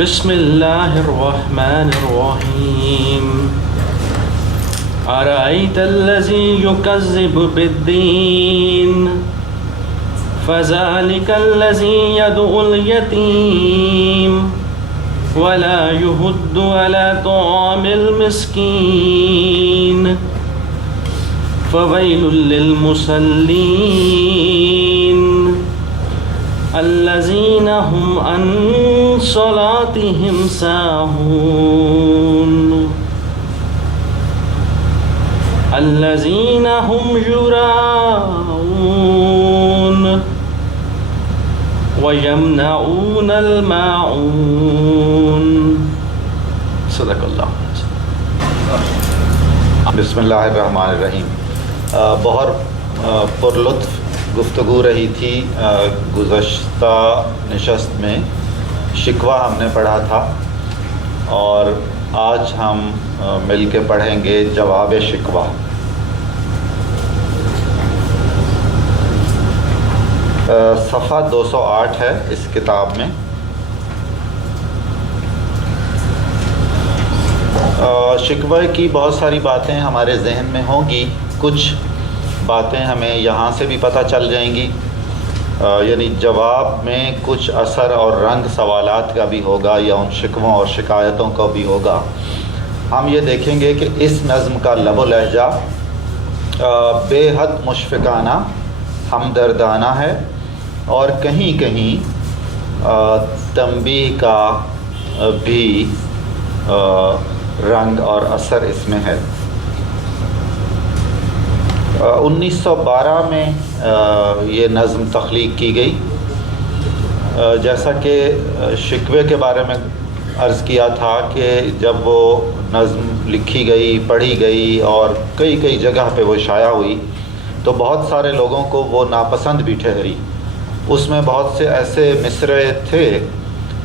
بسم اللہ الرحمن الرحیم أرأيت الذي يكذب بالدين فذلك الذي يدعو اليتيم ولا يحض على طعام المسكين فويل للمصلين الذين هم عن صلاتهم ساهون الذين هم يراءون ويمنعون الماعون صدق اللہ. بسم اللہ الرحمن الرحیم. بہت پر لطف گفتگو رہی تھی. گزشتہ نشست میں شکوہ ہم نے پڑھا تھا اور آج ہم مل کے پڑھیں گے جواب شکوہ. صفحہ 208 ہے اس کتاب میں. شکوہ کی بہت ساری باتیں ہمارے ذہن میں ہوں گی. کچھ باتیں ہمیں یہاں سے بھی پتہ چل جائیں گی، یعنی جواب میں کچھ اثر اور رنگ سوالات کا بھی ہوگا یا ان شکووں اور شکایتوں کا بھی ہوگا. ہم یہ دیکھیں گے کہ اس نظم کا لب و لہجہ بے حد مشفقانہ ہمدردانہ ہے اور کہیں کہیں تنبیہ کا بھی رنگ اور اثر اس میں ہے. 1912 میں یہ نظم تخلیق کی گئی. جیسا کہ شکوے کے بارے میں عرض کیا تھا کہ جب وہ نظم لکھی گئی، پڑھی گئی اور کئی جگہ پہ وہ شائع ہوئی تو بہت سارے لوگوں کو وہ ناپسند بھی ٹھہری. اس میں بہت سے ایسے مصرعے تھے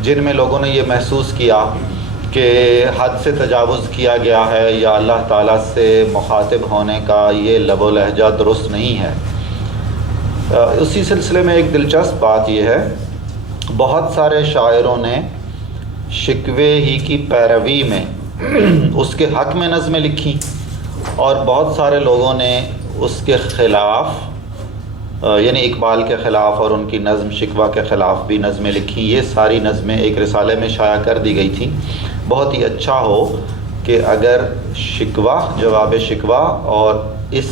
جن میں لوگوں نے یہ محسوس کیا کہ حد سے تجاوز کیا گیا ہے یا اللہ تعالیٰ سے مخاطب ہونے کا یہ لب و لہجہ درست نہیں ہے. اسی سلسلے میں ایک دلچسپ بات یہ ہے، بہت سارے شاعروں نے شکوے ہی کی پیروی میں اس کے حق میں نظمیں لکھی اور بہت سارے لوگوں نے اس کے خلاف، یعنی اقبال کے خلاف اور ان کی نظم شکوہ کے خلاف بھی نظمیں لکھی. یہ ساری نظمیں ایک رسالے میں شائع کر دی گئی تھیں. بہت ہی اچھا ہو کہ اگر شکوہ، جواب شکوہ اور اس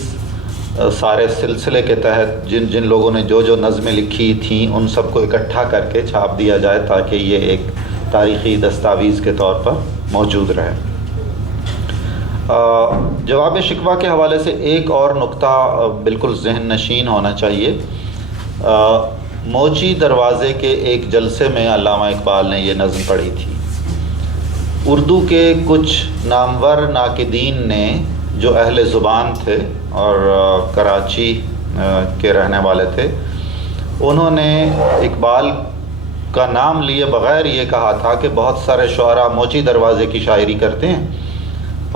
سارے سلسلے کے تحت جن لوگوں نے جو نظمیں لکھی تھیں ان سب کو اکٹھا کر کے چھاپ دیا جائے تاکہ یہ ایک تاریخی دستاویز کے طور پر موجود رہے. جواب شکوہ کے حوالے سے ایک اور نقطہ بالکل ذہن نشین ہونا چاہیے. موچی دروازے کے ایک جلسے میں علامہ اقبال نے یہ نظم پڑھی تھی. اردو کے کچھ نامور ناقدین نے جو اہل زبان تھے اور کراچی کے رہنے والے تھے، انہوں نے اقبال کا نام لیے بغیر یہ کہا تھا کہ بہت سارے شعراء موچی دروازے کی شاعری کرتے ہیں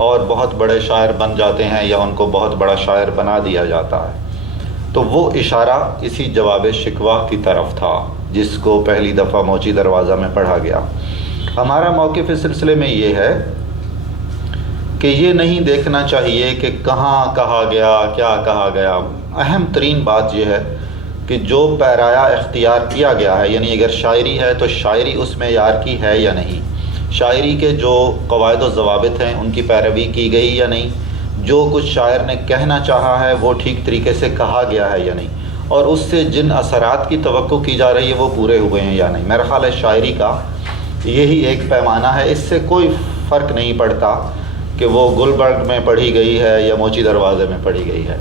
اور بہت بڑے شاعر بن جاتے ہیں یا ان کو بہت بڑا شاعر بنا دیا جاتا ہے. تو وہ اشارہ اسی جواب شکوہ کی طرف تھا جس کو پہلی دفعہ موچی دروازہ میں پڑھا گیا. ہمارا موقف اس سلسلے میں یہ ہے کہ یہ نہیں دیکھنا چاہیے کہ کہاں کہا گیا، کیا کہا گیا. اہم ترین بات یہ ہے کہ جو پیرایا اختیار کیا گیا ہے، یعنی اگر شاعری ہے تو شاعری اس معیار کی ہے یا نہیں، شاعری کے جو قواعد و ضوابط ہیں ان کی پیروی کی گئی یا نہیں، جو کچھ شاعر نے کہنا چاہا ہے وہ ٹھیک طریقے سے کہا گیا ہے یا نہیں، اور اس سے جن اثرات کی توقع کی جا رہی ہے وہ پورے ہوئے ہیں یا نہیں. میرا خیال ہے شاعری کا یہی ایک پیمانہ ہے. اس سے کوئی فرق نہیں پڑتا کہ وہ گلبرگ میں پڑھی گئی ہے یا موچی دروازے میں پڑھی گئی ہے.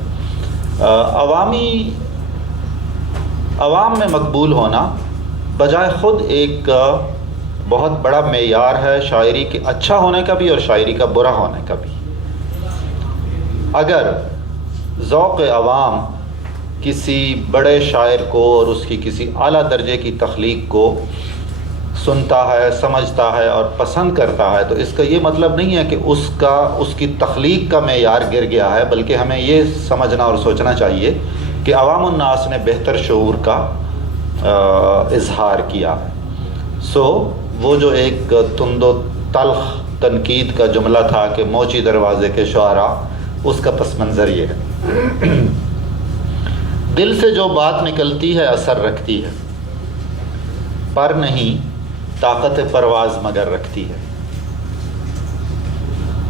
عوام میں مقبول ہونا بجائے خود ایک بہت بڑا معیار ہے شاعری کے اچھا ہونے کا بھی اور شاعری کا برا ہونے کا بھی. اگر ذوق عوام کسی بڑے شاعر کو اور اس کی کسی اعلیٰ درجے کی تخلیق کو سنتا ہے، سمجھتا ہے اور پسند کرتا ہے تو اس کا یہ مطلب نہیں ہے کہ اس کی تخلیق کا معیار گر گیا ہے، بلکہ ہمیں یہ سمجھنا اور سوچنا چاہیے کہ عوام الناس نے بہتر شعور کا اظہار کیا ہے. وہ جو ایک تند و تلخ تنقید کا جملہ تھا کہ موچی دروازے کے شعراء، اس کا پس منظر یہ ہے۔ دل سے جو بات نکلتی ہے اثر رکھتی ہے، پر نہیں طاقت پرواز مگر رکھتی ہے۔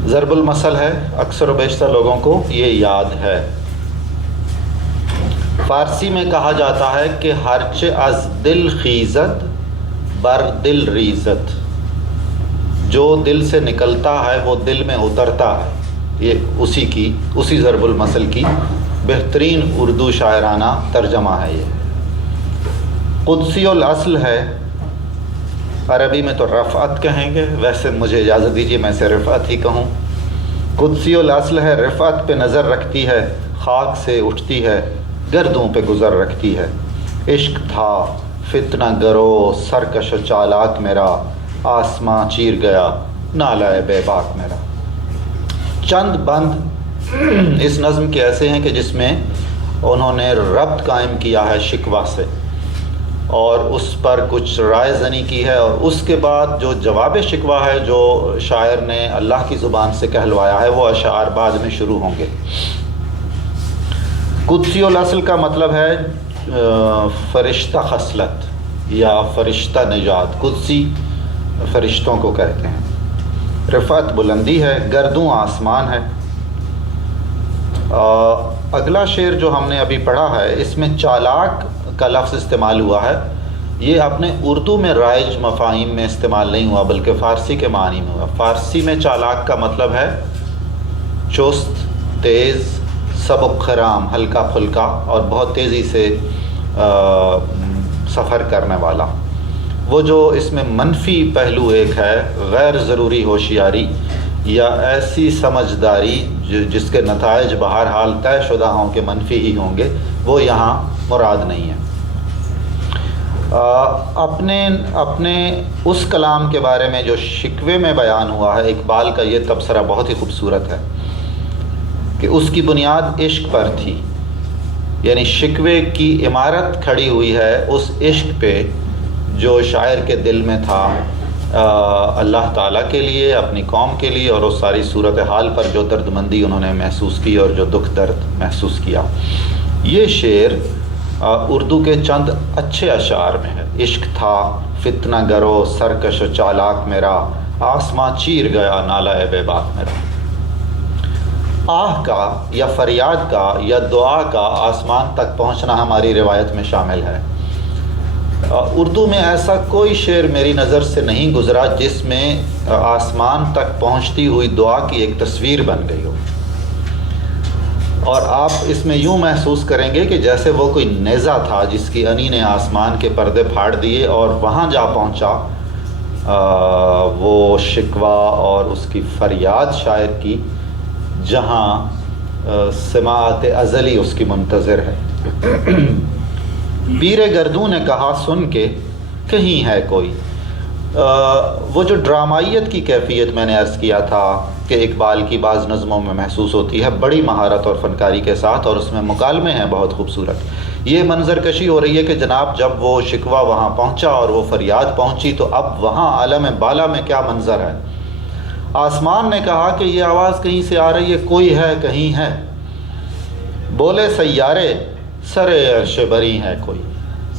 ضرب المثل ہے، اکثر و بیشتر لوگوں کو یہ یاد ہے۔ فارسی میں کہا جاتا ہے کہ ہرچ از دل خیزت بر دل ریزت، جو دل سے نکلتا ہے وہ دل میں اترتا ہے۔ یہ اسی ضرب المثل کی بہترین اردو شاعرانہ ترجمہ ہے۔ یہ قدسی الاصل ہے، عربی میں تو رفعت کہیں گے، ویسے مجھے اجازت دیجیے میں اسے رفعت ہی کہوں۔ قدسی الاصل ہے، رفعت پہ نظر رکھتی ہے، خاک سے اٹھتی ہے، گردوں پہ گزر رکھتی ہے۔ عشق تھا فتنہ گرو سرکش و چالاک میرا، آسماں چیر گیا نالہ بے باک میرا۔ چند بند اس نظم کے ایسے ہیں کہ جس میں انہوں نے ربط قائم کیا ہے شکوہ سے، اور اس پر کچھ رائے زنی کی ہے، اور اس کے بعد جو جواب شکوہ ہے جو شاعر نے اللہ کی زبان سے کہلوایا ہے وہ اشعار بعد میں شروع ہوں گے۔ قدسی الاصل کا مطلب ہے فرشتہ خصلت یا فرشتہ نجات، قدسی فرشتوں کو کہتے ہیں۔ رفعت بلندی ہے، گردوں آسمان ہے۔ اگلا شعر جو ہم نے ابھی پڑھا ہے اس میں چالاک کا لفظ استعمال ہوا ہے، یہ اپنے اردو میں رائج مفاہیم میں استعمال نہیں ہوا بلکہ فارسی کے معنی میں ہوا۔ فارسی میں چالاک کا مطلب ہے چست، تیز، سبک خرام، ہلکا پھلکا اور بہت تیزی سے سفر کرنے والا۔ وہ جو اس میں منفی پہلو ایک ہے، غیر ضروری ہوشیاری یا ایسی سمجھداری جس کے نتائج بہرحال طے شدہ ہوں کہ منفی ہی ہوں گے، وہ یہاں مراد نہیں ہے۔ اپنے اس کلام کے بارے میں جو شکوے میں بیان ہوا ہے، اقبال کا یہ تبصرہ بہت ہی خوبصورت ہے کہ اس کی بنیاد عشق پر تھی، یعنی شکوے کی عمارت کھڑی ہوئی ہے اس عشق پہ جو شاعر کے دل میں تھا اللہ تعالیٰ کے لیے، اپنی قوم کے لیے، اور اس ساری صورتحال پر جو دردمندی انہوں نے محسوس کی اور جو دکھ درد محسوس کیا۔ یہ شعر اردو کے چند اچھے اشعار میں ہے۔ عشق تھا فتنہ گرو سرکش و چالاک میرا، آسماں چیر گیا نالہ بے باک میرا۔ آہ کا یا فریاد کا یا دعا کا آسمان تک پہنچنا ہماری روایت میں شامل ہے۔ اردو میں ایسا کوئی شعر میری نظر سے نہیں گزرا جس میں آسمان تک پہنچتی ہوئی دعا کی ایک تصویر بن گئی ہو، اور آپ اس میں یوں محسوس کریں گے کہ جیسے وہ کوئی نیزہ تھا جس کی انی نے آسمان کے پردے پھاڑ دیے اور وہاں جا پہنچا وہ شکوہ اور اس کی فریاد شاعر کی، جہاں سماعت ازلی اس کی منتظر ہے۔ پیر گردوں نے کہا سن کے کہیں ہے کوئی، وہ جو ڈرامائیت کی کیفیت میں نے عرض کیا تھا کہ اقبال کی بعض نظموں میں محسوس ہوتی ہے بڑی مہارت اور فنکاری کے ساتھ، اور اس میں مکالمے ہیں بہت خوبصورت۔ یہ منظر کشی ہو رہی ہے کہ جناب جب وہ شکوہ وہاں پہنچا اور وہ فریاد پہنچی تو اب وہاں عالم بالا میں کیا منظر ہے۔ آسمان نے کہا کہ یہ آواز کہیں سے آ رہی ہے، کوئی ہے، کہیں ہے۔ بولے سیارے سر عرش بری ہے کوئی،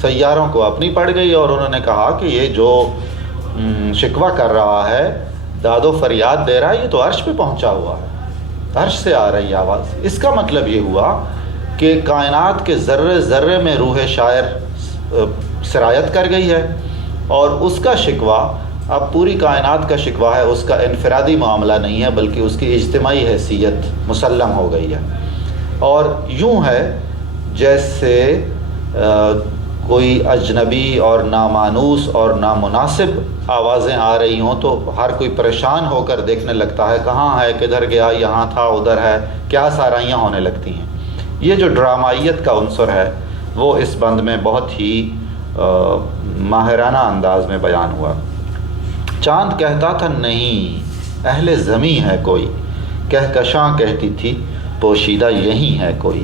سیاروں کو اپنی پڑ گئی اور انہوں نے کہا کہ یہ جو شکوہ کر رہا ہے، داد و فریاد دے رہا ہے، یہ تو عرش پہ پہنچا ہوا ہے، عرش سے آ رہی آواز۔ اس کا مطلب یہ ہوا کہ کائنات کے ذرے ذرے میں روح شاعر سرایت کر گئی ہے، اور اس کا شکوہ اب پوری کائنات کا شکوہ ہے، اس کا انفرادی معاملہ نہیں ہے بلکہ اس کی اجتماعی حیثیت مسلم ہو گئی ہے۔ اور یوں ہے جیسے کوئی اجنبی اور نامانوس اور نامناسب آوازیں آ رہی ہوں تو ہر کوئی پریشان ہو کر دیکھنے لگتا ہے کہاں ہے، کدھر گیا، یہاں تھا، ادھر ہے، کیا سارائیاں ہونے لگتی ہیں۔ یہ جو ڈرامائیت کا عنصر ہے وہ اس بند میں بہت ہی ماہرانہ انداز میں بیان ہوا۔ چاند کہتا تھا نہیں اہل زمیں ہے کوئی، کہکشاں کہتی تھی پوشیدہ یہیں ہے کوئی۔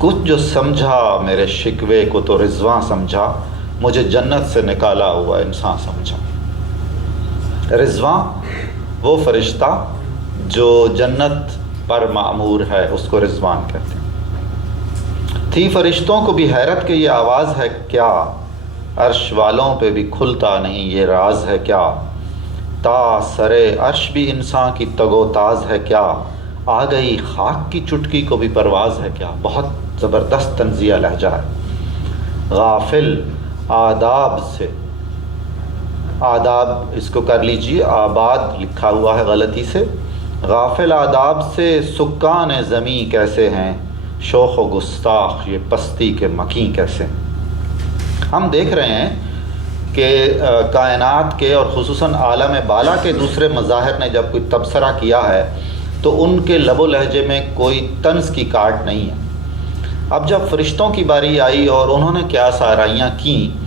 کچھ جو سمجھا میرے شکوے کو تو رضواں سمجھا، مجھے جنت سے نکالا ہوا انسان سمجھا۔ رضواں وہ فرشتہ جو جنت پر معمور ہے اس کو رضوان کہتے ہیں۔ تھی فرشتوں کو بھی حیرت کہ یہ آواز ہے کیا، عرش والوں پہ بھی کھلتا نہیں یہ راز ہے کیا، تا سرے عرش بھی انسان کی تگ و تاز ہے کیا، آ گئی خاک کی چٹکی کو بھی پرواز ہے کیا۔ بہت زبردست طنزیہ لہجہ ہے۔ غافل آداب سے، آداب اس کو کر لیجئے، آباد لکھا ہوا ہے غلطی سے، غافل آداب سے سکان زمیں کیسے ہیں، شوخ و گستاخ یہ پستی کے مکیں کیسے ہیں۔ ہم دیکھ رہے ہیں کہ کائنات کے اور خصوصاً عالم بالا کے دوسرے مظاہر نے جب کوئی تبصرہ کیا ہے تو ان کے لب و لہجے میں کوئی طنز کی کاٹ نہیں ہے۔ اب جب فرشتوں کی باری آئی اور انہوں نے کیا سارائیاں کیں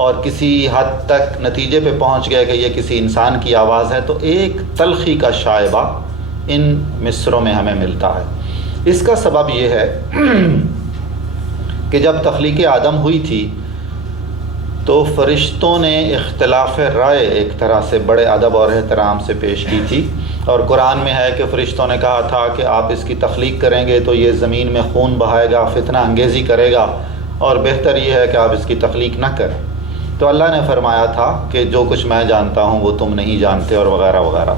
اور کسی حد تک نتیجے پہ پہنچ گئے کہ یہ کسی انسان کی آواز ہے، تو ایک تلخی کا شائبہ ان مصروں میں ہمیں ملتا ہے۔ اس کا سبب یہ ہے کہ جب تخلیق آدم ہوئی تھی تو فرشتوں نے اختلاف رائے ایک طرح سے بڑے ادب اور احترام سے پیش کی تھی، اور قرآن میں ہے کہ فرشتوں نے کہا تھا کہ آپ اس کی تخلیق کریں گے تو یہ زمین میں خون بہائے گا، فتنہ انگیزی کرے گا، اور بہتر یہ ہے کہ آپ اس کی تخلیق نہ کریں۔ تو اللہ نے فرمایا تھا کہ جو کچھ میں جانتا ہوں وہ تم نہیں جانتے، اور وغیرہ وغیرہ۔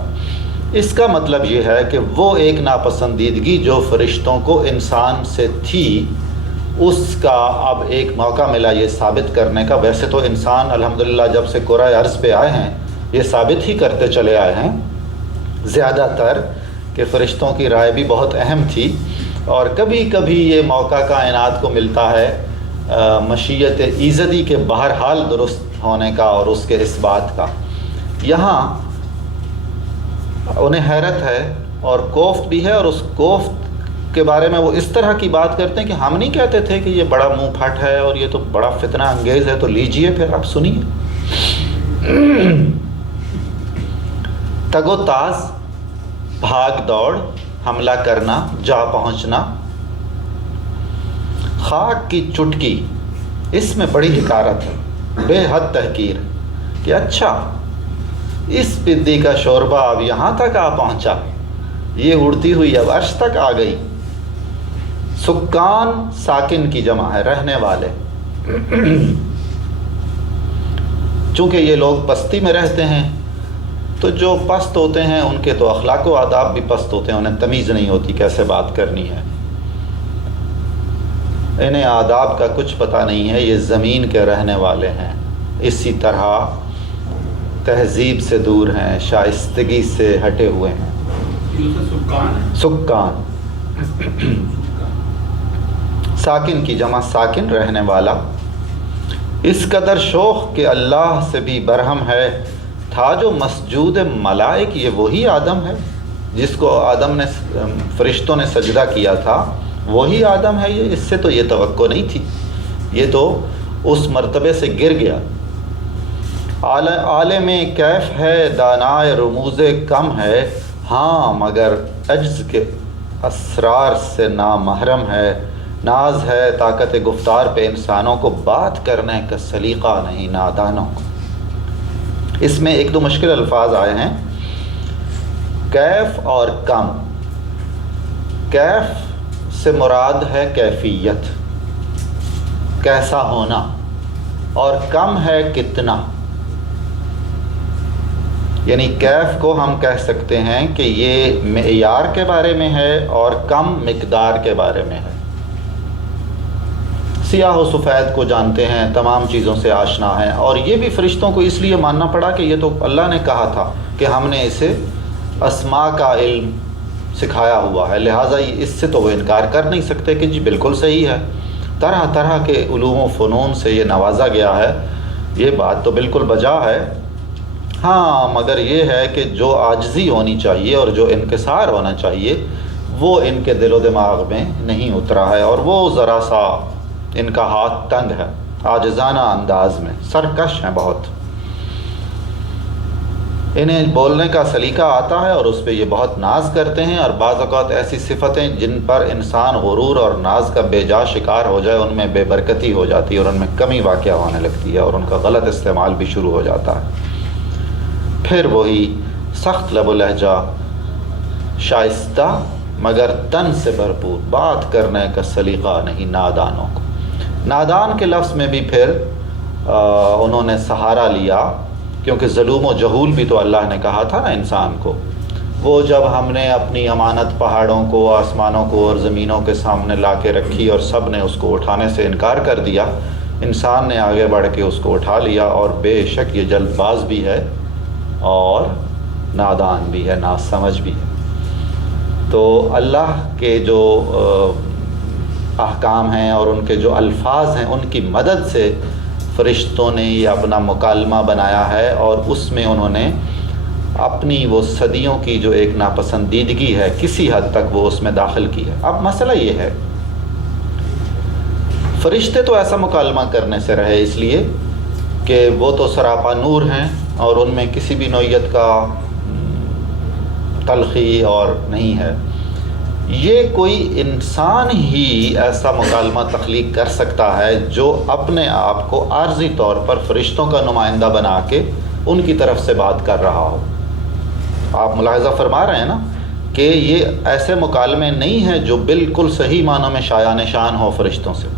اس کا مطلب یہ ہے کہ وہ ایک ناپسندیدگی جو فرشتوں کو انسان سے تھی، اس کا اب ایک موقع ملا یہ ثابت کرنے کا۔ ویسے تو انسان الحمدللہ جب سے کرۂ ارض پہ آئے ہیں یہ ثابت ہی کرتے چلے آئے ہیں زیادہ تر کہ فرشتوں کی رائے بھی بہت اہم تھی، اور کبھی کبھی یہ موقع کائنات کو ملتا ہے مشیت ایزدی کے بہرحال درست ہونے کا اور اس کے اس بات کا۔ یہاں انہیں حیرت ہے اور کوفت بھی ہے، اور اس کوفت کے بارے میں وہ اس طرح کی بات کرتے ہیں کہ ہم نہیں کہتے تھے کہ یہ بڑا منہ پھٹ ہے اور یہ تو بڑا فتنہ انگیز ہے، تو لیجئے پھر اب سنیے۔ تگ و تاز، بھاگ دوڑ، حملہ کرنا، جا پہنچنا، خاک کی چٹکی، اس میں بڑی حقارت ہے، بے حد تحقیر کہ اچھا اس پدی کا شوربہ اب یہاں تک آ پہنچا، یہ اڑتی ہوئی اب عرش تک آ گئی۔ سکان ساکن کی جمع ہے، رہنے والے، چونکہ یہ لوگ پستی میں رہتے ہیں تو جو پست ہوتے ہیں ان کے تو اخلاق و آداب بھی پست ہوتے ہیں، انہیں تمیز نہیں ہوتی کیسے بات کرنی ہے، انہیں آداب کا کچھ پتہ نہیں ہے، یہ زمین کے رہنے والے ہیں، اسی طرح تہذیب سے دور ہیں، شائستگی سے ہٹے ہوئے ہیں۔ سکان ساکن کی جمع ساکن، رہنے والا۔ اس قدر شوخ کہ اللہ سے بھی برہم ہے، تھا جو مسجود ملائک، یہ وہی آدم ہے جس کو آدم نے فرشتوں نے سجدہ کیا تھا، وہی آدم ہے یہ، اس سے تو یہ توقع نہیں تھی، یہ تو اس مرتبے سے گر گیا۔ عالم کیف ہے، دانائے رموز کم ہے، ہاں مگر عجز کے اسرار سے نامحرم ہے، ناز ہے طاقت گفتار پہ انسانوں کو، بات کرنے کا سلیقہ نہیں نادانوں کو۔ اس میں ایک دو مشکل الفاظ آئے ہیں، کیف اور کم۔ کیف سے مراد ہے کیفیت، کیسا ہونا، اور کم ہے کتنا، یعنی کیف کو ہم کہہ سکتے ہیں کہ یہ معیار کے بارے میں ہے اور کم مقدار کے بارے میں ہے۔ سیاہ و سفید کو جانتے ہیں، تمام چیزوں سے آشنا ہیں، اور یہ بھی فرشتوں کو اس لیے ماننا پڑا کہ یہ تو اللہ نے کہا تھا کہ ہم نے اسے اسماء کا علم سکھایا ہوا ہے، لہٰذا اس سے تو وہ انکار کر نہیں سکتے کہ جی بالکل صحیح ہے، طرح طرح کے علوم و فنون سے یہ نوازا گیا ہے، یہ بات تو بالکل بجا ہے۔ ہاں مگر یہ ہے کہ جو عاجزی ہونی چاہیے اور جو انکسار ہونا چاہیے وہ ان کے دل و دماغ میں نہیں اترا ہے، اور وہ ذرا سا ان کا ہاتھ تنگ ہے، عاجزانہ انداز میں، سرکش ہیں بہت، انہیں بولنے کا سلیقہ آتا ہے اور اس پہ یہ بہت ناز کرتے ہیں، اور بعض اوقات ایسی صفتیں جن پر انسان غرور اور ناز کا بے جا شکار ہو جائے ان میں بے برکتی ہو جاتی ہے اور ان میں کمی واقع ہونے لگتی ہے اور ان کا غلط استعمال بھی شروع ہو جاتا ہے۔ پھر وہی سخت لب و لہجہ، شائستہ مگر تن سے بھرپور، بات کرنے کا سلیقہ نہیں نادانوں کو۔ نادان کے لفظ میں بھی پھر انہوں نے سہارا لیا، کیونکہ ظلم و جہول بھی تو اللہ نے کہا تھا نا انسان کو۔ وہ جب ہم نے اپنی امانت پہاڑوں کو، آسمانوں کو اور زمینوں کے سامنے لا کے رکھی اور سب نے اس کو اٹھانے سے انکار کر دیا، انسان نے آگے بڑھ کے اس کو اٹھا لیا، اور بے شک یہ جلد باز بھی ہے اور نادان بھی ہے، ناسمجھ بھی ہے۔ تو اللہ کے جو احکام ہیں اور ان کے جو الفاظ ہیں، ان کی مدد سے فرشتوں نے یہ اپنا مکالمہ بنایا ہے، اور اس میں انہوں نے اپنی وہ صدیوں کی جو ایک ناپسندیدگی ہے کسی حد تک وہ اس میں داخل کی ہے۔ اب مسئلہ یہ ہے، فرشتے تو ایسا مکالمہ کرنے سے رہے، اس لیے کہ وہ تو سراپا نور ہیں اور ان میں کسی بھی نوعیت کا تلخی اور نہیں ہے۔ یہ کوئی انسان ہی ایسا مکالمہ تخلیق کر سکتا ہے جو اپنے آپ کو عارضی طور پر فرشتوں کا نمائندہ بنا کے ان کی طرف سے بات کر رہا ہو۔ آپ ملاحظہ فرما رہے ہیں نا کہ یہ ایسے مکالمے نہیں ہیں جو بالکل صحیح معنوں میں شایان شان ہو فرشتوں سے،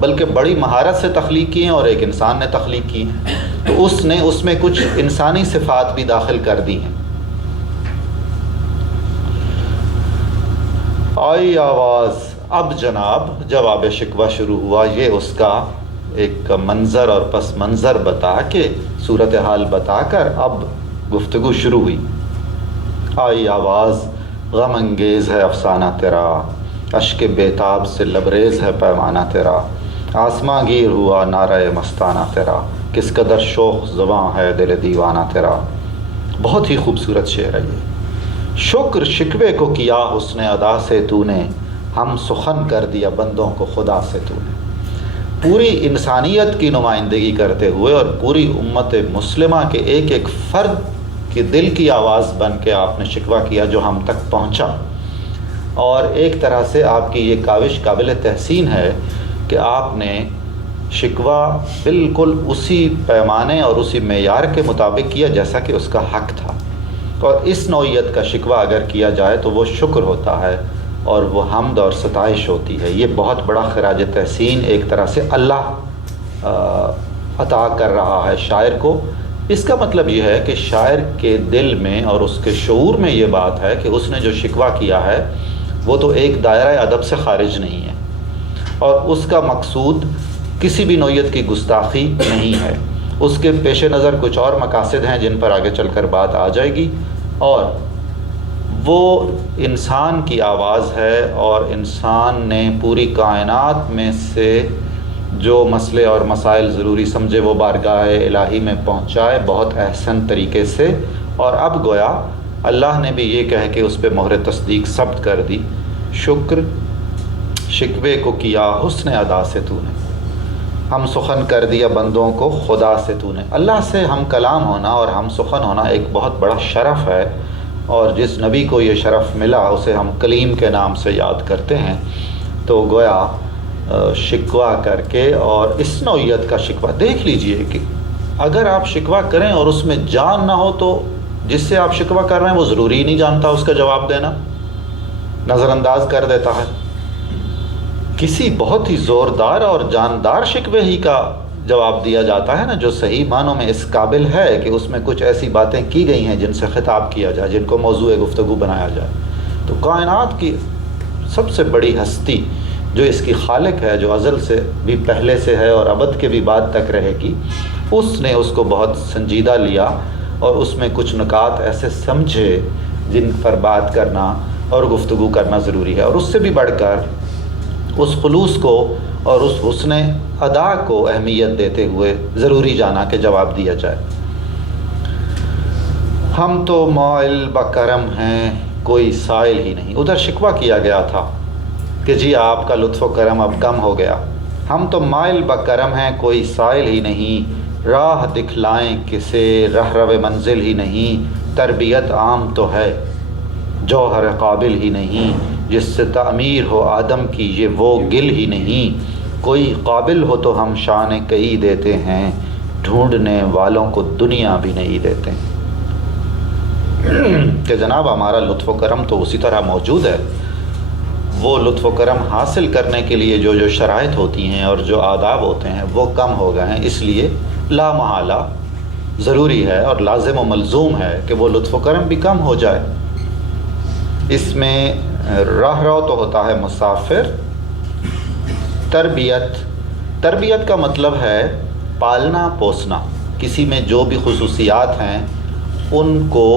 بلکہ بڑی مہارت سے تخلیق کی ہیں، اور ایک انسان نے تخلیق کی ہیں، تو اس نے اس میں کچھ انسانی صفات بھی داخل کر دی ہیں۔ آئی آواز، اب جناب جواب شکوہ شروع ہوا، یہ اس کا ایک منظر اور پس منظر بتا کے، صورتحال بتا کر اب گفتگو شروع ہوئی۔ آئی آواز، غم انگیز ہے افسانہ تیرا، اشک بیتاب سے لبریز ہے پیمانہ تیرا، آسماں گیر ہوا نعرہ مستانہ تیرا، کس قدر شوق زباں ہے دل دیوانہ تیرا۔ بہت ہی خوبصورت شعر ہے یہ۔ شکر شکوے کو کیا حسن ادا سے تو نے، ہم سخن کر دیا بندوں کو خدا سے تو نے۔ پوری انسانیت کی نمائندگی کرتے ہوئے اور پوری امت مسلمہ کے ایک ایک فرد کے دل کی آواز بن کے آپ نے شکوہ کیا جو ہم تک پہنچا، اور ایک طرح سے آپ کی یہ کاوش قابل تحسین ہے کہ آپ نے شکوہ بالکل اسی پیمانے اور اسی معیار کے مطابق کیا جیسا کہ اس کا حق تھا، اور اس نوعیت کا شکوہ اگر کیا جائے تو وہ شکر ہوتا ہے اور وہ حمد اور ستائش ہوتی ہے۔ یہ بہت بڑا خراج تحسین ایک طرح سے اللہ عطا کر رہا ہے شاعر کو۔ اس کا مطلب یہ ہے کہ شاعر کے دل میں اور اس کے شعور میں یہ بات ہے کہ اس نے جو شکوہ کیا ہے وہ تو ایک دائرہ ادب سے خارج نہیں ہے، اور اس کا مقصود کسی بھی نوعیت کی گستاخی نہیں ہے۔ اس کے پیش نظر کچھ اور مقاصد ہیں جن پر آگے چل کر بات آ جائے گی، اور وہ انسان کی آواز ہے، اور انسان نے پوری کائنات میں سے جو مسئلے اور مسائل ضروری سمجھے وہ بارگاہ الہی میں پہنچائے بہت احسن طریقے سے، اور اب گویا اللہ نے بھی یہ کہہ کے اس پہ مہر تصدیق ثبت کر دی، شکر شکوے کو کیا حسن ادا سے تو نے، ہم سخن کر دیا بندوں کو خدا سے تو نے۔ اللہ سے ہم کلام ہونا اور ہم سخن ہونا ایک بہت بڑا شرف ہے، اور جس نبی کو یہ شرف ملا اسے ہم کلیم کے نام سے یاد کرتے ہیں۔ تو گویا شکوہ کر کے، اور اس نوعیت کا شکوہ دیکھ لیجئے کہ اگر آپ شکوہ کریں اور اس میں جان نہ ہو تو جس سے آپ شکوہ کر رہے ہیں وہ ضروری نہیں جانتا اس کا جواب دینا، نظر انداز کر دیتا ہے۔ کسی بہت ہی زوردار اور جاندار شکوے ہی کا جواب دیا جاتا ہے نا، جو صحیح معنوں میں اس قابل ہے کہ اس میں کچھ ایسی باتیں کی گئی ہیں جن سے خطاب کیا جائے، جن کو موضوع گفتگو بنایا جائے۔ تو کائنات کی سب سے بڑی ہستی جو اس کی خالق ہے، جو ازل سے بھی پہلے سے ہے اور ابد کے بھی بعد تک رہے گی، اس نے اس کو بہت سنجیدہ لیا اور اس میں کچھ نکات ایسے سمجھے جن پر بات کرنا اور گفتگو کرنا ضروری ہے، اور اس سے بھی بڑھ کر اس خلوص کو اور اس حسن ادا کو اہمیت دیتے ہوئے ضروری جانا کہ جواب دیا جائے۔ ہم تو مائل بکرم ہیں کوئی سائل ہی نہیں، ادھر شکوہ کیا گیا تھا کہ جی آپ کا لطف و کرم اب کم ہو گیا۔ ہم تو مائل بکرم ہیں کوئی سائل ہی نہیں، راہ دکھلائیں کسے رہرو منزل ہی نہیں، تربیت عام تو ہے جوہر قابل ہی نہیں، جس سے تعمیر ہو آدم کی یہ وہ گل ہی نہیں، کوئی قابل ہو تو ہم شان کئی دیتے ہیں، ڈھونڈنے والوں کو دنیا بھی نہیں دیتے۔ کہ جناب ہمارا لطف و کرم تو اسی طرح موجود ہے، وہ لطف و کرم حاصل کرنے کے لیے جو شرائط ہوتی ہیں اور جو آداب ہوتے ہیں وہ کم ہو گئے ہیں، اس لیے لا محالہ ضروری ہے اور لازم و ملزوم ہے کہ وہ لطف و کرم بھی کم ہو جائے۔ اس میں راہ رو تو ہوتا ہے مسافر، تربیت کا مطلب ہے پالنا پوسنا، کسی میں جو بھی خصوصیات ہیں ان کو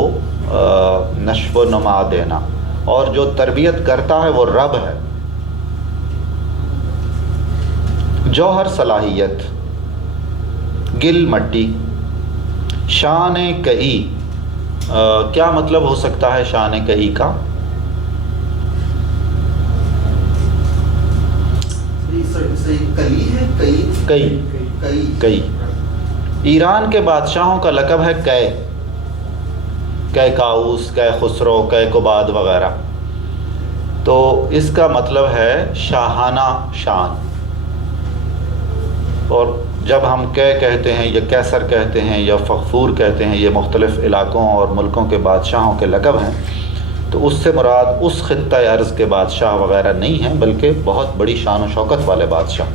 نشو و نما دینا، اور جو تربیت کرتا ہے وہ رب ہے۔ جوہر صلاحیت، گل مٹی، شان کئی، کیا مطلب ہو سکتا ہے شان کئی کا؟ کئی ایران کے بادشاہوں کا لقب ہے کئے کاؤس، کئے خسرو، کئے کباد وغیرہ، تو اس کا مطلب ہے شاہانہ شان۔ اور جب ہم کہتے ہیں یا کیسر کہتے ہیں یا فغفور کہتے ہیں، یہ مختلف علاقوں اور ملکوں کے بادشاہوں کے لقب ہیں، تو اس سے مراد اس خطہ ارض کے بادشاہ وغیرہ نہیں ہیں، بلکہ بہت بڑی شان و شوکت والے بادشاہ۔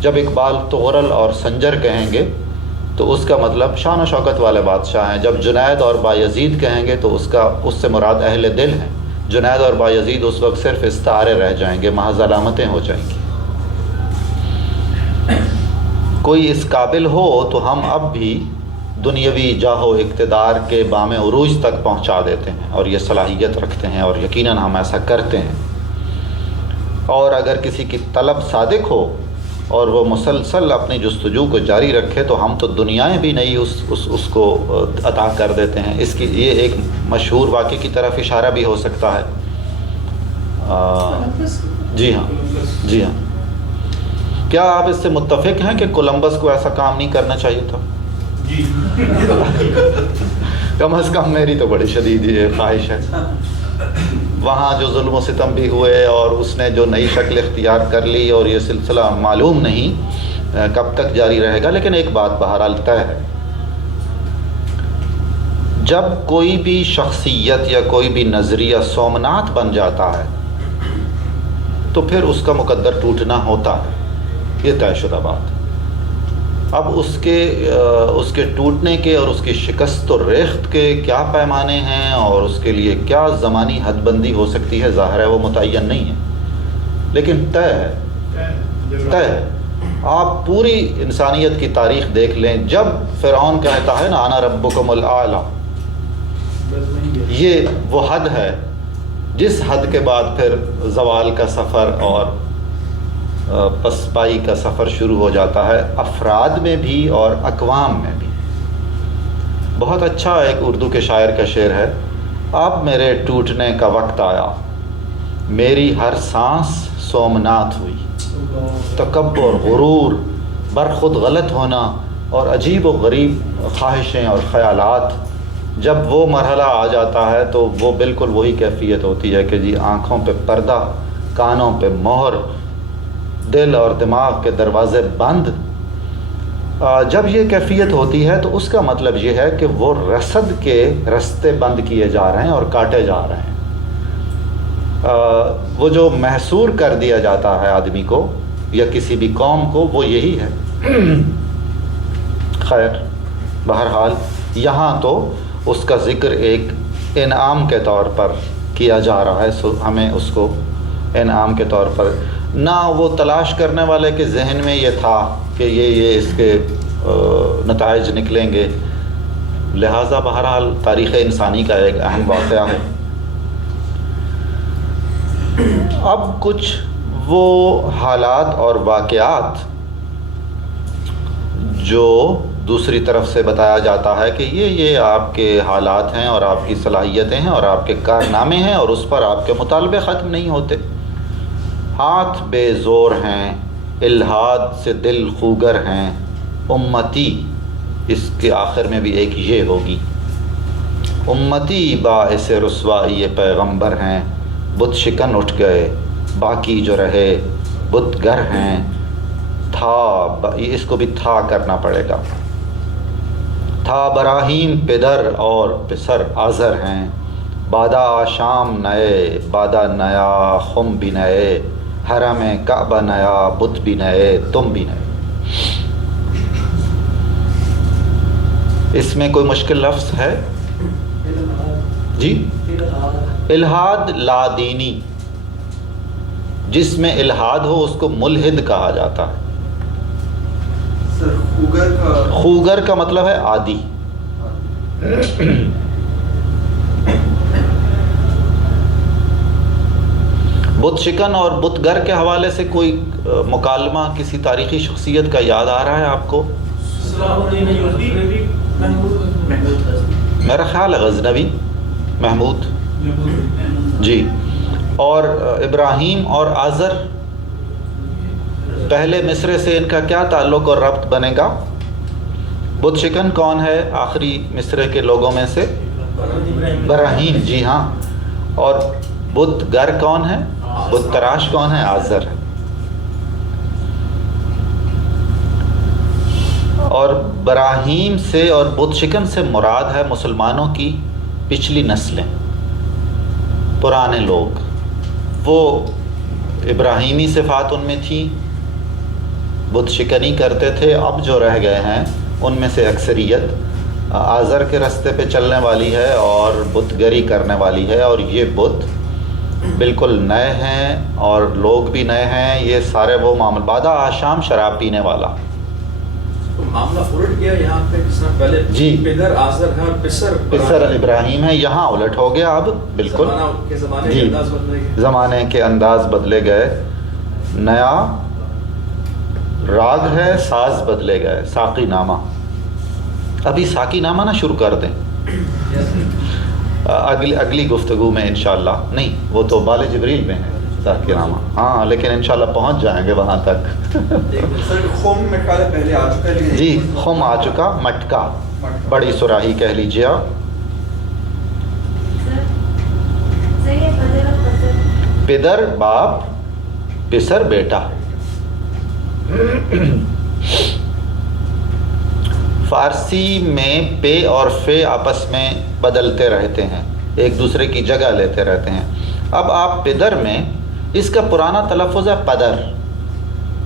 جب اقبال تغرل اور سنجر کہیں گے تو اس کا مطلب شان و شوکت والے بادشاہ ہیں۔ جب جنید اور بایزید کہیں گے تو اس سے مراد اہل دل ہیں۔ جنید اور بایزید اس وقت صرف استعارے رہ جائیں گے، محض علامتیں ہو جائیں گی۔ کوئی اس قابل ہو تو ہم اب بھی دنیاوی جاہ و اقتدار کے بام عروج تک پہنچا دیتے ہیں، اور یہ صلاحیت رکھتے ہیں، اور یقیناً ہم ایسا کرتے ہیں۔ اور اگر کسی کی طلب صادق ہو اور وہ مسلسل اپنی جستجو کو جاری رکھے تو ہم تو دنیائیں بھی نہیں اس کو عطا کر دیتے ہیں۔ اس کی یہ ایک مشہور واقعے کی طرف اشارہ بھی ہو سکتا ہے۔ جی ہاں، کیا آپ اس سے متفق ہیں کہ کولمبس کو ایسا کام نہیں کرنا چاہیے تھا؟ جی کم از کم میری تو بڑی شدید یہ خواہش ہے۔ وہاں جو ظلم و ستم بھی ہوئے اور اس نے جو نئی شکل اختیار کر لی، اور یہ سلسلہ معلوم نہیں کب تک جاری رہے گا، لیکن ایک بات بہرحال طے ہے، جب کوئی بھی شخصیت یا کوئی بھی نظریہ سومنات بن جاتا ہے تو پھر اس کا مقدر ٹوٹنا ہوتا ہے، یہ طے شدہ بات ہے۔ اب اس کے ٹوٹنے کے اور اس کی شکست و ریخت کے کیا پیمانے ہیں اور اس کے لیے کیا زمانی حد بندی ہو سکتی ہے، ظاہر ہے وہ متعین نہیں ہے، لیکن طے ہے۔ آپ پوری انسانیت کی تاریخ دیکھ لیں، جب فرعون کہتا ہے نا انا ربکم الاعلی، یہ وہ حد ہے جس حد کے بعد پھر زوال کا سفر اور پسپائی کا سفر شروع ہو جاتا ہے، افراد میں بھی اور اقوام میں بھی۔ بہت اچھا ایک اردو کے شاعر کا شعر ہے، اب میرے ٹوٹنے کا وقت آیا، میری ہر سانس سومنات ہوئی، تکبر، غرور، برخود غلط ہونا اور عجیب و غریب خواہشیں اور خیالات، جب وہ مرحلہ آ جاتا ہے تو وہ بالکل وہی کیفیت ہوتی ہے کہ جی آنکھوں پہ پردہ، کانوں پہ مہر، دل اور دماغ کے دروازے بند۔ جب یہ کیفیت ہوتی ہے تو اس کا مطلب یہ ہے کہ وہ رصد کے رستے بند کیے جا رہے ہیں اور کاٹے جا رہے ہیں۔ وہ جو محصور کر دیا جاتا ہے آدمی کو یا کسی بھی قوم کو، وہ یہی ہے۔ خیر، بہرحال یہاں تو اس کا ذکر ایک انعام کے طور پر کیا جا رہا ہے، ہمیں اس کو انعام کے طور پر، نہ وہ تلاش کرنے والے کے ذہن میں یہ تھا کہ یہ اس کے نتائج نکلیں گے، لہٰذا بہرحال تاریخ انسانی کا ایک اہم واقعہ ہے۔ اب کچھ وہ حالات اور واقعات جو دوسری طرف سے بتایا جاتا ہے کہ یہ آپ کے حالات ہیں اور آپ کی صلاحیتیں ہیں اور آپ کے کارنامے ہیں، اور اس پر آپ کے مطالبے ختم نہیں ہوتے۔ ہاتھ بے زور ہیں، الحاد سے دل خوگر ہیں، امتی، اس کے آخر میں بھی ایک یہ ہوگی، امتی باعث رسوائی پیغمبر ہیں، بت شکن اٹھ گئے، باقی جو رہے بت گر ہیں، تھا، اس کو بھی تھا کرنا پڑے گا، تھا براہیم پدر اور پسر آزر ہیں، بادا شام نئے بادا نیا خم بھی نئے، حرم کعبہ نیا بت بھی نئے تم بھی نئے۔ اس میں کوئی مشکل لفظ ہے؟ جی، الحاد لا دینی، جس میں الحاد ہو اس کو ملحد کہا جاتا ہے۔ خوگر کا مطلب ہے عادی۔ بت شکن اور بت گر کے حوالے سے کوئی مکالمہ کسی تاریخی شخصیت کا یاد آ رہا ہے آپ کو؟ میرا خیال ہے غزنوی محمود جی۔ اور ابراہیم اور آزر، پہلے مصرے سے ان کا کیا تعلق اور ربط بنے گا؟ بت شکن کون ہے آخری مصرے کے لوگوں میں سے؟ ابراہیم، جی ہاں۔ اور بت گر کون ہے؟ بت تراش کون ہے؟ آزر۔ اور براہیم سے اور بت شکن سے مراد ہے مسلمانوں کی پچھلی نسلیں، پرانے لوگ، وہ ابراہیمی صفات ان میں تھیں، بت شکنی کرتے تھے، اب جو رہ گئے ہیں ان میں سے اکثریت آزر کے راستے پہ چلنے والی ہے اور بت گری کرنے والی ہے، اور یہ بت بالکل نئے ہیں اور لوگ بھی نئے ہیں۔ یہ سارے وہ معاملہ، بادا آشام شراب پینے والا، معاملہ الٹ گیا یہاں پہ، جس طرح پہلے جی پدر آزر ہے اور پسر ابراہیم ہے، یہاں الٹ ہو گیا اب بالکل جی، زمانے کے انداز بدلے گئے، نیا راگ ہے، ساز بدلے گئے، ساقی نامہ۔ ابھی ساقی نامہ نہ شروع کر دیں اگلی گفتگو میں انشاءاللہ، نہیں وہ تو بال جبریل میں ہے ساقی نامہ، ہاں لیکن انشاءاللہ پہنچ جائیں گے وہاں تک۔ خم مٹکا پہلے آ چکا ہے جی، خم آ چکا، مٹکا بڑی سراہی کہہ لیجیے آپ۔ پدر باپ، پسر بیٹا۔ فارسی میں پے اور فے آپس میں بدلتے رہتے ہیں، ایک دوسرے کی جگہ لیتے رہتے ہیں۔ اب آپ پدر میں، اس کا پرانا تلفظ ہے پدر،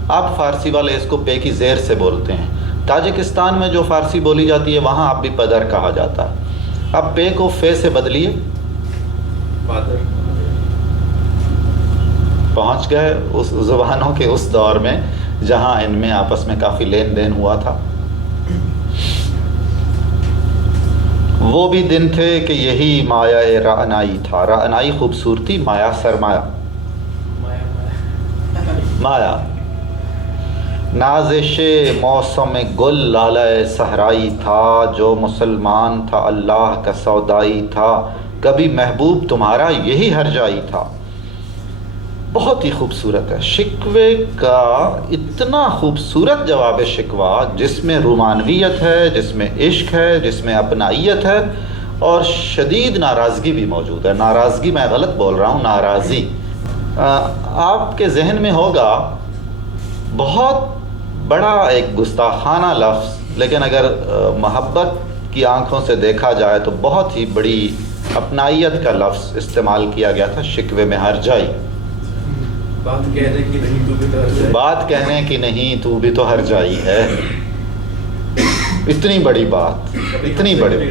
آپ فارسی والے اس کو پے کی زیر سے بولتے ہیں۔ تاجکستان میں جو فارسی بولی جاتی ہے وہاں اب بھی پدر کہا جاتا ہے۔ اب پے کو فے سے بدلیے، پہنچ گئے اس زبانوں کے اس دور میں جہاں ان میں آپس میں کافی لین دین ہوا تھا۔ وہ بھی دن تھے کہ یہی مایا رعنائی تھا، رعنائی خوبصورتی، مایا سرمایہ، مایا نازش موسم گل لالۂ صحرائی تھا، جو مسلمان تھا اللہ کا سودائی تھا، کبھی محبوب تمہارا یہی ہر جائی تھا۔ بہت ہی خوبصورت ہے شکوے کا، اتنا خوبصورت جواب شکوہ جس میں رومانویت ہے، جس میں عشق ہے، جس میں اپنائیت ہے، اور شدید ناراضگی بھی موجود ہے۔ ناراضگی میں غلط بول رہا ہوں، ناراضی۔ آپ کے ذہن میں ہوگا بہت بڑا ایک گستاخانہ لفظ، لیکن اگر محبت کی آنکھوں سے دیکھا جائے تو بہت ہی بڑی اپنائیت کا لفظ استعمال کیا گیا تھا شکوے میں، ہر جائی، بات کہنے کی نہیں تو بھی تو ہر جائی، بات کہنے کی نہیں تو بھی تو ہر جائی ہے۔ اتنی بڑی بات، اتنی بڑی،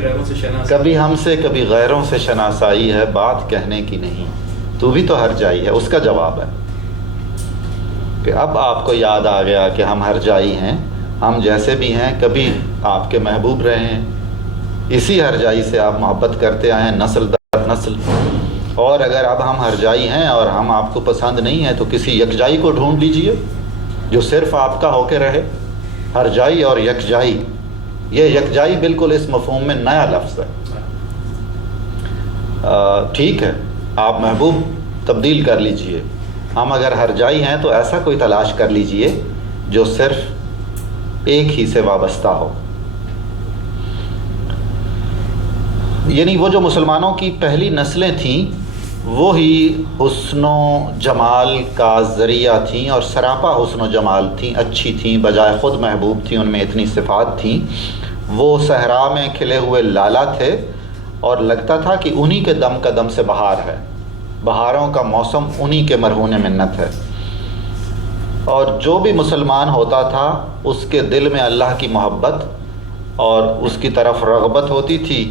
کبھی ہم سے کبھی غیروں سے شناسائی ہے، بات کہنے کی نہیں تو بھی تو ہر جائی ہے۔ اس کا جواب ہے کہ اب آپ کو یاد آ گیا کہ ہم ہر جائی ہیں، ہم جیسے بھی ہیں کبھی آپ کے محبوب رہے ہیں، اسی ہر جائی سے آپ محبت کرتے آئے ہیں نسل در نسل، اور اگر اب ہم ہر جائی ہیں اور ہم آپ کو پسند نہیں ہیں تو کسی یکجائی کو ڈھونڈ لیجئے جو صرف آپ کا ہو کے رہے۔ ہر جائی اور یکجائی، یہ یکجائی بالکل اس مفہوم میں نیا لفظ ہے۔ ٹھیک ہے، آپ محبوب تبدیل کر لیجئے، ہم اگر ہر جائی ہیں تو ایسا کوئی تلاش کر لیجئے جو صرف ایک ہی سے وابستہ ہو۔ یعنی وہ جو مسلمانوں کی پہلی نسلیں تھیں وہی حسن و جمال کا ذریعہ تھیں، اور سراپا حسن و جمال تھیں، اچھی تھیں، بجائے خود محبوب تھیں، ان میں اتنی صفات تھیں۔ وہ صحرا میں کھلے ہوئے لالا تھے اور لگتا تھا کہ انہی کے دم کا دم سے بہار ہے، بہاروں کا موسم انہی کے مرہون منت ہے۔ اور جو بھی مسلمان ہوتا تھا اس کے دل میں اللہ کی محبت اور اس کی طرف رغبت ہوتی تھی،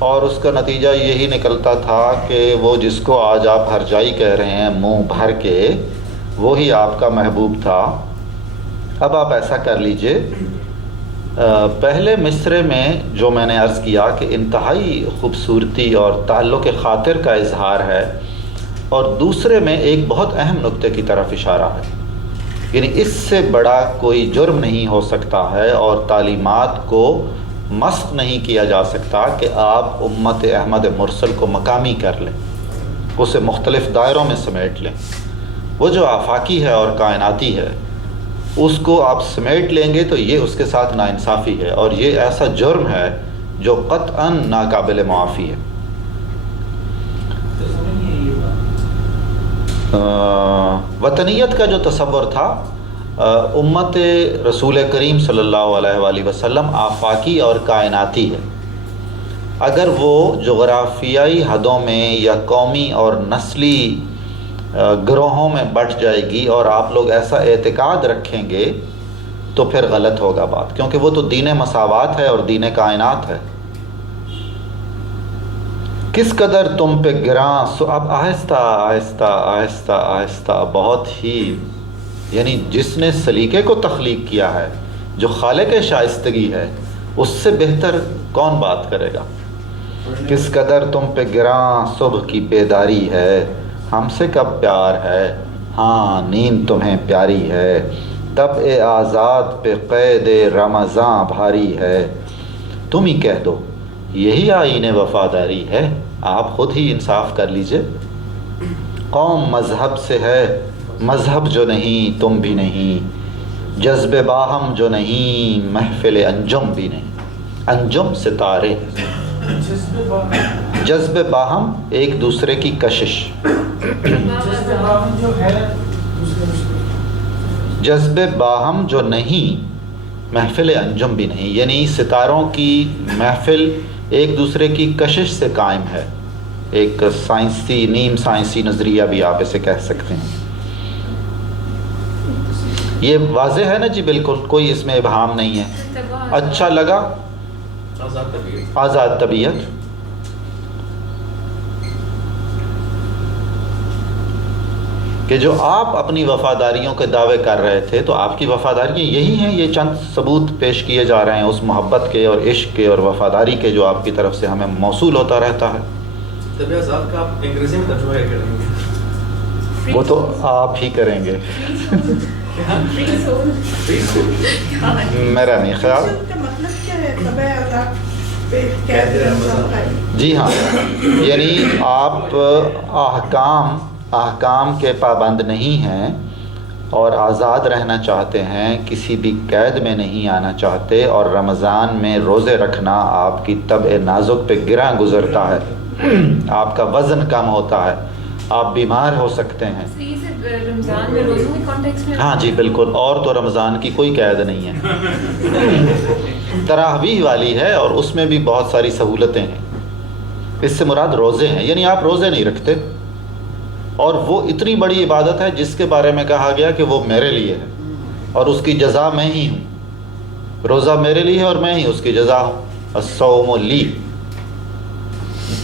اور اس کا نتیجہ یہی نکلتا تھا کہ وہ جس کو آج آپ ہرجائی کہہ رہے ہیں منہ بھر کے، وہی آپ کا محبوب تھا۔ اب آپ ایسا کر لیجئے، پہلے مصرے میں جو میں نے عرض کیا کہ انتہائی خوبصورتی اور تعلق خاطر کا اظہار ہے، اور دوسرے میں ایک بہت اہم نقطے کی طرف اشارہ ہے، یعنی اس سے بڑا کوئی جرم نہیں ہو سکتا ہے اور تعلیمات کو مسخ نہیں کیا جا سکتا کہ آپ امت احمد مرسل کو مقامی کر لیں، اسے مختلف دائروں میں سمیٹ لیں۔ وہ جو آفاقی ہے اور کائناتی ہے اس کو آپ سمیٹ لیں گے تو یہ اس کے ساتھ ناانصافی ہے، اور یہ ایسا جرم ہے جو قطعاً ناقابل معافی ہے۔ وطنیت کا جو تصور تھا، امت رسول کریم صلی اللہ علیہ وآلہ وسلم آفاقی اور کائناتی ہے۔ اگر وہ جغرافیائی حدوں میں یا قومی اور نسلی گروہوں میں بٹ جائے گی اور آپ لوگ ایسا اعتقاد رکھیں گے تو پھر غلط ہوگا بات، کیونکہ وہ تو دین مساوات ہے اور دین کائنات ہے۔ کس قدر تم پہ گراں اب آہستہ آہستہ آہستہ آہستہ، بہت ہی، یعنی جس نے سلیقے کو تخلیق کیا ہے، جو خالق شائستگی ہے، اس سے بہتر کون بات کرے گا۔ کس قدر تم پہ گراں صبح کی بیداری ہے، ہم سے کب پیار ہے، ہاں نیند تمہیں پیاری ہے، تب اے آزاد پہ قید رمضاں بھاری ہے، تم ہی کہہ دو یہی آئین وفاداری ہے، آپ خود ہی انصاف کر لیجئے۔ قوم مذہب سے ہے، مذہب جو نہیں تم بھی نہیں، جذب باہم جو نہیں محفل انجم بھی نہیں۔ انجم ستارے، جذب باہم ایک دوسرے کی کشش، جذب باہم جو نہیں محفل انجم بھی نہیں، یعنی ستاروں کی محفل ایک دوسرے کی کشش سے قائم ہے۔ ایک سائنسی، نیم سائنسی نظریہ بھی آپ اسے کہہ سکتے ہیں۔ یہ واضح ہے نا جی، بالکل کوئی اس میں ابہام نہیں ہے۔ اچھا لگا، آزاد طبیعت۔ کہ جو آپ اپنی وفاداریوں کے دعوے کر رہے تھے تو آپ کی وفاداریاں یہی ہیں، یہ چند ثبوت پیش کیے جا رہے ہیں اس محبت کے اور عشق کے اور وفاداری کے جو آپ کی طرف سے ہمیں موصول ہوتا رہتا ہے۔ طبی آزاد کا آپ انگریزی میں ترجمہ کریں گے؟ وہ تو آپ ہی کریں گے، میرا نہیں خیال۔ جی ہاں، یعنی آپ احکام کے پابند نہیں ہیں اور آزاد رہنا چاہتے ہیں، کسی بھی قید میں نہیں آنا چاہتے، اور رمضان میں روزے رکھنا آپ کی طبع نازک پہ گراں گزرتا ہے، آپ کا وزن کم ہوتا ہے، آپ بیمار ہو سکتے ہیں۔ رمضان میں روزوں کے کانٹیکس میں؟ ہاں جی بالکل، اور تو رمضان کی کوئی قید نہیں ہے، تراویح والی ہے اور اس میں بھی بہت ساری سہولتیں ہیں۔ اس سے مراد روزے ہیں، یعنی آپ روزے نہیں رکھتے، اور وہ اتنی بڑی عبادت ہے جس کے بارے میں کہا گیا کہ وہ میرے لیے ہے اور اس کی جزا میں ہی ہوں۔ روزہ میرے لیے ہے اور میں ہی اس کی جزا ہوں۔ الصوم لی،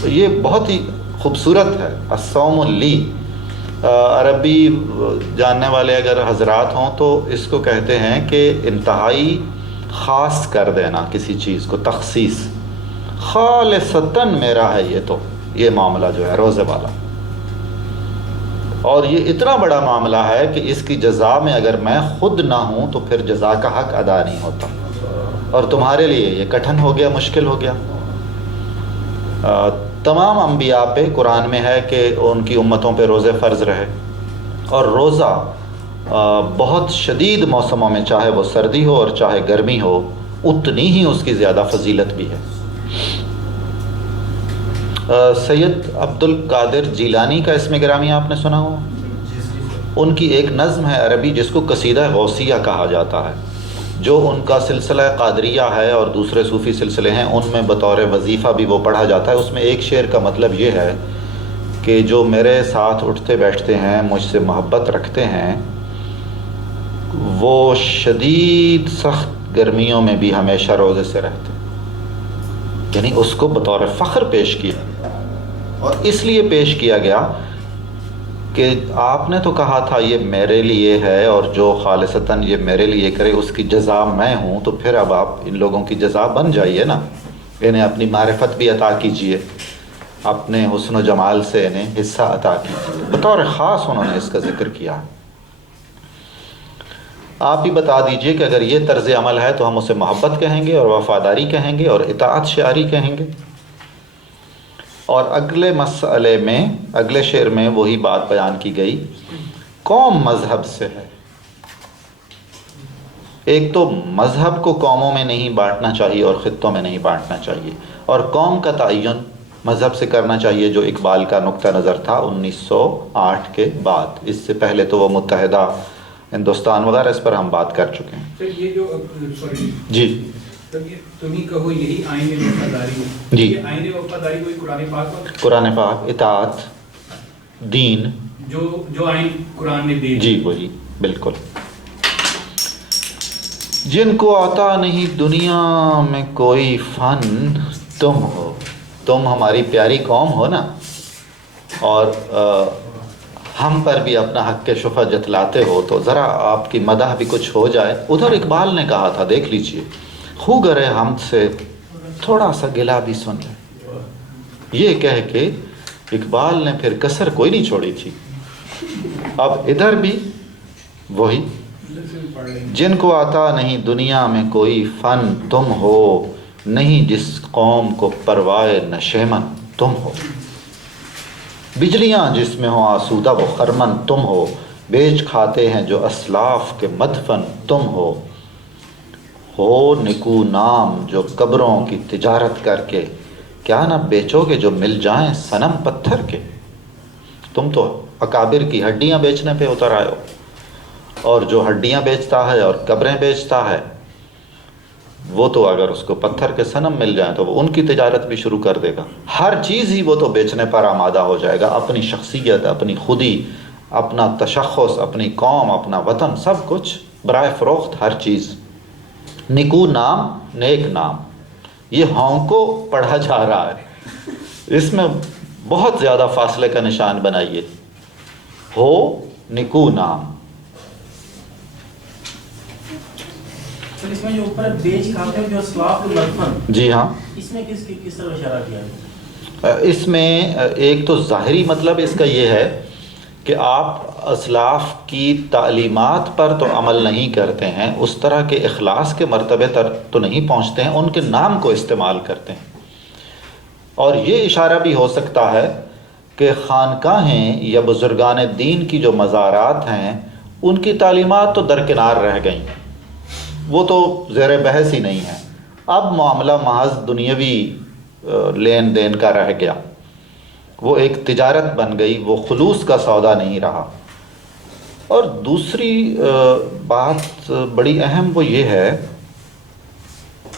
یہ بہت ہی خوبصورت ہے، الصوم لی۔ عربی جاننے والے اگر حضرات ہوں تو اس کو کہتے ہیں کہ انتہائی خاص کر دینا کسی چیز کو، تخصیص، خالصتاً میرا ہے یہ، تو یہ معاملہ جو ہے روزے والا، اور یہ اتنا بڑا معاملہ ہے کہ اس کی جزا میں اگر میں خود نہ ہوں تو پھر جزا کا حق ادا نہیں ہوتا، اور تمہارے لیے یہ کٹھن ہو گیا، مشکل ہو گیا۔ تمام انبیاء پہ قرآن میں ہے کہ ان کی امتوں پہ روزے فرض رہے، اور روزہ بہت شدید موسموں میں، چاہے وہ سردی ہو اور چاہے گرمی ہو، اتنی ہی اس کی زیادہ فضیلت بھی ہے۔ سید عبد القادر جیلانی کا اسم گرامی آپ نے سنا ہوا؟ ان کی ایک نظم ہے عربی جس کو قصیدہ غوثیہ کہا جاتا ہے، جو ان کا سلسلہ قادریہ ہے اور دوسرے صوفی سلسلے ہیں ان میں بطور وظیفہ بھی وہ پڑھا جاتا ہے. اس میں ایک شعر کا مطلب یہ ہے کہ جو میرے ساتھ اٹھتے بیٹھتے ہیں، مجھ سے محبت رکھتے ہیں، وہ شدید سخت گرمیوں میں بھی ہمیشہ روزے سے رہتے ہیں. یعنی اس کو بطور فخر پیش کیا گیا، اور اس لیے پیش کیا گیا کہ آپ نے تو کہا تھا یہ میرے لیے ہے، اور جو خالصتاً یہ میرے لیے کرے اس کی جزا میں ہوں، تو پھر اب آپ ان لوگوں کی جزا بن جائیے نا. انہیں اپنی معرفت بھی عطا کیجئے، اپنے حسن و جمال سے انہیں حصہ عطا کیجئے. بطور خاص انہوں نے اس کا ذکر کیا. آپ ہی بتا دیجئے کہ اگر یہ طرز عمل ہے تو ہم اسے محبت کہیں گے اور وفاداری کہیں گے اور اطاعت شعاری کہیں گے. اور اگلے مسئلے میں، اگلے شعر میں وہی بات بیان کی گئی. قوم مذہب سے ہے. ایک تو مذہب کو قوموں میں نہیں بانٹنا چاہیے اور خطوں میں نہیں بانٹنا چاہیے، اور قوم کا تعین مذہب سے کرنا چاہیے، جو اقبال کا نقطہ نظر تھا 1908 کے بعد. اس سے پہلے تو وہ متحدہ ہندوستان وغیرہ، اس پر ہم بات کر چکے ہیں. سر یہ جو جی تمہیں کہو یہی آئین وفاداری ہے. جی. یہ آئین وفاداری کوئی قرآن پاک کا، قرآن پاک، اطاعت، دین، جو آئین قرآن نے دے. جی وہی بالکل. جن کو آتا نہیں دنیا میں کوئی فن، تم ہو. تم ہماری پیاری قوم ہو نا، اور ہم پر بھی اپنا حق کے شفا جتلاتے ہو، تو ذرا آپ کی مدح بھی کچھ ہو جائے. ادھر اقبال نے کہا تھا، دیکھ لیجئے، خو گرے ہم سے تھوڑا سا گلا بھی سن لے. یہ کہہ کے اقبال نے پھر کسر کوئی نہیں چھوڑی تھی. اب ادھر بھی وہی، جن کو آتا نہیں دنیا میں کوئی فن، تم ہو. نہیں جس قوم کو پروائے نشیمن، تم ہو. بجلیاں جس میں ہو آسودہ و خرمن، تم ہو. بیچ کھاتے ہیں جو اسلاف کے مدفن، تم ہو. نکو نام جو قبروں کی تجارت کر کے، کیا نہ بیچو گے جو مل جائیں صنم پتھر کے. تم تو اکابر کی ہڈیاں بیچنے پہ اتر آئے ہو، اور جو ہڈیاں بیچتا ہے اور قبریں بیچتا ہے، وہ تو اگر اس کو پتھر کے صنم مل جائیں تو وہ ان کی تجارت بھی شروع کر دے گا. ہر چیز ہی وہ تو بیچنے پر آمادہ ہو جائے گا. اپنی شخصیت، اپنی خودی، اپنا تشخص، اپنی قوم، اپنا وطن، سب کچھ برائے فروخت، ہر چیز. نکو نام، نیک نام، یہ ہوں کو پڑھا جا رہا ہے. اس میں بہت زیادہ فاصلے کا نشان بنائیے. ہو نکو نام. اس میں جو اوپر بیچ کھاتے ہیں جو اسلاف المدفن، جی ہاں، اس میں کس طرح اشارہ کیا ہے؟ اس میں ایک تو ظاہری مطلب اس کا یہ ہے کہ آپ اسلاف کی تعلیمات پر تو عمل نہیں کرتے ہیں، اس طرح کے اخلاص کے مرتبے تک تو نہیں پہنچتے ہیں، ان کے نام کو استعمال کرتے ہیں. اور یہ اشارہ بھی ہو سکتا ہے کہ خانقاہیں یا بزرگان دین کی جو مزارات ہیں، ان کی تعلیمات تو درکنار رہ گئیں، وہ تو زیر بحث ہی نہیں ہے. اب معاملہ محض دنیاوی لین دین کا رہ گیا، وہ ایک تجارت بن گئی، وہ خلوص کا سودا نہیں رہا. اور دوسری بات بڑی اہم وہ یہ ہے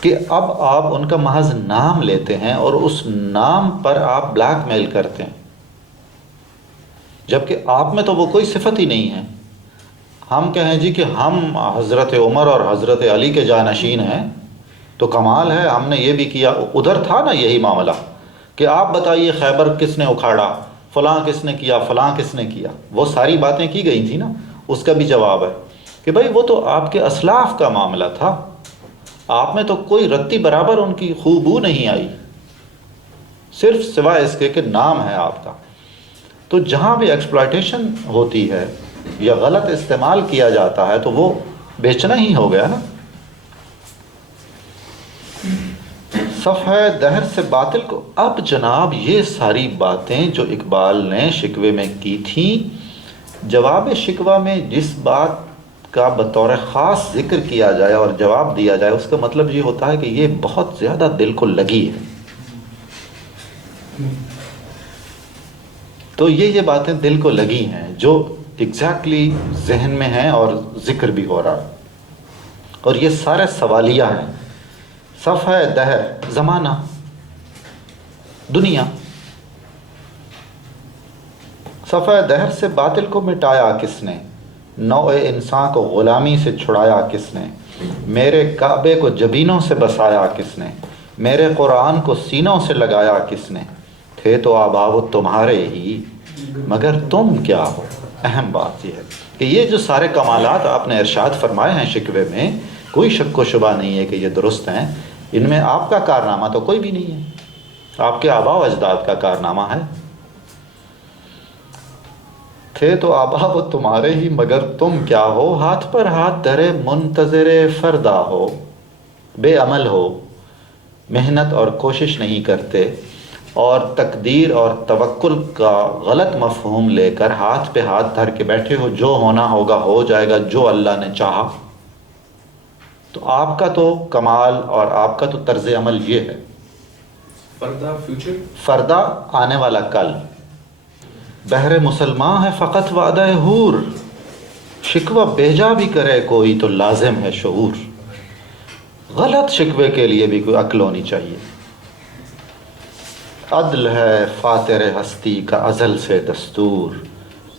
کہ اب آپ ان کا محض نام لیتے ہیں اور اس نام پر آپ بلیک میل کرتے ہیں، جبکہ آپ میں تو وہ کوئی صفت ہی نہیں ہے. ہم کہیں جی کہ ہم حضرت عمر اور حضرت علی کے جانشین ہیں تو کمال ہے، ہم نے یہ بھی کیا. ادھر تھا نا یہی معاملہ کہ آپ بتائیے خیبر کس نے اکھاڑا، فلاں کس نے کیا، فلاں کس نے کیا. وہ ساری باتیں کی گئی تھی نا. اس کا بھی جواب ہے کہ بھائی وہ تو آپ کے اسلاف کا معاملہ تھا، آپ میں تو کوئی رتی برابر ان کی خوبو نہیں آئی، صرف سوائے اس کے کہ نام ہے آپ کا. تو جہاں بھی ایکسپلائٹیشن ہوتی ہے یا غلط استعمال کیا جاتا ہے تو وہ بیچنا ہی ہو گیا نا. صفحہ دہر سے باطل کو. اب جناب یہ ساری باتیں جو اقبال نے شکوے میں کی تھیں، جواب شکوہ میں جس بات کا بطور خاص ذکر کیا جائے اور جواب دیا جائے، اس کا مطلب یہ ہوتا ہے کہ یہ بہت زیادہ دل کو لگی ہے. تو یہ باتیں دل کو لگی ہیں جو ایگزیکٹلی ذہن میں ہیں اور ذکر بھی ہو رہا ہے. اور یہ سارے سوالیہ ہیں. صفحہ دہر زمانہ دنیا. صفحہ دہر سے باطل کو مٹایا کس نے؟ نوع انسان کو غلامی سے چھڑایا کس نے؟ میرے کعبے کو جبینوں سے بسایا کس نے؟ میرے قرآن کو سینوں سے لگایا کس نے؟ تھے تو آبا و تمہارے ہی مگر تم کیا ہو. اہم بات یہ ہے کہ یہ جو سارے کمالات آپ نے ارشاد فرمائے ہیں شکوے میں، کوئی شک و شبہ نہیں ہے کہ یہ درست ہیں. ان میں آپ کا کارنامہ تو کوئی بھی نہیں ہے، آپ کے آبا و اجداد کا کارنامہ ہے. تھے تو آبا و تمہارے ہی مگر تم کیا ہو. ہاتھ پر ہاتھ دھرے منتظر فردا ہو. بے عمل ہو، محنت اور کوشش نہیں کرتے، اور تقدیر اور توکل کا غلط مفہوم لے کر ہاتھ پہ ہاتھ دھر کے بیٹھے ہو. جو ہونا ہوگا ہو جائے گا، جو اللہ نے چاہا. تو آپ کا تو کمال اور آپ کا تو طرز عمل یہ ہے. پردہ فیوچر، فردہ آنے والا کل. بہر مسلمان ہے فقط وعدہ حور. شکوہ بیجا بھی کرے کوئی تو لازم ہے شعور. غلط شکوے کے لیے بھی کوئی عقل ہونی چاہیے. عدل ہے فاتر ہستی کا ازل سے دستور.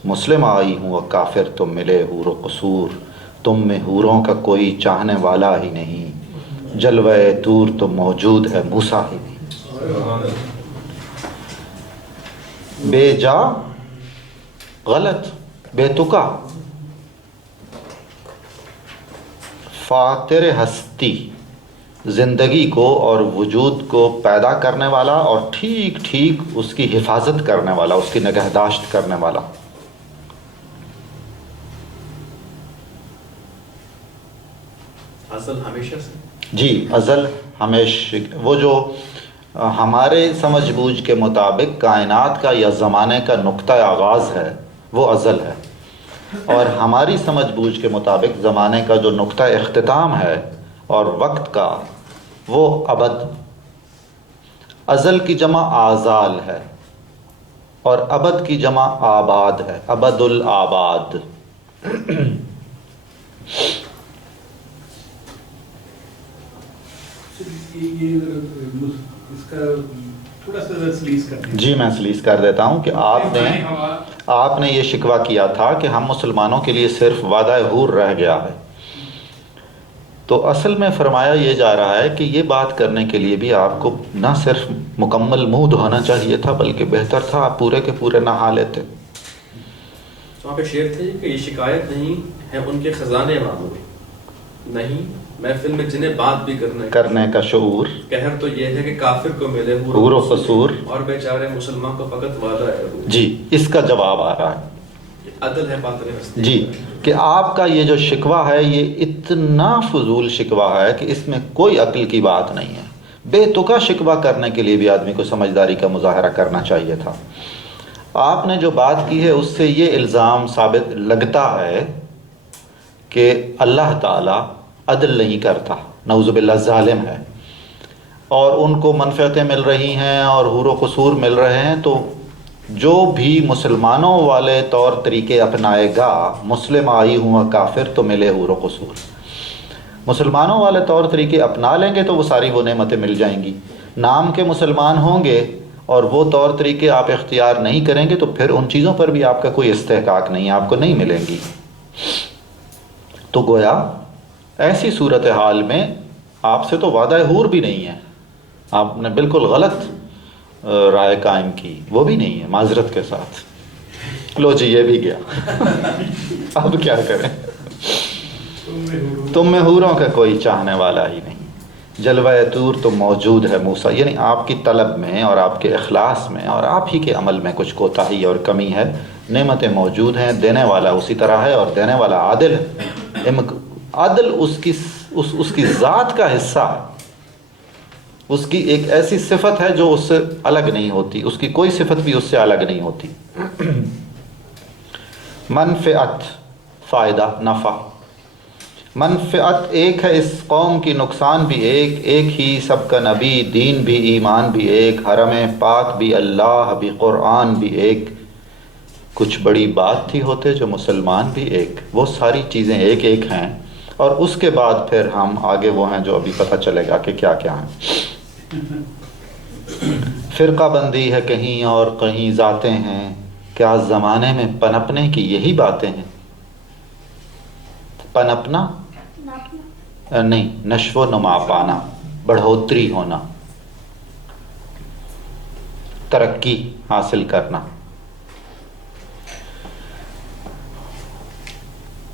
مسلم آئی ہوں و کافر تم ملے حور و قصور. تم میں حوروں کا کوئی چاہنے والا ہی نہیں. جلوہ طور تو موجود ہے موسیٰ ہی نہیں. بے جا غلط، بے تکا. فاتر ہستی زندگی کو اور وجود کو پیدا کرنے والا اور ٹھیک ٹھیک اس کی حفاظت کرنے والا، اس کی نگہداشت کرنے والا. ازل ہمیشہ سے. جی ازل ہمیشہ. وہ جو ہمارے سمجھ بوجھ کے مطابق کائنات کا یا زمانے کا نقطہ آغاز ہے وہ ازل ہے، اور ہماری سمجھ بوجھ کے مطابق زمانے کا جو نقطہ اختتام ہے اور وقت کا وہ ابد. ازل کی جمع آزال ہے اور ابد کی جمع آباد ہے، ابد الآباد. اس کا تھوڑا سا ریلیز کر دیں. جی میں سلیس کر دیتا ہوں کہ آپ نے یہ شکوہ کیا تھا کہ ہم مسلمانوں کے لیے صرف وعدہ حور رہ گیا ہے. تو اصل میں فرمایا یہ جا رہا ہے کہ یہ بات کرنے کے لیے بھی آپ کو نہ صرف مکمل منہ دھونا چاہیے تھا بلکہ بہتر تھا آپ پورے کے پورے نہا لیتے. وہاں پہ شعر تھے کہ یہ شکایت نہیں ہے ان کے خزانے معمول، نہیں محفل میں جنہیں بات بھی کرنے کا شعور. قہر تو یہ ہے کہ کافر کو ملے حور و قصور اور بیچارے مسلمان کو فقط وعدہ ہے. جی اس کا جواب آ رہا ہے. عدل ہے فاتر ہستی. جی کہ آپ کا یہ جو شکوہ ہے یہ اتنا فضول شکوہ ہے کہ اس میں کوئی عقل کی بات نہیں ہے. بے تکا شکوہ کرنے کے لیے بھی آدمی کو سمجھداری کا مظاہرہ کرنا چاہیے تھا. آپ نے جو بات کی ہے اس سے یہ الزام ثابت لگتا ہے کہ اللہ تعالیٰ عدل نہیں کرتا، نعوذ باللہ ظالم ہے، اور ان کو منفعتیں مل رہی ہیں اور حور و قصور مل رہے ہیں. تو جو بھی مسلمانوں والے طور طریقے اپنائے گا، مسلم آئی ہوا کافر تو ملے حور و قصور، مسلمانوں والے طور طریقے اپنا لیں گے تو وہ ساری وہ نعمتیں مل جائیں گی. نام کے مسلمان ہوں گے اور وہ طور طریقے آپ اختیار نہیں کریں گے تو پھر ان چیزوں پر بھی آپ کا کوئی استحقاق نہیں، آپ کو نہیں ملیں گی. تو گویا ایسی صورتحال میں آپ سے تو وعدہ حور بھی نہیں ہے، آپ نے بالکل غلط رائے قائم کی، وہ بھی نہیں ہے معذرت کے ساتھ. لو جی یہ بھی گیا. اب کیا کریں؟ تم میں حوروں کا کوئی چاہنے والا ہی نہیں. جلوہ طور تو موجود ہے موسیٰ، یعنی آپ کی طلب میں اور آپ کے اخلاص میں اور آپ ہی کے عمل میں کچھ کوتاہی اور کمی ہے. نعمتیں موجود ہیں، دینے والا اسی طرح ہے اور دینے والا عادل ہے. عدل اس کی ذات کا حصہ ہے، اس کی ایک ایسی صفت ہے جو اس سے الگ نہیں ہوتی، اس کی کوئی صفت بھی اس سے الگ نہیں ہوتی. منفعت فائدہ نفع، منفعت ایک ہے اس قوم کی، نقصان بھی ایک ہی سب کا نبی، دین بھی ایمان بھی ایک، حرم پاک بھی اللہ بھی قرآن بھی ایک. کچھ بڑی بات تھی ہوتے جو مسلمان بھی ایک. وہ ساری چیزیں ایک ایک ہیں اور اس کے بعد پھر ہم آگے وہ ہیں جو ابھی پتہ چلے گا کہ کیا کیا ہیں۔ فرقہ بندی ہے کہیں اور کہیں ذاتیں ہیں، کیا زمانے میں پنپنے کی یہی باتیں ہیں؟ پنپنا نہیں، نشو و نما پانا، بڑھوتری ہونا، ترقی حاصل کرنا۔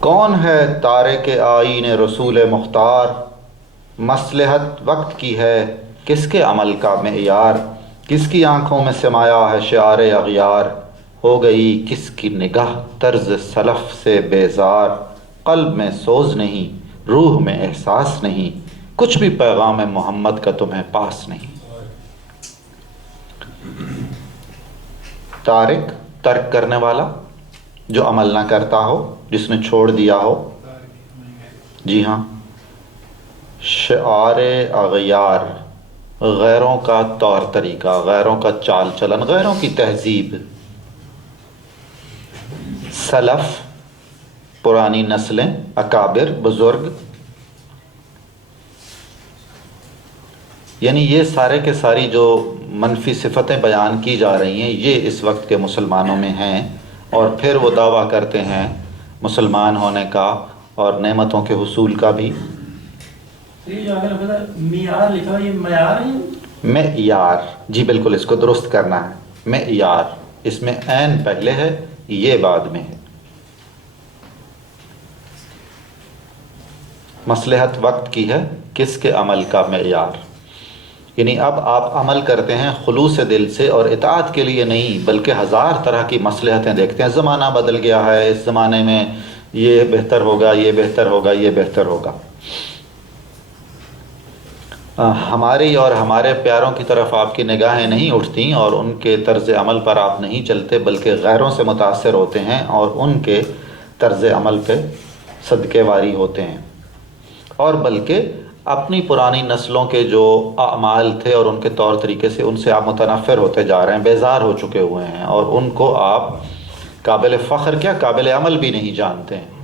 کون ہے تارک آئین رسول مختار، مصلحت وقت کی ہے کس کے عمل کا معیار، کس کی آنکھوں میں سمایا ہے شعار اغیار، ہو گئی کس کی نگاہ طرز سلف سے بیزار، قلب میں سوز نہیں، روح میں احساس نہیں، کچھ بھی پیغام محمد کا تمہیں پاس نہیں۔ تارک، ترک کرنے والا، جو عمل نہ کرتا ہو، جس نے چھوڑ دیا ہو۔ جی ہاں، شعار اغیار، غیروں کا طور طریقہ، غیروں کا چال چلن، غیروں کی تہذیب۔ سلف، پرانی نسلیں، اکابر، بزرگ، یعنی یہ سارے کے ساری جو منفی صفتیں بیان کی جا رہی ہیں یہ اس وقت کے مسلمانوں میں ہیں، اور پھر وہ دعویٰ کرتے ہیں مسلمان ہونے کا اور نعمتوں کے حصول کا بھی۔ یہ جو اگر معیار لکھا ہو، یہ معیار ہے؟ معیار، جی بالکل، اس کو درست کرنا ہے۔ معیار، اس میں عین پہلے ہے، یہ بعد میں ہے۔ مصلحت وقت کی ہے کس کے عمل کا معیار، یعنی اب آپ عمل کرتے ہیں خلوص دل سے اور اطاعت کے لیے نہیں، بلکہ ہزار طرح کی مصلحتیں دیکھتے ہیں۔ زمانہ بدل گیا ہے، اس زمانے میں یہ بہتر ہوگا، یہ بہتر ہوگا، یہ بہتر ہوگا۔ ہماری اور ہمارے پیاروں کی طرف آپ کی نگاہیں نہیں اٹھتیں اور ان کے طرز عمل پر آپ نہیں چلتے، بلکہ غیروں سے متاثر ہوتے ہیں اور ان کے طرز عمل پہ صدقے واری ہوتے ہیں، اور بلکہ اپنی پرانی نسلوں کے جو اعمال تھے اور ان کے طور طریقے سے ان سے آپ متنفر ہوتے جا رہے ہیں، بیزار ہو چکے ہوئے ہیں، اور ان کو آپ قابل فخر کیا قابل عمل بھی نہیں جانتے ہیں۔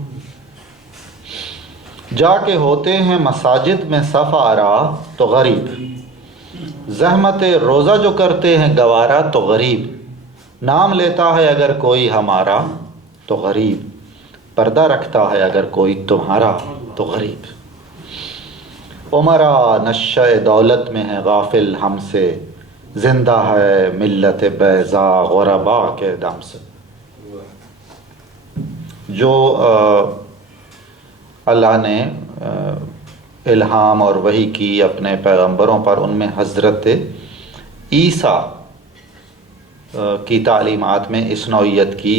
جا کے ہوتے ہیں مساجد میں صف آرا تو غریب، زحمت روزہ جو کرتے ہیں گوارا تو غریب، نام لیتا ہے اگر کوئی ہمارا تو غریب، پردہ رکھتا ہے اگر کوئی تمہارا تو غریب۔ عمرا نشہ دولت میں ہے غافل ہم سے، زندہ ہے ملت بیضا غربا کے دم سے۔ جو اللہ نے الہام اور وحی کی اپنے پیغمبروں پر، ان میں حضرت عیسیٰ کی تعلیمات میں اس نوعیت کی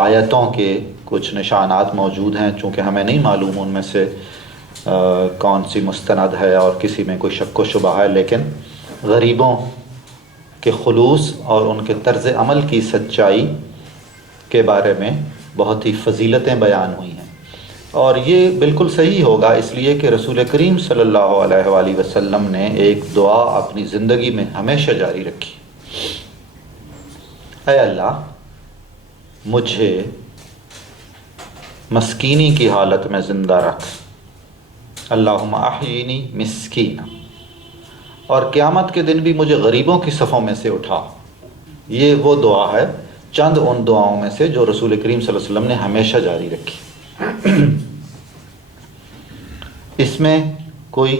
آیتوں کے کچھ نشانات موجود ہیں، چونکہ ہمیں نہیں معلوم ان میں سے کون سی مستند ہے اور کسی میں کوئی شک و شبہ ہے، لیکن غریبوں کے خلوص اور ان کے طرز عمل کی سچائی کے بارے میں بہت ہی فضیلتیں بیان ہوئی ہیں، اور یہ بالکل صحیح ہوگا، اس لیے کہ رسول کریم صلی اللہ علیہ وآلہ وسلم نے ایک دعا اپنی زندگی میں ہمیشہ جاری رکھی: اے اللہ مجھے مسکینی کی حالت میں زندہ رکھ، اللہم احیینی مسکینا، اور قیامت کے دن بھی مجھے غریبوں کی صفوں میں سے اٹھا۔ یہ وہ دعا ہے، چند ان دعاؤں میں سے جو رسول کریم صلی اللہ علیہ وسلم نے ہمیشہ جاری رکھی۔ اس میں کوئی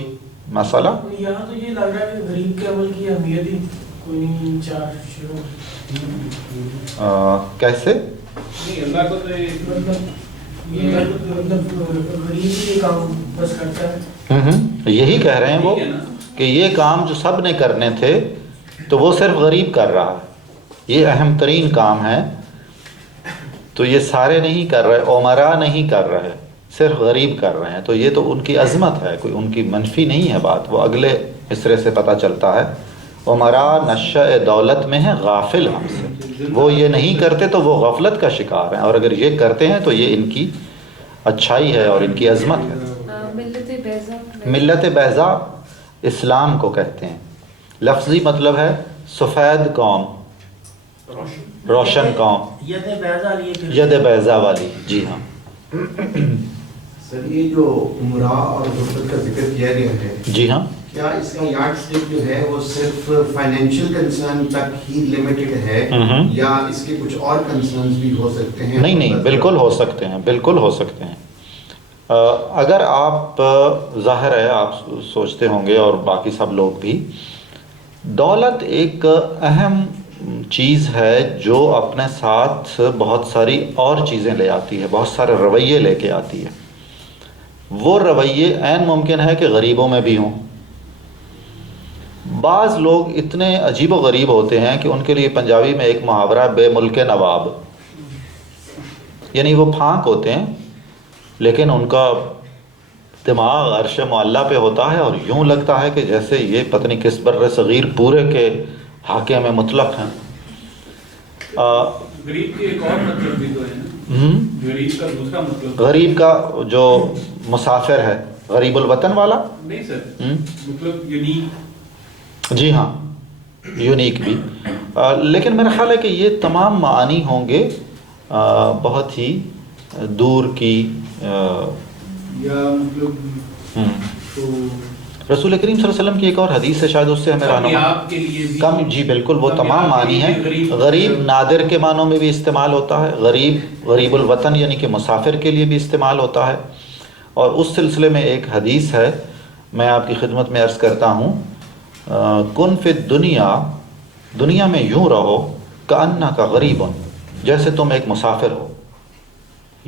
مسئلہ؟ یہاں تو یہ لگ رہا ہے کہ غریب کے عمل کی اہمیت ہی کوئی نہیں، چار شروع کیسے؟ نہیں، اللہ کو تو یہ غریب یہ کام بس کرتا ہے۔ یہی کہہ رہے ہیں وہ کہ یہ کام جو سب نے کرنے تھے تو وہ صرف غریب کر رہا ہے، یہ اہم ترین کام ہے، تو یہ سارے نہیں کر رہے، عمرا نہیں کر رہے، صرف غریب کر رہے ہیں، تو یہ تو ان کی عظمت ہے، کوئی ان کی منفی نہیں ہے بات، وہ اگلے مصرے سے پتہ چلتا ہے۔ عمرا نشہ دولت میں ہے غافل ہم سے، وہ یہ نہیں کرتے تو وہ غفلت کا شکار ہیں، اور اگر یہ کرتے ہیں تو یہ ان کی اچھائی ہے اور ان کی عظمت ہے۔ ملت بیضا اسلام کو کہتے ہیں، لفظی مطلب ہے سفید قوم، روشن قوم، ید بیضا ید بیضا والی، جی ہاں۔ سر یہ جو عمرہ اور غربت کا ذکر کیا گیا ہے، جی ہاں، کیا اس کا یارڈ اسٹک جو ہے وہ صرف فائنینشیل کنسرن تک ہی لمیٹڈ ہے یا اس کے کچھ اور کنسرنز بھی ہو سکتے ہیں؟ نہیں، بالکل ہو سکتے ہیں، بالکل ہو سکتے ہیں. اگر آپ، ظاہر ہے آپ سوچتے ہوں گے اور باقی سب لوگ بھی، دولت ایک اہم چیز ہے جو اپنے ساتھ بہت ساری اور چیزیں لے آتی ہے، بہت سارے رویے لے کے آتی ہے. وہ رویے عین ممکن ہے کہ غریبوں میں بھی ہوں. بعض لوگ اتنے عجیب و غریب ہوتے ہیں کہ ان کے لیے پنجابی میں ایک محاورہ بے ملک نواب، یعنی وہ پھانک ہوتے ہیں لیکن ان کا دماغ عرش معلیٰ پہ ہوتا ہے اور یوں لگتا ہے کہ جیسے یہ پتہ نہیں کس بر صغیر پورے کے حاکم مطلق ہیں. غریب کی ایک اور مطلب بھی تو ہے نا، غریب کا دوسرا مطلب، غریب کا جو مسافر ہے، غریب الوطن والا نہیں سر، مطلب یونیک. جی ہاں، یونیک بھی. لیکن میرا خیال ہے کہ یہ تمام معانی ہوں گے بہت ہی دور کی. یا مطلب تو رسول کریم صلی اللہ علیہ وسلم کی ایک اور حدیث ہے، شاید اس سے ہمیں کامیاب کے لیے بھی کم، جی بالکل، وہ تمام معنی ہیں. غریب نادر کے معنوں میں بھی استعمال ہوتا ہے، غریب الوطن یعنی کہ مسافر کے لیے بھی استعمال ہوتا ہے. اور اس سلسلے میں ایک حدیث ہے، میں آپ کی خدمت میں عرض کرتا ہوں، کن فی دنیا میں یوں رہو کأنک غریب، جیسے تم ایک مسافر ہو.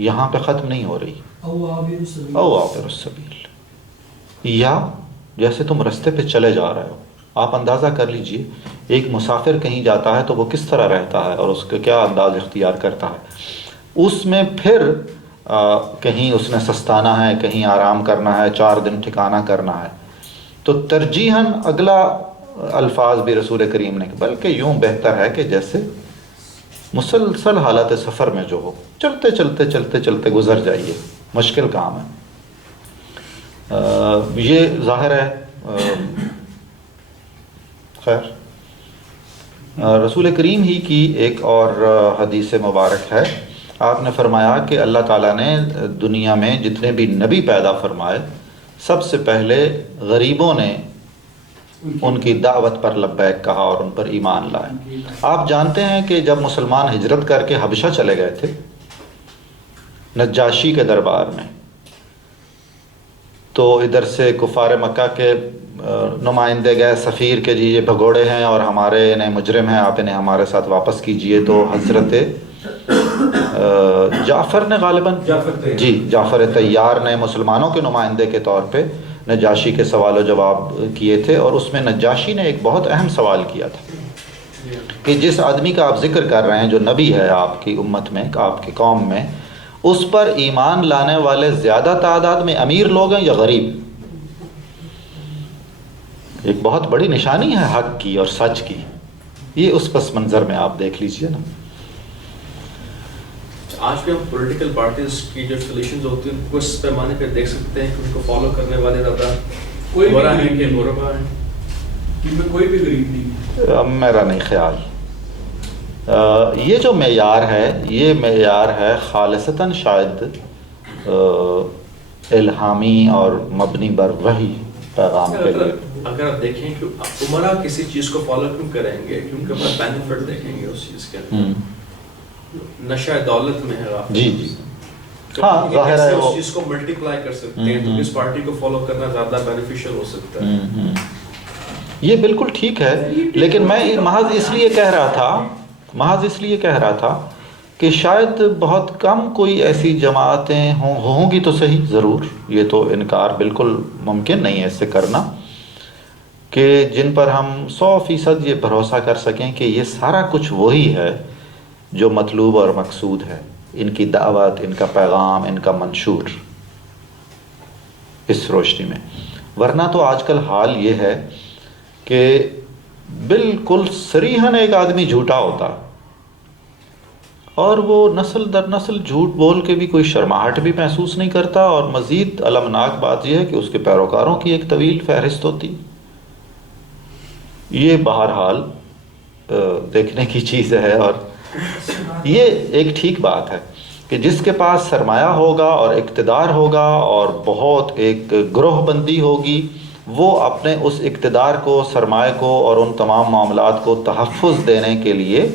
یہاں پہ ختم نہیں ہو رہی، او عابر السبیل، یا جیسے تم رستے پہ چلے جا رہے ہو. آپ اندازہ کر لیجئے ایک مسافر کہیں جاتا ہے تو وہ کس طرح رہتا ہے اور اس کا کیا انداز اختیار کرتا ہے. اس میں پھر کہیں اس نے سستانا ہے، کہیں آرام کرنا ہے، 4 دن ٹھکانہ کرنا ہے. تو ترجیحاً اگلا الفاظ بھی رسول کریم نے، بلکہ یوں بہتر ہے کہ جیسے مسلسل حالت سفر میں جو ہو، چلتے چلتے چلتے چلتے گزر جائیے، مشکل کام ہے. یہ ظاہر ہے. خیر، رسول کریم ہی کی ایک اور حدیث مبارک ہے. آپ نے فرمایا کہ اللہ تعالیٰ نے دنیا میں جتنے بھی نبی پیدا فرمائے، سب سے پہلے غریبوں نے ان کی دعوت پر لبیک کہا اور ان پر ایمان لائے. آپ جانتے ہیں کہ جب مسلمان ہجرت کر کے حبشہ چلے گئے تھے نجاشی کے دربار میں، تو ادھر سے کفار مکہ کے نمائندے گئے سفیر کے، جی یہ بھگوڑے ہیں اور ہمارے انہیں مجرم ہیں، آپ انہیں ہمارے ساتھ واپس کیجئے. تو حضرت جعفر نے غالباً جعفر طیار نے مسلمانوں کے نمائندے کے طور پہ نجاشی کے سوال و جواب کیے تھے. اور اس میں نجاشی نے ایک بہت اہم سوال کیا تھا کہ جس آدمی کا آپ ذکر کر رہے ہیں جو نبی ہے آپ کی امت میں، آپ کی قوم میں، اس پر ایمان لانے والے زیادہ تعداد میں امیر لوگ ہیں یا غریب؟ ایک بہت بڑی نشانی ہے حق کی اور سچ کی. یہ اس پس منظر میں آپ دیکھ لیجئے نا. آج بھی ہم پولیٹیکل پارٹیز کی جو سلیوشنز ہوتی ہیں ان کو اس پیمانے پہ دیکھ سکتے ہیں کہ ان کو فالو کرنے والے زیادہ کوئی برا ہے کہ غربا ہے، ان میں کوئی بھی غریب نہیں ہے. میرا نہیں خیال. یہ جو معیار ہے، یہ معیار ہے خالصتاً شاید الہامی اور مبنی بر وحی پیغام کے لیے. اگر آپ دیکھیں کہ عمرہ کسی چیز کو فالو کیوں کریں گے، کیونکہ اپنا بینیفٹ دیکھیں گے اس چیز کے اندر. نشہ دولت میں ہے، جی ہاں ظاہر ہے اس چیز کو ملٹیپلائی کر سکتے ہیں، تو اس پارٹی کو فالو کرنا زیادہ بینیفیشل ہو سکتا ہے. یہ بالکل ٹھیک ہے، لیکن میں محض اس لیے کہہ رہا تھا کہ شاید بہت کم کوئی ایسی جماعتیں ہوں گی تو صحیح، ضرور، یہ تو انکار بالکل ممکن نہیں ہے اس سے کرنا، کہ جن پر ہم 100% یہ بھروسہ کر سکیں کہ یہ سارا کچھ وہی ہے جو مطلوب اور مقصود ہے، ان کی دعوت، ان کا پیغام، ان کا منشور، اس روشنی میں. ورنہ تو آج کل حال یہ ہے کہ بالکل صریحاً ایک آدمی جھوٹا ہوتا اور وہ نسل در نسل جھوٹ بول کے بھی کوئی شرماہٹ بھی محسوس نہیں کرتا. اور مزید المناک بات یہ ہے کہ اس کے پیروکاروں کی ایک طویل فہرست ہوتی. یہ بہرحال دیکھنے کی چیز ہے، اور یہ ایک ٹھیک بات ہے. کہ جس کے پاس سرمایہ ہوگا اور اقتدار ہوگا اور بہت ایک گروہ بندی ہوگی، وہ اپنے اس اقتدار کو، سرمایہ کو اور ان تمام معاملات کو تحفظ دینے کے لیے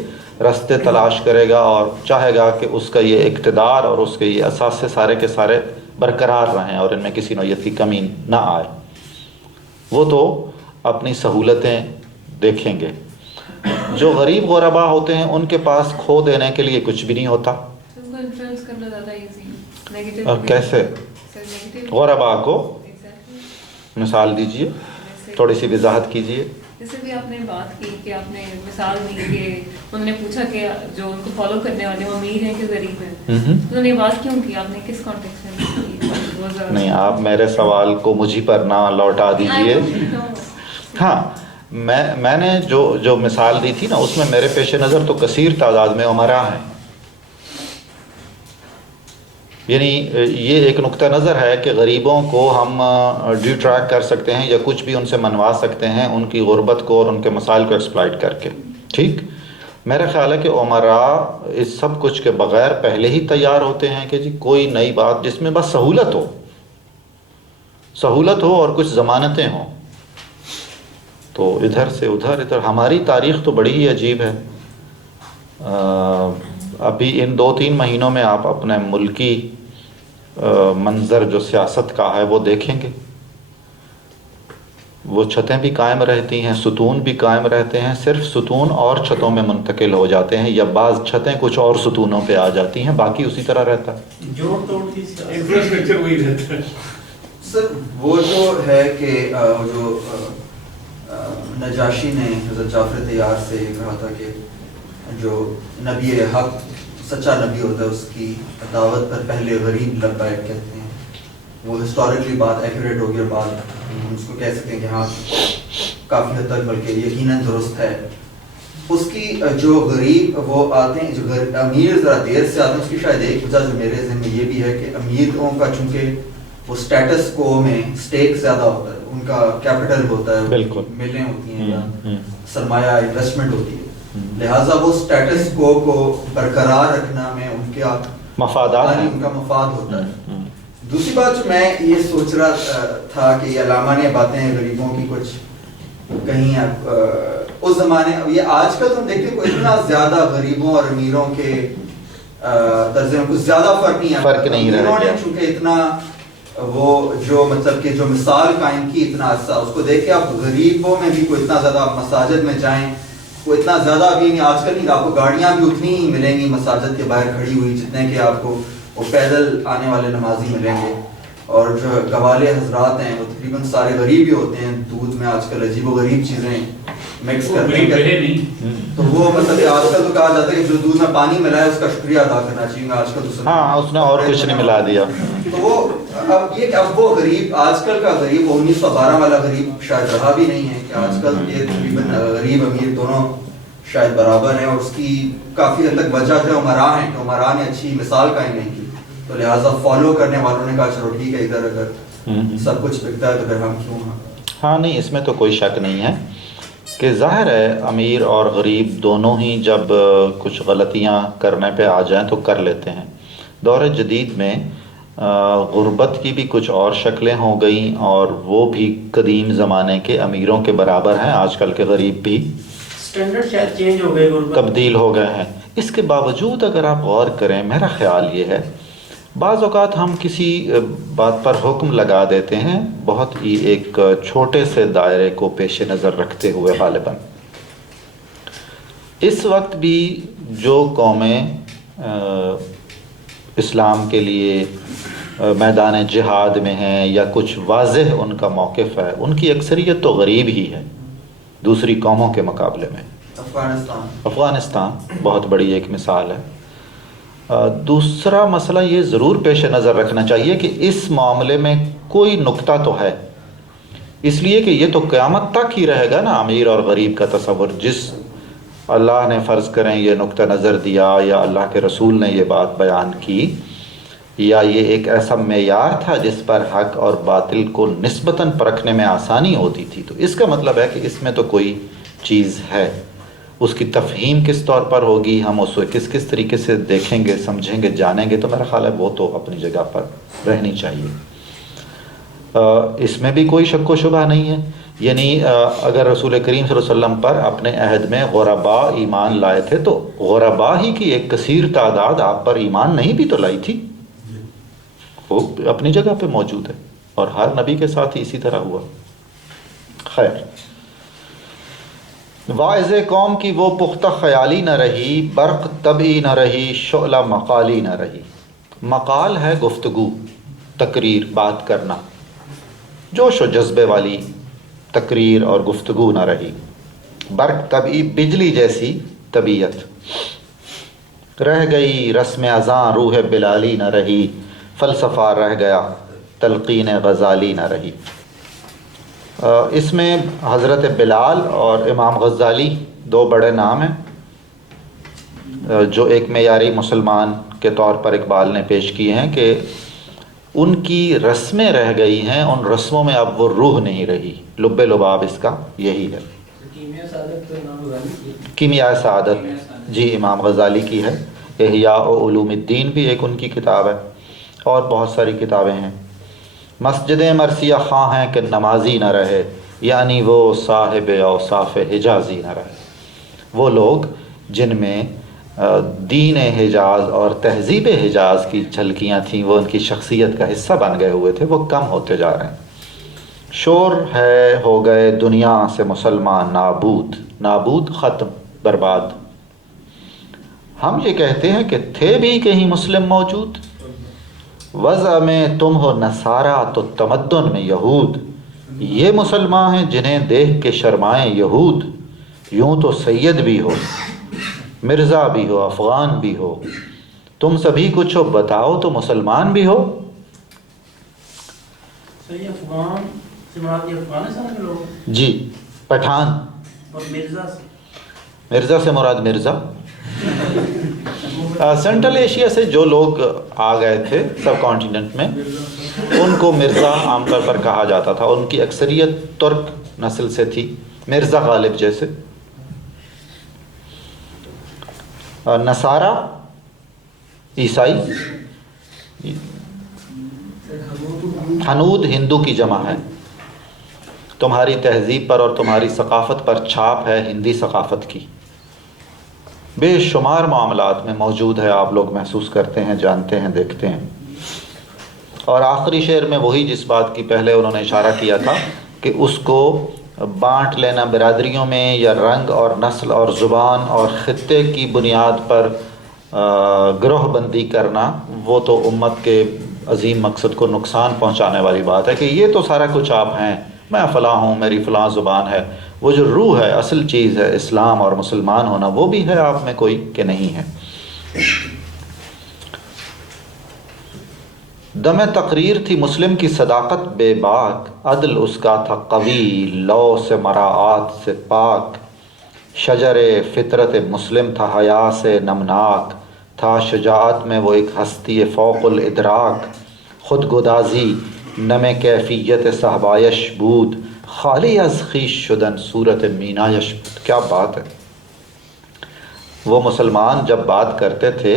راستے تلاش کرے گا اور چاہے گا کہ اس کا یہ اقتدار اور اس کے یہ اثاثے سارے کے سارے برقرار رہیں اور ان میں کسی نوعیت کی کمی نہ آئے۔ وہ تو اپنی سہولتیں دیکھیں گے۔ جو غریب غربا ہوتے ہیں ان کے پاس کھو دینے کے لیے کچھ بھی نہیں ہوتا۔ ان کو انفلوئنس کرنا زیادہ ایزی ہے، نیگیٹو کیسے؟ غربا کو مثال دیجئے، تھوڑی سی وضاحت کیجئے۔ جیسے بھی آپ نے بات کی کہ آپ نے مثال دی کہ انہوں نے پوچھا کہ جو ان کو فالو کرنے والے وہ امیر ہیں کہ غریب ہیں، انہوں نے بات کیوں کی؟ آپ نے کس کانٹیکسٹ میں کی؟ نہیں، آپ میرے سوال کو مجھے پر نہ لوٹا دیجئے۔ ہاں، میں نے جو مثال دی تھی نا، اس میں میرے پیش نظر تو کثیر تعداد میں عمرا ہیں، یعنی یہ ایک نقطہ نظر ہے کہ غریبوں کو ہم ڈیٹریکٹ کر سکتے ہیں یا کچھ بھی ان سے منوا سکتے ہیں ان کی غربت کو اور ان کے مسائل کو ایکسپلائٹ کر کے۔ ٹھیک، میرا خیال ہے کہ عمرا اس سب کچھ کے بغیر پہلے ہی تیار ہوتے ہیں کہ جی کوئی نئی بات جس میں بس سہولت ہو اور کچھ ضمانتیں ہوں، تو ادھر سے ادھر ہماری تاریخ تو بڑی ہی عجیب ہے۔ ابھی ان 2-3 مہینوں میں آپ اپنے ملکی منظر جو سیاست کا ہے وہ دیکھیں گے، وہ چھتیں بھی قائم رہتی ہیں، ستون بھی قائم رہتے ہیں، صرف ستون اور چھتوں میں منتقل ہو جاتے ہیں یا بعض چھتیں کچھ اور ستونوں پہ آ جاتی ہیں، باقی اسی طرح رہتا ہے۔ جوڑ توڑ کی انفراسٹرکچر وہی رہتا ہے۔ سر وہ جو ہے کہ جو نجاشی نے حضرت جعفر طیار سے کہا تھا کہ جو نبی حق سچا نبی ہوتا ہے اس کی دعوت پر پہلے غریب لبیک کہتے ہیں، وہ ہسٹوریکلی بات ایکوریٹ ہوگی اور بات ہم اس کو کہہ سکتے ہیں کہ ہاں کافی حد تک بلکہ یقیناً درست ہے۔ اس کی جو غریب وہ آتے ہیں، جو امیر ذرا دیر سے آتے ہیں، اس کی شاید ایک وجہ جو میرے ذہن میں یہ بھی ہے کہ امیروں کا چونکہ وہ سٹیٹس کو میں سٹیک زیادہ ہوتا ہے، ان کا کیپٹل ہوتا ہے، بالکل ملیں ہوتی ہیں یا سرمایہ انویسٹمنٹ ہوتی ہے، لہٰذا وہ سٹیٹس کو برقرار رکھنا میں ان کے مفادات ہیں، ان کا مفاد ہوتا ہے۔ دوسری بات جو میں یہ سوچ رہا تھا کہ یہ علامہ نے باتیں غریبوں کی کچھ کہیں اس زمانے، یہ آج کل تم دیکھتے کوئی اتنا زیادہ غریبوں اور امیروں کے طرز میں کچھ زیادہ فرق نہیں رہا ہے، چونکہ اتنا وہ جو مطلب کہ جو مثال قائم کی اتنا عرصہ، اس کو دیکھ کے آپ غریبوں میں بھی کوئی اتنا زیادہ، آپ مساجد میں جائیں کوئی اتنا زیادہ بھی نہیں، آج کل نہیں، آپ کو گاڑیاں بھی اتنی ہی ملیں گی مساجد کے باہر کھڑی ہوئی جتنے کہ آپ کو وہ پیدل آنے والے نمازی ملیں گے، اور جو گوالے حضرات ہیں وہ تقریباً سارے غریب ہی ہوتے ہیں، دودھ میں آج کل عجیب و غریب چیزیں مکس کرتے ہیں، تو وہ مطلب آج کل تو کہا جاتا ہے کہ جو دودھ میں پانی ملا ہے اس کا شکریہ ادا کرنا چاہیے، آج کل تو ہاں اس نے اور کچھ نہیں ملا دیا۔ تو وہ اب یہ کہ اب وہ غریب آج کل کا غریب 1912 والا غریب شاید رہا بھی نہیں ہے، کہ آج کل یہ تقریباً غریب امیر دونوں شاید برابر ہیں، اور اس کی کافی حد تک وجہ جو عمرا ہیں کہ عمرا نے اچھی مثال قائم نہیں کی، تو لہٰذا فالو کرنے والوں نے کہا چلو ٹھیک ہے، ادھر اگر سب کچھ بکتا ہے تو پھر ہم کیوں ہیں۔ ہاں نہیں، اس میں تو کوئی شک نہیں ہے کہ ظاہر ہے امیر اور غریب دونوں ہی جب کچھ غلطیاں کرنے پہ آ جائیں تو کر لیتے ہیں۔ دور جدید میں غربت کی بھی کچھ اور شکلیں ہو گئیں، اور وہ بھی قدیم زمانے کے امیروں کے برابر ہیں، آج کل کے غریب بھی سٹینڈرڈ شاید چینج ہو گئے، تبدیل ہو گئے ہیں۔ اس کے باوجود اگر آپ غور کریں، میرا خیال یہ ہے بعض اوقات ہم کسی بات پر حکم لگا دیتے ہیں بہت ہی ایک چھوٹے سے دائرے کو پیش نظر رکھتے ہوئے، غالباً اس وقت بھی جو قومیں اسلام کے لیے میدان جہاد میں ہیں یا کچھ واضح ان کا موقف ہے، ان کی اکثریت تو غریب ہی ہے دوسری قوموں کے مقابلے میں۔ افغانستان بہت بڑی ایک مثال ہے۔ دوسرا مسئلہ یہ ضرور پیش نظر رکھنا چاہیے کہ اس معاملے میں کوئی نقطہ تو ہے، اس لیے کہ یہ تو قیامت تک ہی رہے گا نا امیر اور غریب کا تصور، جس اللہ نے فرض کریں یہ نقطہ نظر دیا یا اللہ کے رسول نے یہ بات بیان کی، یا یہ ایک ایسا معیار تھا جس پر حق اور باطل کو نسبتاً پرکھنے میں آسانی ہوتی تھی، تو اس کا مطلب ہے کہ اس میں تو کوئی چیز ہے۔ اس کی تفہیم کس طور پر ہوگی، ہم اس کو کس طریقے سے دیکھیں گے، سمجھیں گے، جانیں گے، تو میرا خیال ہے وہ تو اپنی جگہ پر رہنی چاہیے. اس میں بھی کوئی شک و شبہ نہیں ہے. یعنی اگر رسول کریم صلی اللہ علیہ وسلم پر اپنے عہد میں غرباء ایمان لائے تھے تو غرباء ہی کی ایک کثیر تعداد آپ پر ایمان نہیں بھی تو لائی تھی، وہ اپنی جگہ پہ موجود ہے، اور ہر نبی کے ساتھ ہی اسی طرح ہوا. خیر، واعظ قوم کی وہ پختہ خیالی نہ رہی، برق طبعی نہ رہی، شعلہ مقالی نہ رہی. مقال ہے گفتگو، تقریر، بات کرنا. جوش و جذبے والی تقریر اور گفتگو نہ رہی. برق طبعی، بجلی جیسی طبیعت رہ گئی. رسم اذاں روح بلالی نہ رہی. فلسفہ رہ گیا، تلقین غزالی نہ رہی. اس میں حضرت بلال اور امام غزالی دو بڑے نام ہیں جو ایک معیاری مسلمان کے طور پر اقبال نے پیش کیے ہیں کہ ان کی رسمیں رہ گئی ہیں، ان رسموں میں اب وہ روح نہیں رہی. لب لباب اس کا یہی ہے. کیمیاء سعادت جی امام غزالی کی ہے. احیاء علوم الدین بھی ایک ان کی کتاب ہے، اور بہت ساری کتابیں ہیں. مسجد مرثیہ خواں ہیں کہ نمازی نہ رہے، یعنی وہ صاحب اوصاف حجازی نہ رہے. وہ لوگ جن میں دین حجاز اور تہذیب حجاز کی جھلکیاں تھیں، وہ ان کی شخصیت کا حصہ بن گئے ہوئے تھے، وہ کم ہوتے جا رہے ہیں. شور ہے ہو گئے دنیا سے مسلمان نابود. نابود ختم، برباد. ہم یہ کہتے ہیں کہ تھے بھی کہیں مسلم موجود. وضع میں تم ہو نصارہ تو تمدن میں یہود. یہ مسلمان ہیں جنہیں دیکھ کے شرمائیں یہود. یوں تو سید بھی ہو، مرزا بھی ہو، افغان بھی ہو، تم سبھی کچھ ہو، بتاؤ تو مسلمان بھی ہو. صحیح. افغان سے مراد یہ افغانستان کے لوگ جی، پٹھان. اور مرزا سے مرزا سے مراد مرزا سینٹرل ایشیا سے جو لوگ آ گئے تھے سب کانٹیننٹ میں، ان کو مرزا عام طور پر کہا جاتا تھا. ان کی اکثریت ترک نسل سے تھی، مرزا غالب جیسے. نصارہ عیسائی. حنود ہندو کی جمع ہے. تمہاری تہذیب پر اور تمہاری ثقافت پر چھاپ ہے ہندی ثقافت کی. بے شمار معاملات میں موجود ہے، آپ لوگ محسوس کرتے ہیں، جانتے ہیں، دیکھتے ہیں. اور آخری شعر میں وہی جس بات کی پہلے انہوں نے اشارہ کیا تھا کہ اس کو بانٹ لینا برادریوں میں یا رنگ اور نسل اور زبان اور خطے کی بنیاد پر گروہ بندی کرنا، وہ تو امت کے عظیم مقصد کو نقصان پہنچانے والی بات ہے کہ یہ تو سارا کچھ آپ ہیں، میں فلاں ہوں، میری فلاں زبان ہے. وہ جو روح ہے، اصل چیز ہے اسلام اور مسلمان ہونا، وہ بھی ہے آپ میں کوئی کہ نہیں ہے. دم تقریر تھی مسلم کی صداقت بے باک. عدل اس کا تھا قوی، لو سے مراعات سے پاک. شجر فطرت مسلم تھا حیا سے نمناک. تھا شجاعت میں وہ ایک ہستی فوق الادراک. خود گدازی نم کیفیت صحبایش بود. خالی از خویش شدن صورت مینایش بود. کیا بات ہے. وہ مسلمان جب بات کرتے تھے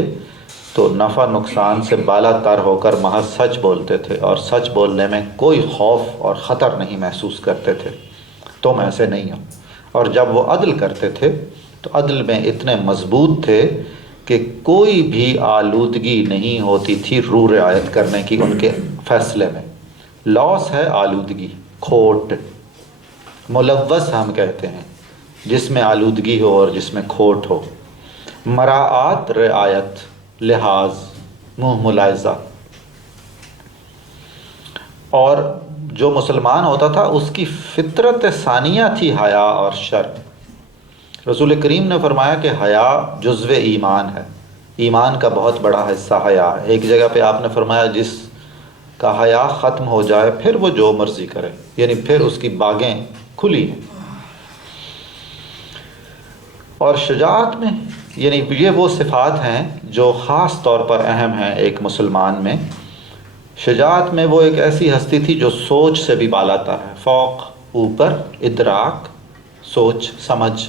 تو نفع نقصان سے بالا تر ہو کر محض سچ بولتے تھے، اور سچ بولنے میں کوئی خوف اور خطر نہیں محسوس کرتے تھے. تم ایسے نہیں ہو. اور جب وہ عدل کرتے تھے تو عدل میں اتنے مضبوط تھے کہ کوئی بھی آلودگی نہیں ہوتی تھی رو رعایت کرنے کی ان کے فیصلے میں. لاس ہے آلودگی، کھوٹ. ملوث ہم کہتے ہیں جس میں آلودگی ہو اور جس میں کھوٹ ہو. مراعات رعایت، لحاظ، منہ ملاحظہ. اور جو مسلمان ہوتا تھا اس کی فطرت ثانیہ تھی حیا اور شرم. رسول کریم نے فرمایا کہ حیا جزو ایمان ہے، ایمان کا بہت بڑا حصہ حیا ہے. ایک جگہ پہ آپ نے فرمایا جس کا حیا ختم ہو جائے پھر وہ جو مرضی کرے، یعنی پھر اس کی باغیں کھلی ہیں. اور شجاعت میں یعنی یہ وہ صفات ہیں جو خاص طور پر اہم ہیں ایک مسلمان میں. شجاعت میں وہ ایک ایسی ہستی تھی جو سوچ سے بھی بالا تر ہے، فوق، اوپر، ادراک، سوچ، سمجھ.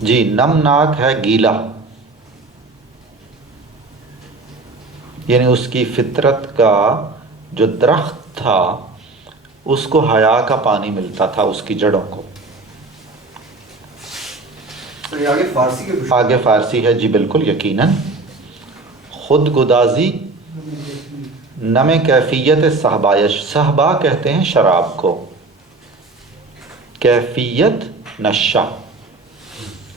جی نمناک ہے گیلا، یعنی اس کی فطرت کا جو درخت تھا اس کو حیا کا پانی ملتا تھا اس کی جڑوں کو. تو یہ آگے فارسی کے آگے فارسی ہے جی بالکل یقیناً. خود گدازی نم کیفیت صحبایش، صحبا کہتے ہیں شراب کو، کیفیت نشہ،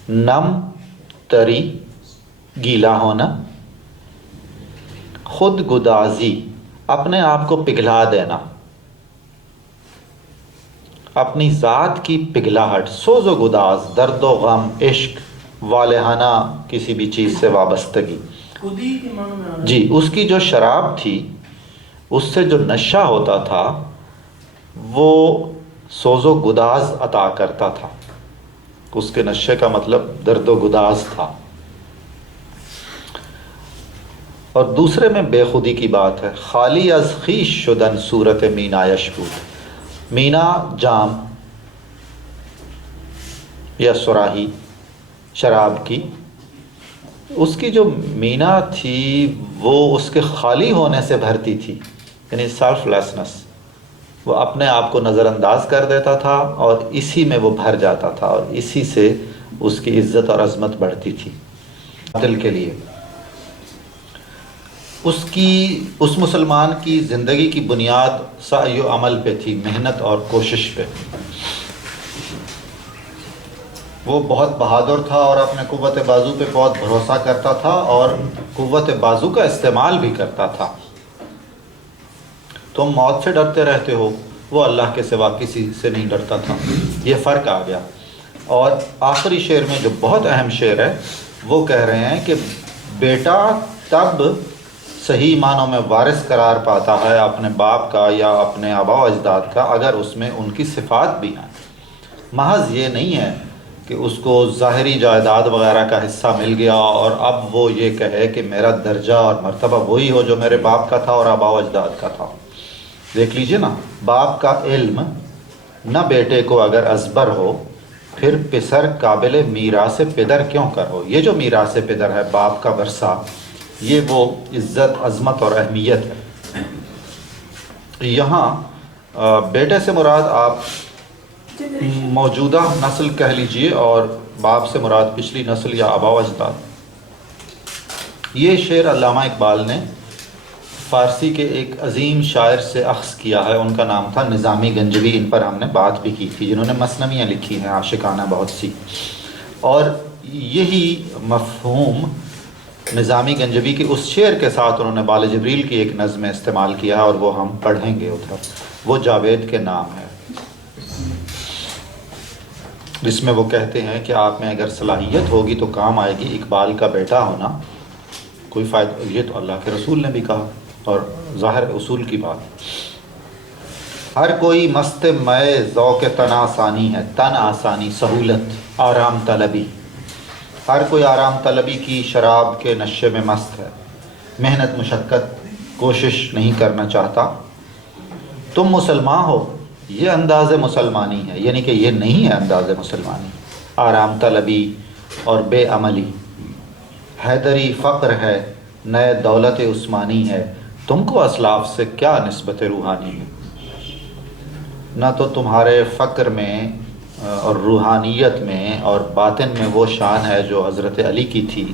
نم تری گیلا ہونا، خود گدازی اپنے آپ کو پگھلا دینا، اپنی ذات کی پگھلاہٹ، سوز و گداز، درد و غم، عشق، والہانہ کسی بھی چیز سے وابستگی. خودی کے معنی میں آ رہا ہے. جی اس کی جو شراب تھی اس سے جو نشہ ہوتا تھا وہ سوز و گداز عطا کرتا تھا. اس کے نشے کا مطلب درد و گداز تھا. اور دوسرے میں بے خودی کی بات ہے. خالی از خویش شدن صورت مینایش بود، مینا جام یا سراہی شراب کی، اس کی جو مینا تھی وہ اس کے خالی ہونے سے بھرتی تھی، یعنی سیلف لیسنس، وہ اپنے آپ کو نظر انداز کر دیتا تھا اور اسی میں وہ بھر جاتا تھا اور اسی سے اس کی عزت اور عظمت بڑھتی تھی. دل کے لیے اس مسلمان کی زندگی کی بنیاد سعی و عمل پہ تھی، محنت اور کوشش پہ. وہ بہت بہادر تھا اور اپنے قوت بازو پہ بہت بھروسہ کرتا تھا اور قوت بازو کا استعمال بھی کرتا تھا. تم موت سے ڈرتے رہتے ہو، وہ اللہ کے سوا کسی سے نہیں ڈرتا تھا. یہ فرق آ گیا. اور آخری شعر میں جو بہت اہم شعر ہے وہ کہہ رہے ہیں کہ بیٹا تب صحیح معنوں میں وارث قرار پاتا ہے اپنے باپ کا یا اپنے آبا و اجداد کا اگر اس میں ان کی صفات بھی آئیں. محض یہ نہیں ہے کہ اس کو ظاہری جائیداد وغیرہ کا حصہ مل گیا اور اب وہ یہ کہے کہ میرا درجہ اور مرتبہ وہی ہو جو میرے باپ کا تھا اور آبا و اجداد کا تھا. دیکھ لیجئے نا، باپ کا علم نہ بیٹے کو اگر ازبر ہو پھر پسر قابل میراث پدر کیوں کر ہو. یہ جو میراث پدر ہے باپ کا ورثہ، یہ وہ عزت، عظمت اور اہمیت ہے. یہاں بیٹے سے مراد آپ موجودہ نسل کہہ لیجئے اور باپ سے مراد پچھلی نسل یا آبا و اجداد. یہ شعر علامہ اقبال نے فارسی کے ایک عظیم شاعر سے اخذ کیا ہے. ان کا نام تھا نظامی گنجوی. ان پر ہم نے بات بھی کی تھی، جنہوں نے مثنویاں لکھی ہیں عاشقانہ بہت سی. اور یہی مفہوم نظامی گنجوی کے اس شعر کے ساتھ انہوں نے بال جبریل کی ایک نظم میں استعمال کیا ہے اور وہ ہم پڑھیں گے ادھر. وہ جاوید کے نام ہے، جس میں وہ کہتے ہیں کہ آپ میں اگر صلاحیت ہوگی تو کام آئے گی. اقبال کا بیٹا ہونا کوئی فائدہ، یہ تو اللہ کے رسول نے بھی کہا اور ظاہر اصول کی بات. ہر کوئی مست مئے ذوق تن آسانی ہے، تن آسانی سہولت، آرام طلبی. ہر کوئی آرام طلبی کی شراب کے نشے میں مست ہے، محنت مشقت کوشش نہیں کرنا چاہتا. تم مسلمان ہو، یہ انداز مسلمانی ہے، یعنی کہ یہ نہیں ہے انداز مسلمانی. آرام طلبی اور بے عملی، حیدری فقر ہے، نئے دولت عثمانی ہے. تم کو اسلاف سے کیا نسبت روحانی ہے؟ نہ تو تمہارے فقر میں اور روحانیت میں اور باطن میں وہ شان ہے جو حضرت علی کی تھی،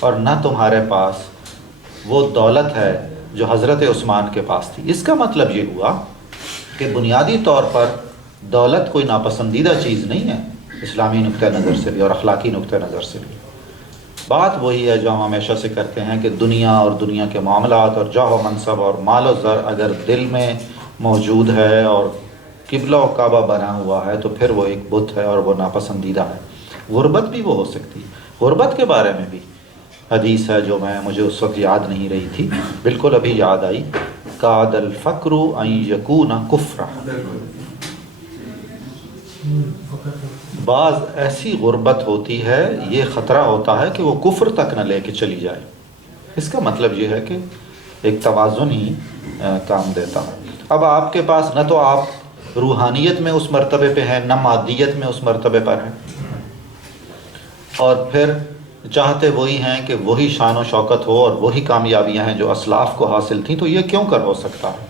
اور نہ تمہارے پاس وہ دولت ہے جو حضرت عثمان کے پاس تھی. اس کا مطلب یہ ہوا کہ بنیادی طور پر دولت کوئی ناپسندیدہ چیز نہیں ہے اسلامی نقطہ نظر سے بھی اور اخلاقی نقطہ نظر سے بھی. بات وہی ہے جو ہم ہمیشہ سے کرتے ہیں کہ دنیا اور دنیا کے معاملات اور جاہ و منصب اور مال و زر اگر دل میں موجود ہے اور قبلہ و کعبہ بنا ہوا ہے تو پھر وہ ایک بت ہے اور وہ ناپسندیدہ ہے. غربت بھی وہ ہو سکتی ہے. غربت کے بارے میں بھی حدیث ہے جو مجھے اس وقت یاد نہیں رہی تھی، بالکل ابھی یاد آئی. کاد الفقر ان یکون کفرا. بعض ایسی غربت ہوتی ہے، یہ خطرہ ہوتا ہے کہ وہ کفر تک نہ لے کے چلی جائے. اس کا مطلب یہ ہے کہ ایک توازن ہی کام دیتا ہے. اب آپ کے پاس نہ تو آپ روحانیت میں اس مرتبے پہ ہیں، نہ مادیت میں اس مرتبے پر ہیں، اور پھر چاہتے وہی ہیں کہ وہی شان و شوکت ہو اور وہی کامیابیاں ہیں جو اسلاف کو حاصل تھیں، تو یہ کیوں کر ہو سکتا ہے؟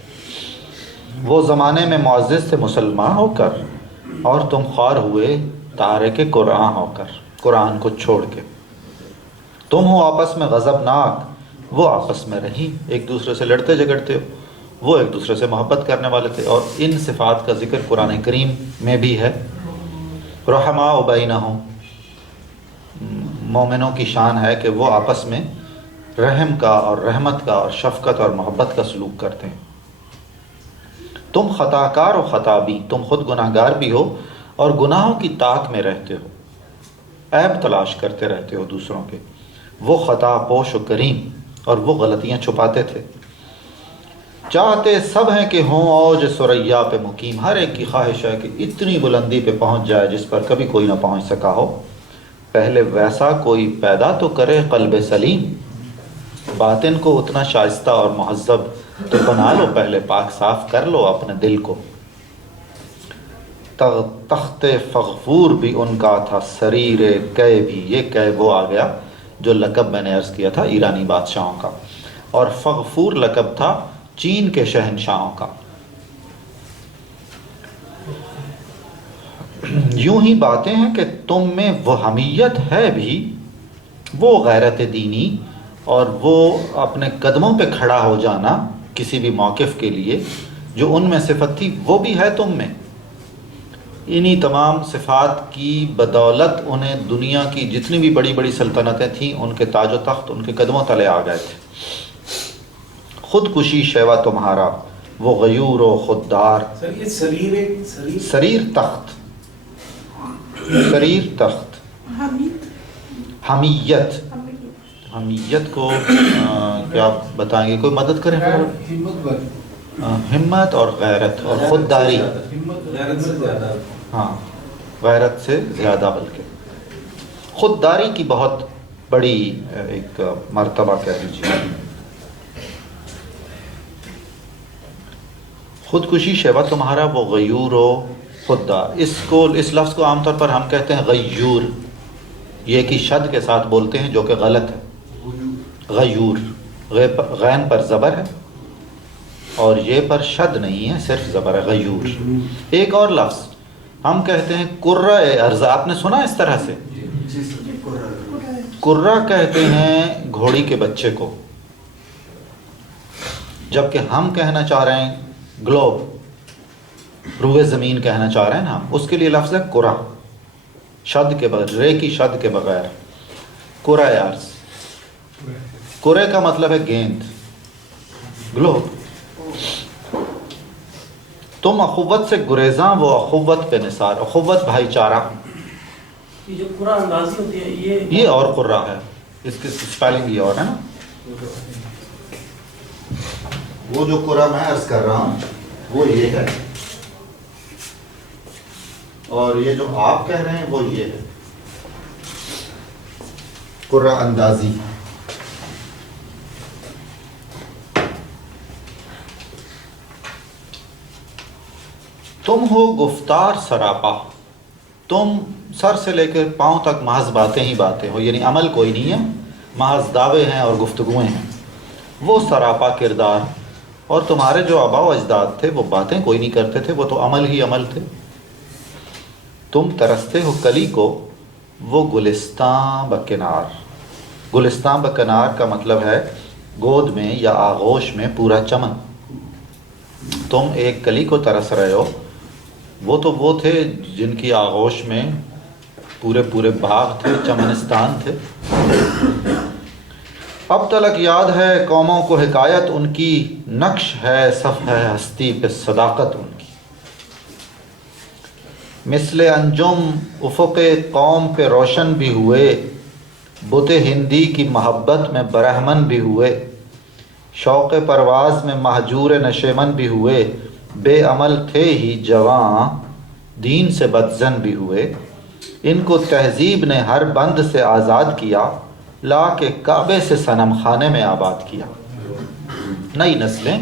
وہ زمانے میں معزز تھے مسلمان ہو کر، اور تم خوار ہوئے تارک قرآن ہو کر، قرآن کو چھوڑ کے۔ تم ہو آپس میں غضبناک، وہ آپس میں رہی، ایک دوسرے سے لڑتے جھگڑتے ہو، وہ ایک دوسرے سے محبت کرنے والے تھے۔ اور ان صفات کا ذکر قرآن کریم میں بھی ہے۔ رحماء بینہم، مومنوں کی شان ہے کہ وہ آپس میں رحم کا اور رحمت کا اور شفقت اور محبت کا سلوک کرتے ہیں۔ تم خطا کار و خطابی، تم خود گناہ گار بھی ہو اور گناہوں کی طاق میں رہتے ہو، عیب تلاش کرتے رہتے ہو دوسروں کے۔ وہ خطا پوش و کریم، اور وہ غلطیاں چھپاتے تھے۔ چاہتے سب ہیں کہ ہوں اوج ثریا پہ مقیم، ہر ایک کی خواہش ہے کہ اتنی بلندی پہ پہنچ جائے جس پر کبھی کوئی نہ پہنچ سکا ہو۔ پہلے ویسا کوئی پیدا تو کرے قلب سلیم، باطن کو اتنا شائستہ اور مہذب تو بنا لو، پہلے پاک صاف کر لو اپنے دل کو۔ تخت فغفور بھی ان کا تھا، سریر کئے بھی، یہ کئے وہ آ گیا جو لقب میں نے عرض کیا تھا ایرانی بادشاہوں کا، اور فغفور لقب تھا چین کے شہنشاہوں کا۔ یوں ہی باتیں ہیں کہ تم میں وہ حمیت ہے بھی، وہ غیرت دینی اور وہ اپنے قدموں پہ کھڑا ہو جانا کسی بھی موقف کے لیے جو ان میں صفت تھی، وہ بھی ہے تم میں۔ انہی تمام صفات کی بدولت انہیں دنیا کی جتنی بھی بڑی بڑی سلطنتیں تھیں، ان کے تاج و تخت ان کے قدموں تلے آ گئے تھے۔ خودکشی شیوا تمہارا، وہ غیور و خوددار۔ سر یہ سریر سریر تخت، سریر تخت، حمیت، حمیت کو کیا بتائیں گے؟ کوئی مدد کریں؟ ہمت اور غیرت اور خودداری، غیرت سے زیادہ، ہاں غیرت سے زیادہ، بلکہ خودداری کی بہت بڑی ایک مرتبہ کہہ لیجیے۔ خودکشی شیوا تمہارا، وہ غیور و خوددار۔ اس لفظ کو عام طور پر ہم کہتے ہیں غیور، یہ کی شد کے ساتھ بولتے ہیں جو کہ غلط ہے۔ غیور، غین پر زبر ہے اور یہ پر شد نہیں ہے، صرف زبر ہے، غیور۔ ایک اور لفظ ہم کہتے ہیں کرہ ارض، آپ نے سنا اس طرح سے؟ کرہ کہتے ہیں گھوڑی کے بچے کو، جبکہ ہم کہنا چاہ رہے ہیں گلوب، روئے زمین کہنا چاہ رہے ہیں نا ہم، اس کے لیے لفظ ہے کرہ، شد کے بغیر، رے کی شد کے بغیر، کرہ ارض۔ کرے کا مطلب ہے گیند، گلوب۔ تم اخوت سے گریزاں، وہ اخوت پہ نثار، اخوت بھائی چارہ۔ یہ جو قرآن اندازی ہوتی ہے یہ اور قرہ ہے، اس کی اسپیلنگ یہ اور ہے نا۔ وہ جو قرہ میں عرض کر رہا ہوں وہ یہ ہے، اور یہ جو آپ کہہ رہے ہیں وہ یہ ہے، قرہ اندازی۔ تم ہو گفتار سراپا، تم سر سے لے کر پاؤں تک محض باتیں ہی باتیں ہو، یعنی عمل کوئی نہیں ہے، محض دعوے ہیں اور گفتگویں ہیں۔ وہ سراپا کردار، اور تمہارے جو آباء و اجداد تھے وہ باتیں کوئی نہیں کرتے تھے، وہ تو عمل ہی عمل تھے۔ تم ترستے ہو کلی کو، وہ گلستان بکنار۔ گلستان بکنار کا مطلب ہے گود میں یا آغوش میں پورا چمن۔ تم ایک کلی کو ترس رہے ہو، وہ تو وہ تھے جن کی آغوش میں پورے پورے باغ تھے، چمنستان تھے۔ اب تلک یاد ہے قوموں کو حکایت ان کی، نقش ہے صفحہ ہستی پہ صداقت ان کی۔ مثل انجم افق قوم پہ روشن بھی ہوئے، بت ہندی کی محبت میں برہمن بھی ہوئے، شوق پرواز میں مہجور نشیمن بھی ہوئے، بے عمل تھے ہی جواں دین سے بدزن بھی ہوئے۔ ان کو تہذیب نے ہر بند سے آزاد کیا، لا کے کعبے سے صنم خانے میں آباد کیا۔ نئی نسلیں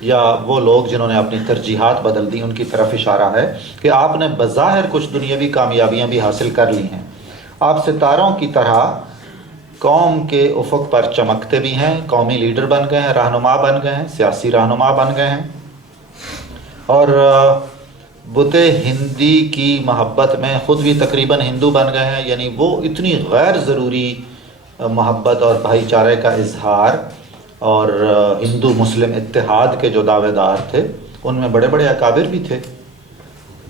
یا وہ لوگ جنہوں نے اپنی ترجیحات بدل دی ان کی طرف اشارہ ہے کہ آپ نے بظاہر کچھ دنیاوی کامیابیاں بھی حاصل کر لی ہیں، آپ ستاروں کی طرح قوم کے افق پر چمکتے بھی ہیں، قومی لیڈر بن گئے ہیں، رہنما بن گئے ہیں، سیاسی رہنما بن گئے ہیں، اور بت ہندی کی محبت میں خود بھی تقریباً ہندو بن گئے ہیں، یعنی وہ اتنی غیر ضروری محبت اور بھائی چارے کا اظہار اور ہندو مسلم اتحاد کے جو دعوے دار تھے ان میں بڑے بڑے اکابر بھی تھے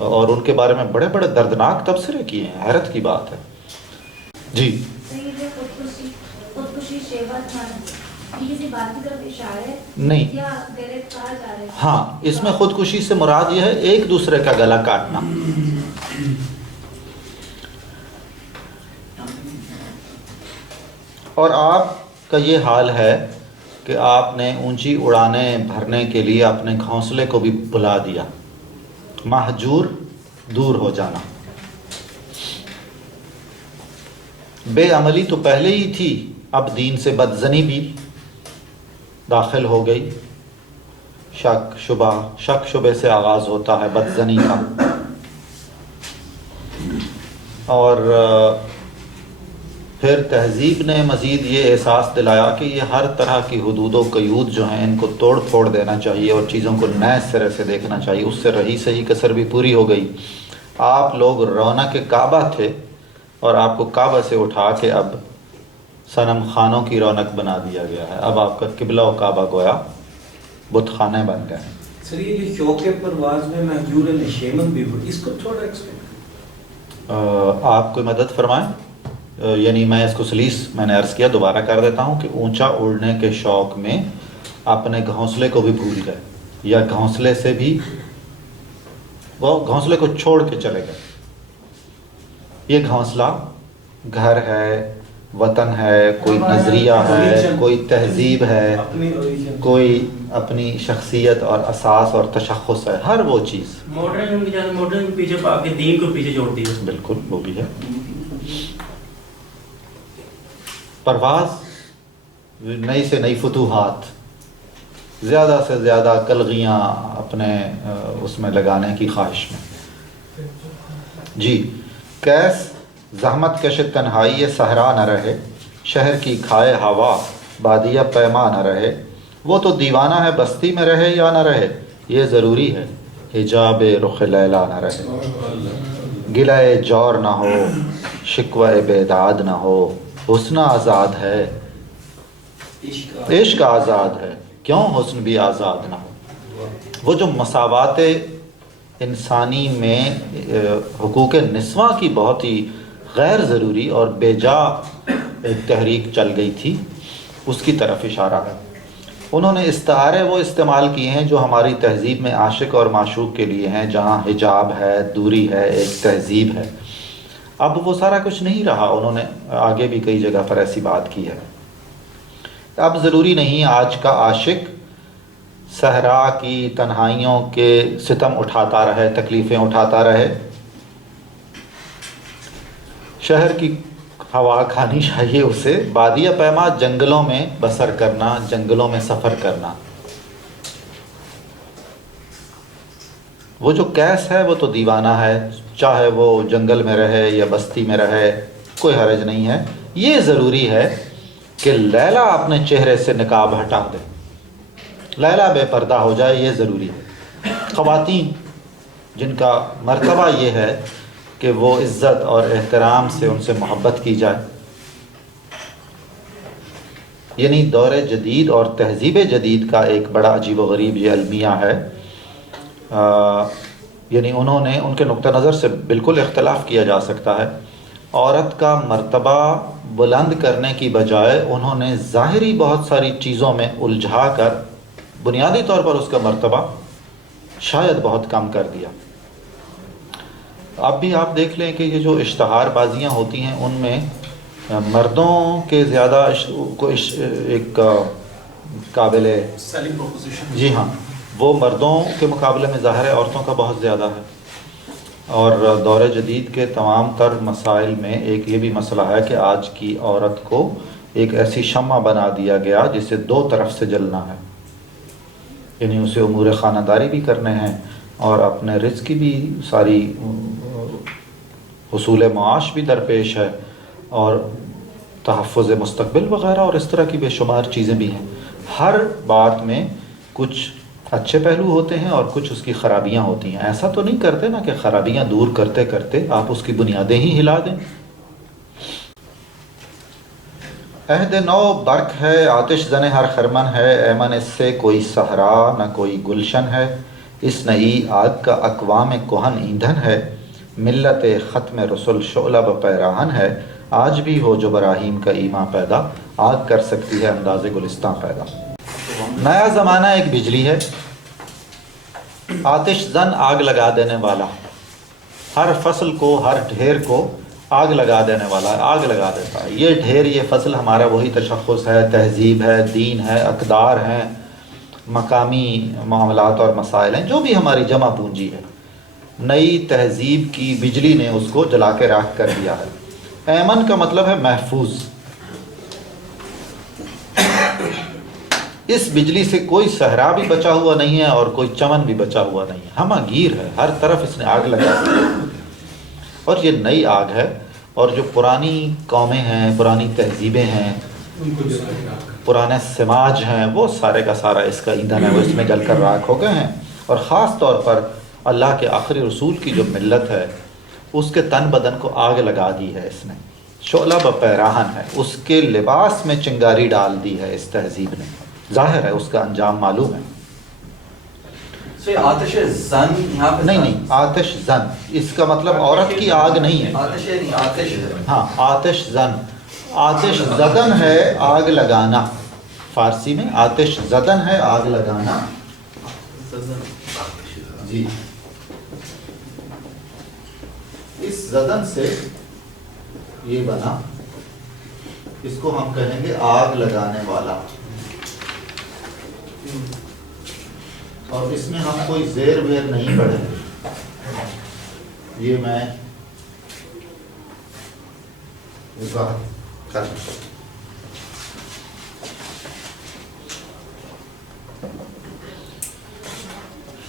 اور ان کے بارے میں بڑے بڑے دردناک تبصرے کیے ہیں، حیرت کی بات ہے۔ جی نہیں، ہاں اس میں خودکشی سے مراد یہ ہے ایک دوسرے کا گلا کاٹنا۔ اور آپ کا یہ حال ہے کہ آپ نے اونچی اڑانیں بھرنے کے لیے اپنے گھونسلے کو بھی بلا دیا، مہجور دور ہو جانا۔ بے عملی تو پہلے ہی تھی، اب دین سے بدزنی بھی داخل ہو گئی۔ شک شبے سے آغاز ہوتا ہے بدزنی کا، اور پھر تہذیب نے مزید یہ احساس دلایا کہ یہ ہر طرح کی حدود و قیود جو ہیں ان کو توڑ پھوڑ دینا چاہیے اور چیزوں کو نئے سرے سے دیکھنا چاہیے۔ اس سے رہی صحیح کسر بھی پوری ہو گئی۔ آپ لوگ رونق کعبہ تھے اور آپ کو کعبہ سے اٹھا کے اب صنم خانوں کی رونق بنا دیا گیا ہے۔ اب آپ کا قبلہ و کعبہ گویا بت خانے بن گئے ہیں۔ سر یہ شوق پرواز میں مہجور نشیمن بھی ہوئی، اس کو تھوڑا آپ کوئی مدد فرمائیں؟ یعنی میں اس کو سلیس میں نے عرض کیا، دوبارہ کر دیتا ہوں کہ اونچا اڑنے کے شوق میں اپنے گھونسلے کو بھی بھول گئے، یا گھونسلے سے بھی وہ گھونسلے کو چھوڑ کے چلے گئے۔ یہ گھونسلہ گھر ہے، وطن ہے، کوئی نظریہ ہے، کوئی تہذیب ہے، کوئی اپنی شخصیت اور اساس اور تشخص ہے، ہر وہ چیز ماڈرن کے پیچھے پا کے دین کو پیچھے چھوڑ دیا۔ بالکل وہ بھی ہے۔ پرواز نئی سے نئی فتوحات، زیادہ سے زیادہ کلغیاں اپنے اس میں لگانے کی خواہش میں۔ جی کیس زحمت کش تنہائی صحرا نہ رہے، شہر کی کھائے ہوا بادیہ پیما نہ رہے، وہ تو دیوانہ ہے بستی میں رہے یا نہ رہے، یہ ضروری ہے حجاب رخ لیلا نہ رہے، گلہ جور نہ ہو، شکوہ بیداد نہ ہو، حسن آزاد ہے، عشق آزاد ہے، کیوں حسن بھی آزاد نہ ہو۔ وہ جو مساوات انسانی میں حقوق نسواں کی بہت ہی غیر ضروری اور بے جا ایک تحریک چل گئی تھی، اس کی طرف اشارہ ہے۔ انہوں نے استعارے وہ استعمال کیے ہیں جو ہماری تہذیب میں عاشق اور معشوق کے لیے ہیں، جہاں حجاب ہے، دوری ہے، ایک تہذیب ہے۔ اب وہ سارا کچھ نہیں رہا، انہوں نے آگے بھی کئی جگہ پر ایسی بات کی ہے۔ اب ضروری نہیں آج کا عاشق صحرا کی تنہائیوں کے ستم اٹھاتا رہے، تکلیفیں اٹھاتا رہے، شہر کی ہوا کھانی چاہیے اسے، بادیہ پیما جنگلوں میں بسر کرنا، جنگلوں میں سفر کرنا۔ وہ جو کیس ہے وہ تو دیوانہ ہے، چاہے وہ جنگل میں رہے یا بستی میں رہے، کوئی حرج نہیں ہے۔ یہ ضروری ہے کہ لیلا اپنے چہرے سے نقاب ہٹا دے، لیلا بے پردہ ہو جائے، یہ ضروری ہے۔ خواتین جن کا مرتبہ یہ ہے کہ وہ عزت اور احترام سے ان سے محبت کی جائے، یعنی دور جدید اور تہذیب جدید کا ایک بڑا عجیب و غریب یہ المیہ ہے۔ یعنی انہوں نے ان کے نقطہ نظر سے بالکل اختلاف کیا جا سکتا ہے۔ عورت کا مرتبہ بلند کرنے کی بجائے انہوں نے ظاہری بہت ساری چیزوں میں الجھا کر بنیادی طور پر اس کا مرتبہ شاید بہت کم کر دیا۔ اب بھی آپ دیکھ لیں کہ یہ جو اشتہار بازیاں ہوتی ہیں ان میں مردوں کے زیادہ ایک قابل جی ہاں وہ مردوں کے مقابلے میں ظاہر ہے عورتوں کا بہت زیادہ ہے۔ اور دور جدید کے تمام تر مسائل میں ایک یہ بھی مسئلہ ہے کہ آج کی عورت کو ایک ایسی شمع بنا دیا گیا جسے دو طرف سے جلنا ہے، یعنی اسے امور خانہ بھی کرنے ہیں اور اپنے رزق کی بھی ساری حصول معاش بھی درپیش ہے اور تحفظ مستقبل وغیرہ اور اس طرح کی بے شمار چیزیں بھی ہیں. ہر بات میں کچھ اچھے پہلو ہوتے ہیں اور کچھ اس کی خرابیاں ہوتی ہیں. ایسا تو نہیں کرتے نا کہ خرابیاں دور کرتے کرتے آپ اس کی بنیادیں ہی ہلا دیں. عہد نو برق ہے آتش زن ہر خرمن ہے، ایمن اس سے کوئی صحرا نہ کوئی گلشن ہے. اس نئی آگ کا اقوام کہن ایندھن ہے، ملت ختم رسل شعلہ بپیراہن ہے. آج بھی ہو جو براہیم کا ایمان پیدا، آگ کر سکتی ہے انداز گلستان پیدا. نیا زمانہ ایک بجلی ہے، آتش زن آگ لگا دینے والا، ہر فصل کو ہر ڈھیر کو آگ لگا دینے والا ہے، آگ لگا دیتا ہے. یہ ڈھیر یہ فصل ہمارا وہی تشخص ہے، تہذیب ہے، دین ہے، اقدار ہیں، مقامی معاملات اور مسائل ہیں، جو بھی ہماری جمع پونجی ہے. نئی تہذیب کی بجلی نے اس کو جلا کے راکھ کر دیا ہے. ایمن کا مطلب ہے محفوظ. اس بجلی سے کوئی صحرا بھی بچا ہوا نہیں ہے اور کوئی چمن بھی بچا ہوا نہیں ہے، ہمہ گیر ہے، ہر طرف اس نے آگ لگا دی. اور یہ نئی آگ ہے اور جو پرانی قومیں ہیں، پرانی تہذیبیں ہیں، ان کو جلا کے راکھ. پرانے سماج ہیں، وہ سارے کا سارا اس کا ایندھن ہے، وہ اس میں جل کر راکھ ہو گئے ہیں. اور خاص طور پر اللہ کے آخری رسول کی جو ملت ہے اس کے تن بدن کو آگ لگا دی ہے اس نے. شعلہ بپیراہن ہے، اس کے لباس میں چنگاری ڈال دی ہے اس تہذیب نے. ظاہر ہے اس کا انجام معلوم ہے. آتش زن یہاں پہ نہیں آتش زن اس کا مطلب عورت کی آگ نہیں ہے. آتش نہیں، آتش ہے. ہاں آتش زن، آتش زدن ہے آگ لگانا. فارسی میں آتش زدن ہے آگ لگانا. جی اس زدن سے یہ بنا، اس کو ہم کہیں گے آگ لگانے والا. اور اس میں ہم کوئی زیر ویر نہیں پڑھیں گے. یہ میں کر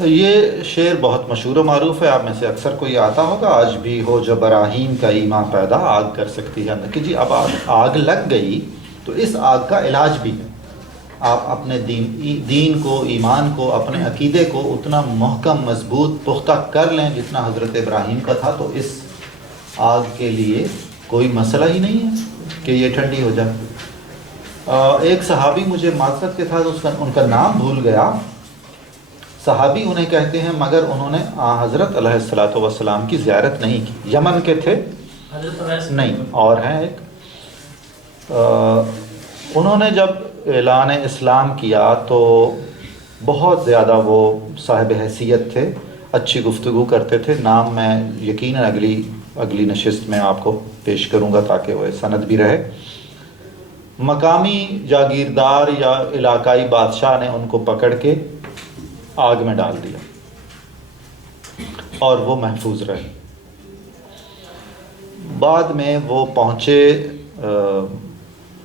یہ شعر بہت مشہور و معروف ہے، آپ میں سے اکثر کو یہ آتا ہوگا. آج بھی ہو جو براہیم کا ایمان پیدا، آگ کر سکتی ہے کہ جی اب آگ لگ گئی تو اس آگ کا علاج بھی ہے. آپ اپنے دین کو، ایمان کو، اپنے عقیدے کو اتنا محکم مضبوط پختہ کر لیں جتنا حضرت ابراہیم کا تھا، تو اس آگ کے لیے کوئی مسئلہ ہی نہیں ہے کہ یہ ٹھنڈی ہو جائے. ایک صحابی مجھے معذرت کے ساتھ ان کا نام بھول گیا، صحابی انہیں کہتے ہیں مگر انہوں نے حضرت علیہ الصلوۃ والسلام کی زیارت نہیں کی. یمن کے تھے نہیں اور ہیں ایک. انہوں نے جب اعلان اسلام کیا تو بہت زیادہ وہ صاحب حیثیت تھے، اچھی گفتگو کرتے تھے. نام میں یقیناً اگلی نشست میں آپ کو پیش کروں گا تاکہ وہ سند بھی رہے. مقامی جاگیردار یا علاقائی بادشاہ نے ان کو پکڑ کے آگ میں ڈال دیا اور وہ محفوظ رہے. بعد میں وہ پہنچے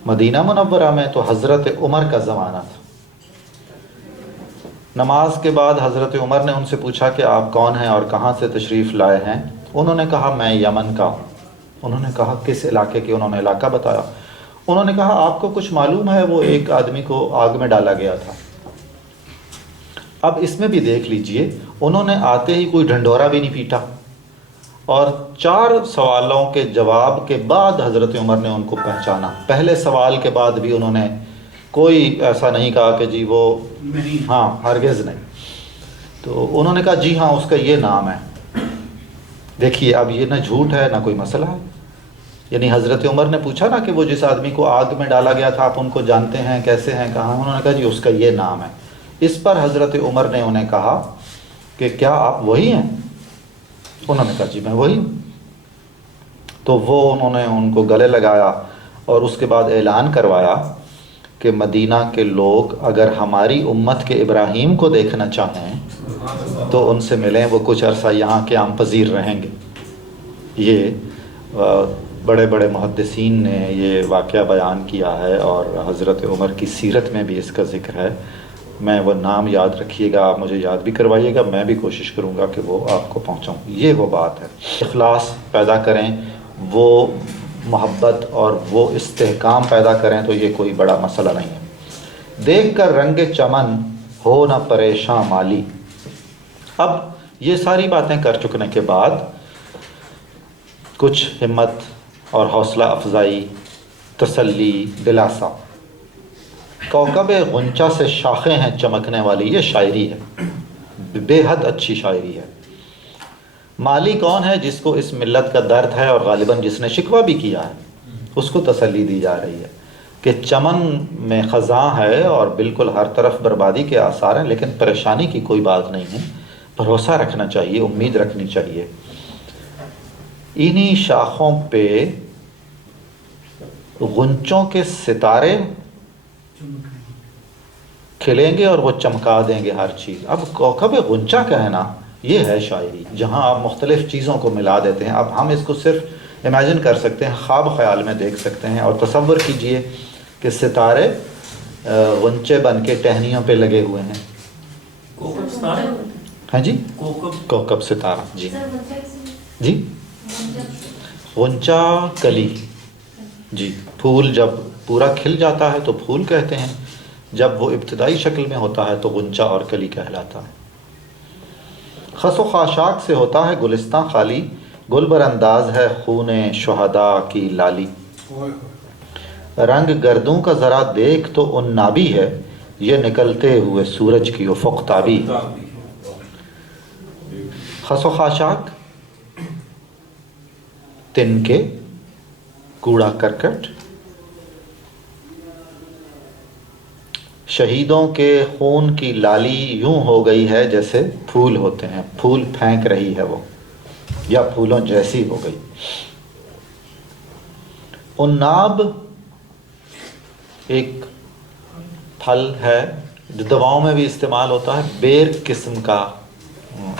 مدینہ منورہ میں تو حضرت عمر کا زمانہ تھا. نماز کے بعد حضرت عمر نے ان سے پوچھا کہ آپ کون ہیں اور کہاں سے تشریف لائے ہیں؟ انہوں نے کہا میں یمن کا ہوں. انہوں نے کہا کس علاقے کے؟ انہوں نے علاقہ بتایا. انہوں نے کہا آپ کو کچھ معلوم ہے وہ ایک آدمی کو آگ میں ڈالا گیا تھا. اب اس میں بھی دیکھ لیجئے، انہوں نے آتے ہی کوئی ڈھنڈورا بھی نہیں پیٹا اور 4 سوالوں کے جواب کے بعد حضرت عمر نے ان کو پہچانا. پہلے سوال کے بعد بھی انہوں نے کوئی ایسا نہیں کہا کہ جی وہ نہیں، ہاں ہرگز نہیں. تو انہوں نے کہا جی ہاں اس کا یہ نام ہے. دیکھیے اب یہ نہ جھوٹ ہے نہ کوئی مسئلہ ہے. یعنی حضرت عمر نے پوچھا نا کہ وہ جس آدمی کو آگ میں ڈالا گیا تھا آپ ان کو جانتے ہیں، کیسے ہیں، کہاں؟ انہوں نے کہا جی اس کا یہ نام ہے. اس پر حضرت عمر نے انہیں کہا کہ کیا آپ وہی ہیں؟ انہوں نے کہا جی میں وہی ہوں. تو وہ انہوں نے ان کو گلے لگایا اور اس کے بعد اعلان کروایا کہ مدینہ کے لوگ اگر ہماری امت کے ابراہیم کو دیکھنا چاہیں تو ان سے ملیں، وہ کچھ عرصہ یہاں قیام پذیر رہیں گے. یہ بڑے بڑے محدثین نے یہ واقعہ بیان کیا ہے اور حضرت عمر کی سیرت میں بھی اس کا ذکر ہے. میں وہ نام یاد رکھیے گا، آپ مجھے یاد بھی کروائیے گا، میں بھی کوشش کروں گا کہ وہ آپ کو پہنچاؤں. یہ وہ بات ہے. اخلاص پیدا کریں، وہ محبت اور وہ استحکام پیدا کریں تو یہ کوئی بڑا مسئلہ نہیں ہے. دیکھ کر رنگ چمن ہو نہ پریشاں مالی. اب یہ ساری باتیں کر چکنے کے بعد کچھ ہمت اور حوصلہ افزائی، تسلی، دلاسا. کوکب غنچہ سے شاخیں ہیں چمکنے والی، یہ شاعری ہے، بے حد اچھی شاعری ہے. مالی کون ہے؟ جس کو اس ملت کا درد ہے اور غالباً جس نے شکوہ بھی کیا ہے، اس کو تسلی دی جا رہی ہے کہ چمن میں خزاں ہے اور بالکل ہر طرف بربادی کے آثار ہیں، لیکن پریشانی کی کوئی بات نہیں ہے. بھروسہ رکھنا چاہیے، امید رکھنی چاہیے. انہی شاخوں پہ غنچوں کے ستارے کھلیں گے اور وہ چمکا دیں گے ہر چیز. اب کوکب غنچہ کہنا یہ ہے شاعری، جہاں آپ مختلف چیزوں کو ملا دیتے ہیں. اب ہم اس کو صرف امیجن کر سکتے ہیں، خواب خیال میں دیکھ سکتے ہیں، اور تصور کیجئے کہ ستارے غنچے بن کے ٹہنیوں پہ لگے ہوئے ہیں. کوکب ستارے؟ ہاں جی، کوکب ستارہ. جی جی، غنچہ کلی. جی، پھول جب پورا کھل جاتا ہے تو پھول کہتے ہیں، جب وہ ابتدائی شکل میں ہوتا ہے تو غنچہ اور کلی کہلاتا ہے. خس و خاشاک سے ہوتا ہے گلستان خالی، گل بر انداز ہے خون شہداء کی لالی. رنگ گردوں کا ذرا دیکھ تو ان نابی ہے، یہ نکلتے ہوئے سورج کی افق تابی. خس و خاشاک، تنکے، کوڑا کرکٹ، شہیدوں کے خون کی لالی یوں ہو گئی ہے جیسے پھول ہوتے ہیں، پھول پھینک رہی ہے وہ، یا پھولوں جیسی ہو گئی. عناب ایک پھل ہے جو دواؤں میں بھی استعمال ہوتا ہے، بیر قسم کا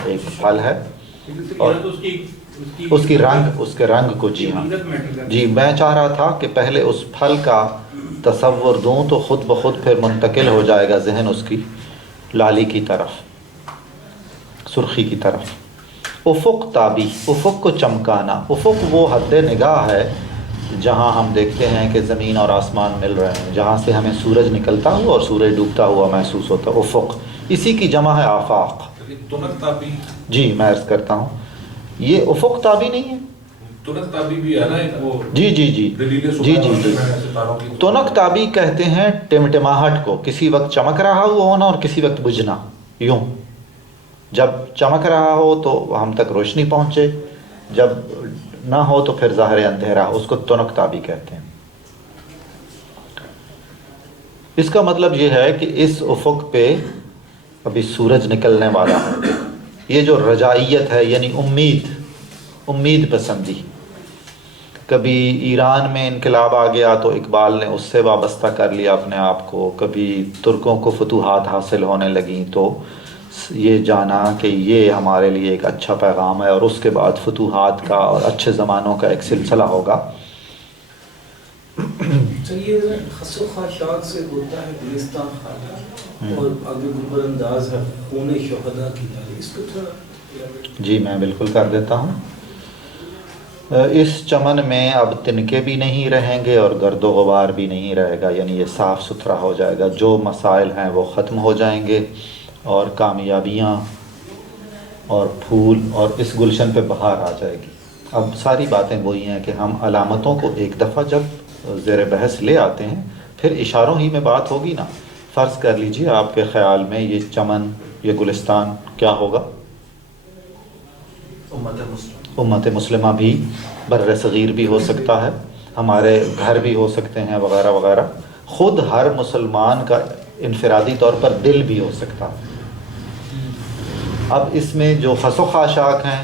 ایک پھل ہے، اور اس کے رنگ کو، جی ہاں جی، میں چاہ رہا تھا کہ پہلے اس پھل کا تصور دوں تو خود بخود پھر منتقل ہو جائے گا ذہن اس کی لالی کی طرف، سرخی کی طرف. افق تابی، افق کو چمکانا. افق وہ حد نگاہ ہے جہاں ہم دیکھتے ہیں کہ زمین اور آسمان مل رہے ہیں، جہاں سے ہمیں سورج نکلتا ہوا اور سورج ڈوبتا ہوا محسوس ہوتا ہے. افق اسی کی جمع ہے آفاق. تنک تابی. جی میں عرض کرتا ہوں، یہ افق تابی نہیں ہے. تنک تابی بھی ہے نا ایک وہ. جی جی جی جی جی جی. تنک تابی کہتے ہیں ٹمٹماہٹ کو، کسی وقت چمک رہا ہوا ہونا اور کسی وقت بجھنا. یوں جب چمک رہا ہو تو ہم تک روشنی پہنچے، جب نہ ہو تو پھر ظاہر اندھیرا، اس کو تنک تابی کہتے ہیں. اس کا مطلب یہ ہے کہ اس افق پہ ابھی سورج نکلنے والا ہے. یہ جو رجائیت ہے، یعنی امید پسندی. کبھی ایران میں انقلاب آ گیا تو اقبال نے اس سے وابستہ کر لیا اپنے آپ کو، کبھی ترکوں کو فتوحات حاصل ہونے لگیں تو یہ جانا کہ یہ ہمارے لیے ایک اچھا پیغام ہے، اور اس کے بعد فتوحات کا اور اچھے زمانوں کا ایک سلسلہ ہوگا. یہ خس و خاشاک سے ہوتا ہے گلستان خالی، اور آگے گلبر انداز ہے خون شہداء کی لالی. اس کو تھوڑا. جی میں بالکل کر دیتا ہوں. اس چمن میں اب تنکے بھی نہیں رہیں گے اور گرد و غبار بھی نہیں رہے گا، یعنی یہ صاف ستھرا ہو جائے گا. جو مسائل ہیں وہ ختم ہو جائیں گے، اور کامیابیاں اور پھول اور اس گلشن پہ بہار آ جائے گی. اب ساری باتیں وہی ہیں کہ ہم علامتوں کو ایک دفعہ جب زیر بحث لے آتے ہیں پھر اشاروں ہی میں بات ہوگی نا. فرض کر لیجئے آپ کے خیال میں یہ چمن، یہ گلستان کیا ہوگا؟ امت مسلمہ بھی، بر صغیر بھی ہو سکتا ہے، ہمارے گھر بھی ہو سکتے ہیں، وغیرہ وغیرہ. خود ہر مسلمان کا انفرادی طور پر دل بھی ہو سکتا ہے. اب اس میں جو خس و خاشاک ہیں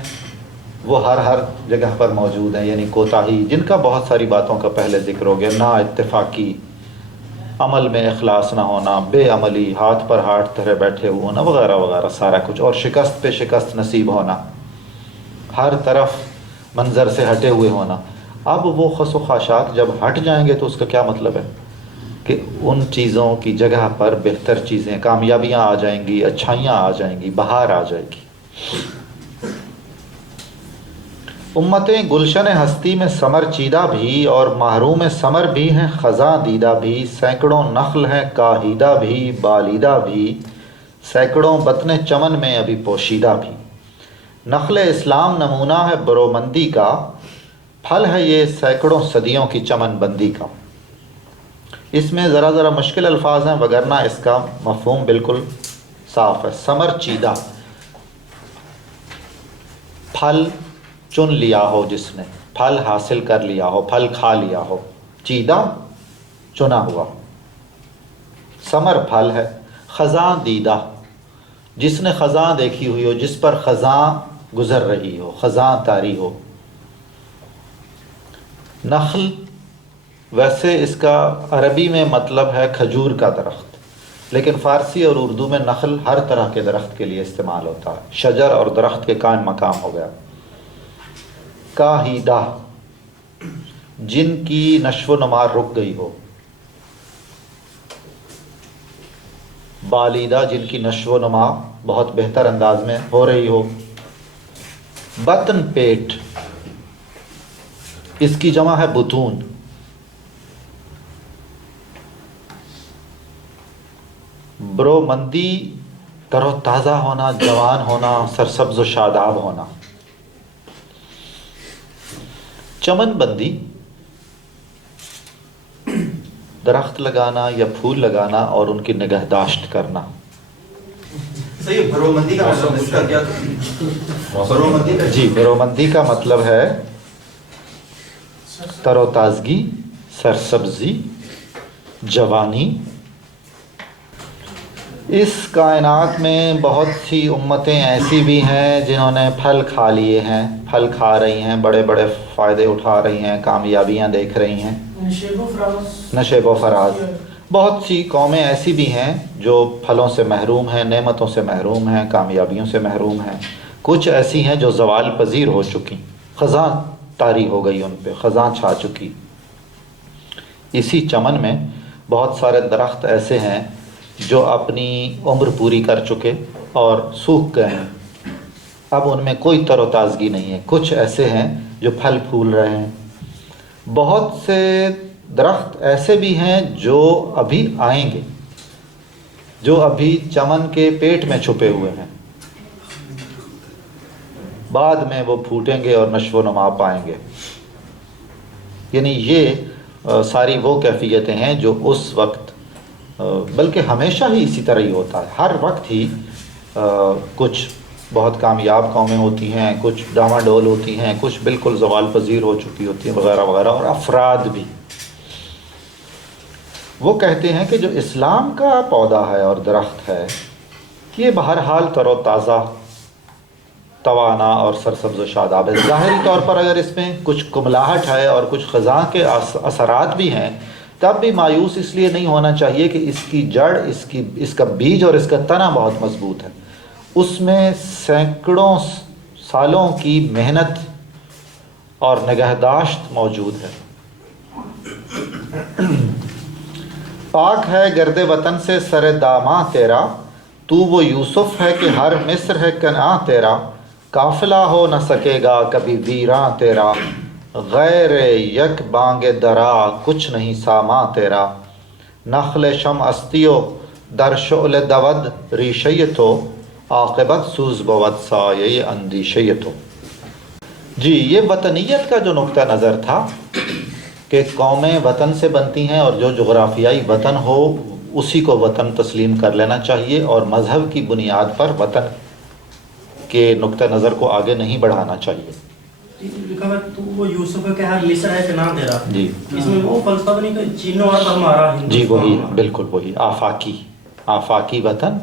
وہ ہر جگہ پر موجود ہیں، یعنی کوتاہی، جن کا بہت ساری باتوں کا پہلے ذکر ہو گیا، نا اتفاقی، عمل میں اخلاص نہ ہونا، بے عملی، ہاتھ پر ہاتھ دھرے بیٹھے ہونا، وغیرہ وغیرہ سارا کچھ، اور شکست پہ شکست نصیب ہونا، ہر طرف منظر سے ہٹے ہوئے ہونا. اب وہ خس و خاشاک جب ہٹ جائیں گے تو اس کا کیا مطلب ہے؟ کہ ان چیزوں کی جگہ پر بہتر چیزیں، کامیابیاں آ جائیں گی، اچھائیاں آ جائیں گی، بہار آ جائے گی۔ امتیں گلشن ہستی میں ثمر چیدہ بھی اور محروم ثمر بھی ہیں خزاں دیدہ بھی، سینکڑوں نخل ہیں کاہیدہ بھی بالیدہ بھی، سینکڑوں بطن چمن میں ابھی پوشیدہ بھی۔ نخل اسلام نمونہ ہے برومندی کا، پھل ہے یہ سینکڑوں صدیوں کی چمن بندی کا۔ اس میں ذرا مشکل الفاظ ہیں، وگرنہ اس کا مفہوم بالکل صاف ہے۔ ثمر چیدہ، پھل چن لیا ہو جس نے، پھل حاصل کر لیا ہو، پھل کھا لیا ہو، چیدہ چنا ہوا۔ ثمر پھل ہے۔ خزاں دیدہ، جس نے خزاں دیکھی ہوئی ہو، جس پر خزاں گزر رہی ہو، خزاں طاری ہو۔ نخل ویسے اس کا عربی میں مطلب ہے کھجور کا درخت، لیکن فارسی اور اردو میں نخل ہر طرح کے درخت کے لیے استعمال ہوتا ہے، شجر اور درخت کے قائم مقام ہو گیا۔ کاہیدہ، جن کی نشو و نما رک گئی ہو۔ بالیدہ، جن کی نشو و نما بہت بہتر انداز میں ہو رہی ہو۔ بطن پیٹ، اس کی جمع ہے بطون۔ برومندی، تر و تازہ ہونا، جوان ہونا، سرسبز و شاداب ہونا۔ چمن بندی، درخت لگانا یا پھول لگانا اور ان کی نگہداشت کرنا۔ صحیح، برومندی کا مطلب اس کا کیا؟ برومندی کا جی، برومندی کا مطلب ہے تر و تازگی، سرسبزی، جوانی۔ اس کائنات میں بہت سی امتیں ایسی بھی ہیں جنہوں نے پھل کھا لیے ہیں، پھل کھا رہی ہیں، بڑے بڑے فائدے اٹھا رہی ہیں، کامیابیاں دیکھ رہی ہیں، نشیب و فراز۔ بہت سی قومیں ایسی بھی ہیں جو پھلوں سے محروم ہیں، نعمتوں سے محروم ہیں، کامیابیوں سے محروم ہیں۔ کچھ ایسی ہیں جو زوال پذیر ہو چکی، خزاں طاری ہو گئی ان پہ، خزاں چھا چکی۔ اسی چمن میں بہت سارے درخت ایسے ہیں جو اپنی عمر پوری کر چکے اور سوکھ گئے ہیں، اب ان میں کوئی تر و تازگی نہیں ہے۔ کچھ ایسے ہیں جو پھل پھول رہے ہیں۔ بہت سے درخت ایسے بھی ہیں جو ابھی آئیں گے، جو ابھی چمن کے پیٹ میں چھپے ہوئے ہیں، بعد میں وہ پھوٹیں گے اور نشو و نما پائیں گے۔ یعنی یہ ساری وہ کیفیتیں ہیں جو اس وقت، بلکہ ہمیشہ ہی اسی طرح ہی ہوتا ہے، ہر وقت ہی کچھ بہت کامیاب قومیں ہوتی ہیں، کچھ ڈاواں ڈول ہوتی ہیں، کچھ بالکل زوال پذیر ہو چکی ہوتی ہیں، وغیرہ وغیرہ، اور افراد بھی۔ وہ کہتے ہیں کہ جو اسلام کا پودا ہے اور درخت ہے، یہ بہرحال تر و تازہ، توانا اور سرسبز و شاداب ہے۔ ظاہری طور پر اگر اس میں کچھ کملاہٹ ہے اور کچھ خزاں کے اثرات بھی ہیں، تب بھی مایوس اس لیے نہیں ہونا چاہیے کہ اس کی جڑ، اس کا بیج اور اس کا تنا بہت مضبوط ہے، اس میں سینکڑوں سالوں کی محنت اور نگہداشت موجود ہے۔ پاک ہے گرد وطن سے سر داماں تیرا، تو وہ یوسف ہے کہ ہر مصر ہے کنعاں تیرا، قافلہ ہو نہ سکے گا کبھی ویراں تیرا، غیر یک بانگ درا کچھ نہیں ساماں تیرا، نخل شم استیو در شعل دود ریشیتو، عاقبت سوز بود سایہ اندیشیتو۔ جی، یہ وطنیت کا جو نقطہ نظر تھا کہ قومیں وطن سے بنتی ہیں اور جو جغرافیائی وطن ہو اسی کو وطن تسلیم کر لینا چاہیے، اور مذہب کی بنیاد پر وطن کے نقطہ نظر کو آگے نہیں بڑھانا چاہیے۔ لکھا ہے تو وہ یوسف ہے کہ ہر مصر ہے کہ نام تیرا، جی، اس میں وہ فلسفہ نہیں کہ چینوں اور ہمارا جی وہی، بالکل وہی آفاقی وطن،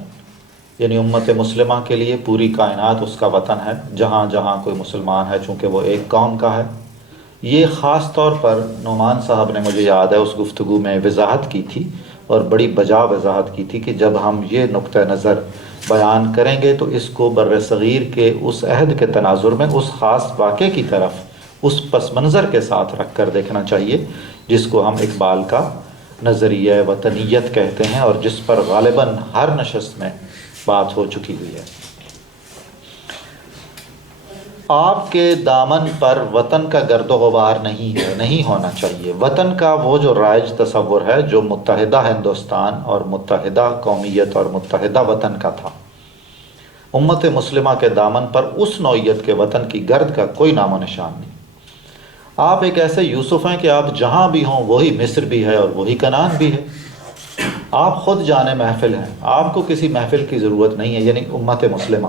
یعنی امت مسلمہ کے لیے پوری کائنات اس کا وطن ہے، جہاں جہاں کوئی مسلمان ہے، چونکہ وہ ایک قوم کا ہے۔ یہ خاص طور پر نعمان صاحب نے، مجھے یاد ہے، اس گفتگو میں وضاحت کی تھی، اور بڑی بجا وضاحت کی تھی کہ جب ہم یہ نقطہ نظر بیان کریں گے تو اس کو بر صغیر کے اس عہد کے تناظر میں اس خاص واقعے کی طرف اس پس منظر کے ساتھ رکھ کر دیکھنا چاہیے جس کو ہم اقبال کا نظریہ وطنیت کہتے ہیں اور جس پر غالباً ہر نشست میں بات ہو چکی ہوئی ہے۔ آپ کے دامن پر وطن کا گرد و غبار نہیں ہے، نہیں ہونا چاہیے۔ وطن کا وہ جو رائج تصور ہے جو متحدہ ہندوستان اور متحدہ قومیت اور متحدہ وطن کا تھا، امت مسلمہ کے دامن پر اس نوعیت کے وطن کی گرد کا کوئی نام و نشان نہیں۔ آپ ایک ایسے یوسف ہیں کہ آپ جہاں بھی ہوں وہی مصر بھی ہے اور وہی کنعان بھی ہے۔ آپ خود جانے محفل ہیں، آپ کو کسی محفل کی ضرورت نہیں ہے، یعنی امت مسلمہ۔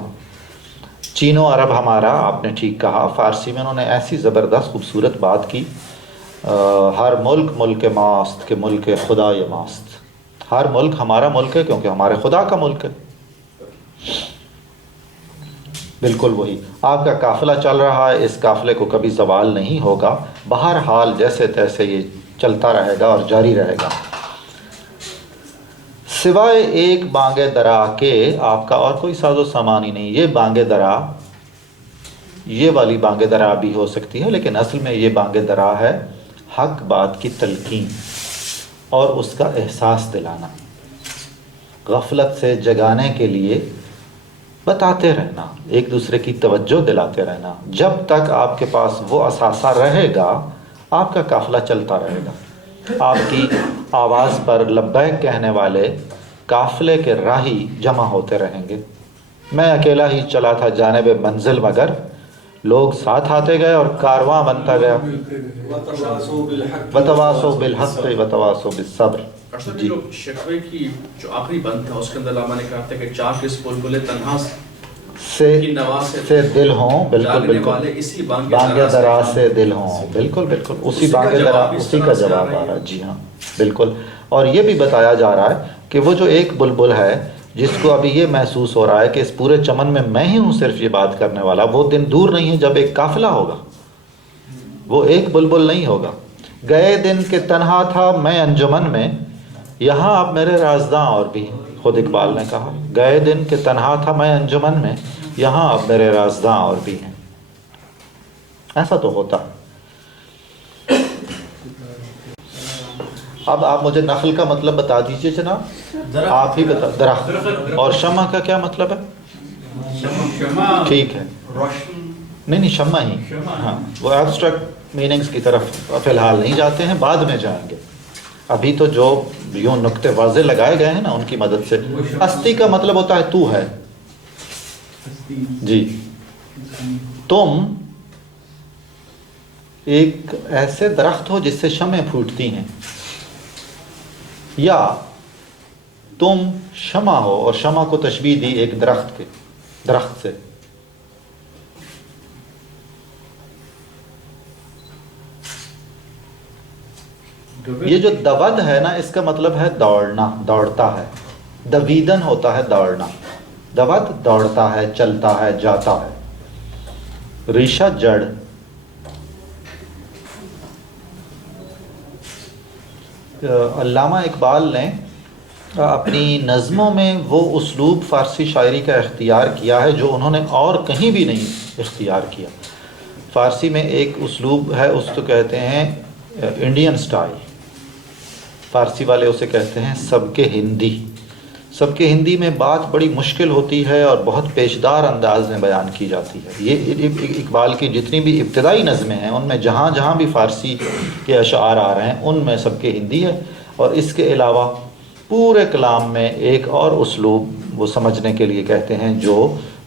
چین و عرب ہمارا، آپ نے ٹھیک کہا، فارسی میں انہوں نے ایسی زبردست خوبصورت بات کی، ہر ملک ملک ماست کہ ملک خدا یہ ماست۔ ہر ملک ہمارا ملک ہے کیونکہ ہمارے خدا کا ملک ہے۔ بالکل وہی آپ کا قافلہ چل رہا ہے، اس قافلے کو کبھی زوال نہیں ہوگا، بہرحال جیسے تیسے یہ چلتا رہے گا اور جاری رہے گا۔ سوائے ایک بانگ درا کے آپ کا اور کوئی ساز و سامان ہی نہیں۔ یہ بانگ درا، یہ والی بانگ درا بھی ہو سکتی ہے، لیکن اصل میں یہ بانگ درا ہے حق بات کی تلقین اور اس کا احساس دلانا، غفلت سے جگانے کے لیے بتاتے رہنا، ایک دوسرے کی توجہ دلاتے رہنا۔ جب تک آپ کے پاس وہ اثاثہ رہے گا آپ کا قافلہ چلتا رہے گا۔ آپ کی آواز پر لبیک کہنے والے قافلے کے راہی جمع ہوتے رہیں گے۔ میں اکیلا ہی چلا تھا جانب منزل، مگر لوگ ساتھ آتے گئے اور کارواں بنتا گیا۔ وتواصوا بالحق وتواصوا بالصبر۔ جی، جو شکوے کی جو آخری بند تھا اس کے اندر علامہ نے کہا تھا کہ چاک اس بلبل تنہا سے دل ہوں، بالکل بالکل، بانگ درا سے دل ہوں، بالکل بالکل، اسی بانگ درا، اسی کا جواب آ رہا ہے۔ جی ہاں بالکل۔ اور یہ بھی بتایا جا رہا ہے کہ وہ جو ایک بلبل ہے جس کو ابھی یہ محسوس ہو رہا ہے کہ اس پورے چمن میں میں ہی ہوں صرف یہ بات کرنے والا، وہ دن دور نہیں ہے جب ایک قافلہ ہوگا، وہ ایک بلبل نہیں ہوگا۔ گئے دن کہ تنہا تھا میں انجمن میں، یہاں اب میرے رازداں اور بھی ہیں۔ خود اقبال نے کہا گئے دن کہ تنہا تھا میں انجمن میں، یہاں اب میرے رازداں اور بھی ہیں۔ ایسا تو ہوتا۔ اب آپ مجھے نخل کا مطلب بتا دیجئے جناب، آپ ہی بتا۔ درخت۔ اور شمع کا کیا مطلب ہے؟ ٹھیک ہے، نہیں شمع ہی، ہاں وہ ایبسٹریکٹ میننگز کی طرف فی الحال نہیں جاتے ہیں، بعد میں جائیں گے۔ ابھی تو جو یوں نقطے واضح لگائے گئے ہیں نا ان کی مدد سے۔ ہستی کا مطلب ہوتا ہے تو ہے۔ جی، تم ایک ایسے درخت ہو جس سے شمعیں پھوٹتی ہیں، یا تم شمع ہو اور شمع کو تشبیہ دی ایک درخت سے۔ یہ جو دود ہے نا اس کا مطلب ہے دوڑنا، دوڑتا ہے۔ دویدن ہوتا ہے دوڑنا، دود دوڑتا ہے، چلتا ہے، جاتا ہے۔ ریشہ جڑ، علامہ اقبال نے اپنی نظموں میں وہ اسلوب فارسی شاعری کا اختیار کیا ہے جو انہوں نے اور کہیں بھی نہیں اختیار کیا۔ فارسی میں ایک اسلوب ہے، اس کو کہتے ہیں انڈین سٹائل، فارسی والے اسے کہتے ہیں سب کے ہندی۔ سب کے ہندی میں بات بڑی مشکل ہوتی ہے اور بہت پیشدار انداز میں بیان کی جاتی ہے۔ یہ اقبال کی جتنی بھی ابتدائی نظمیں ہیں ان میں جہاں جہاں بھی فارسی کے اشعار آ رہے ہیں ان میں سب کے ہندی ہے، اور اس کے علاوہ پورے کلام میں ایک اور اسلوب وہ سمجھنے کے لیے کہتے ہیں جو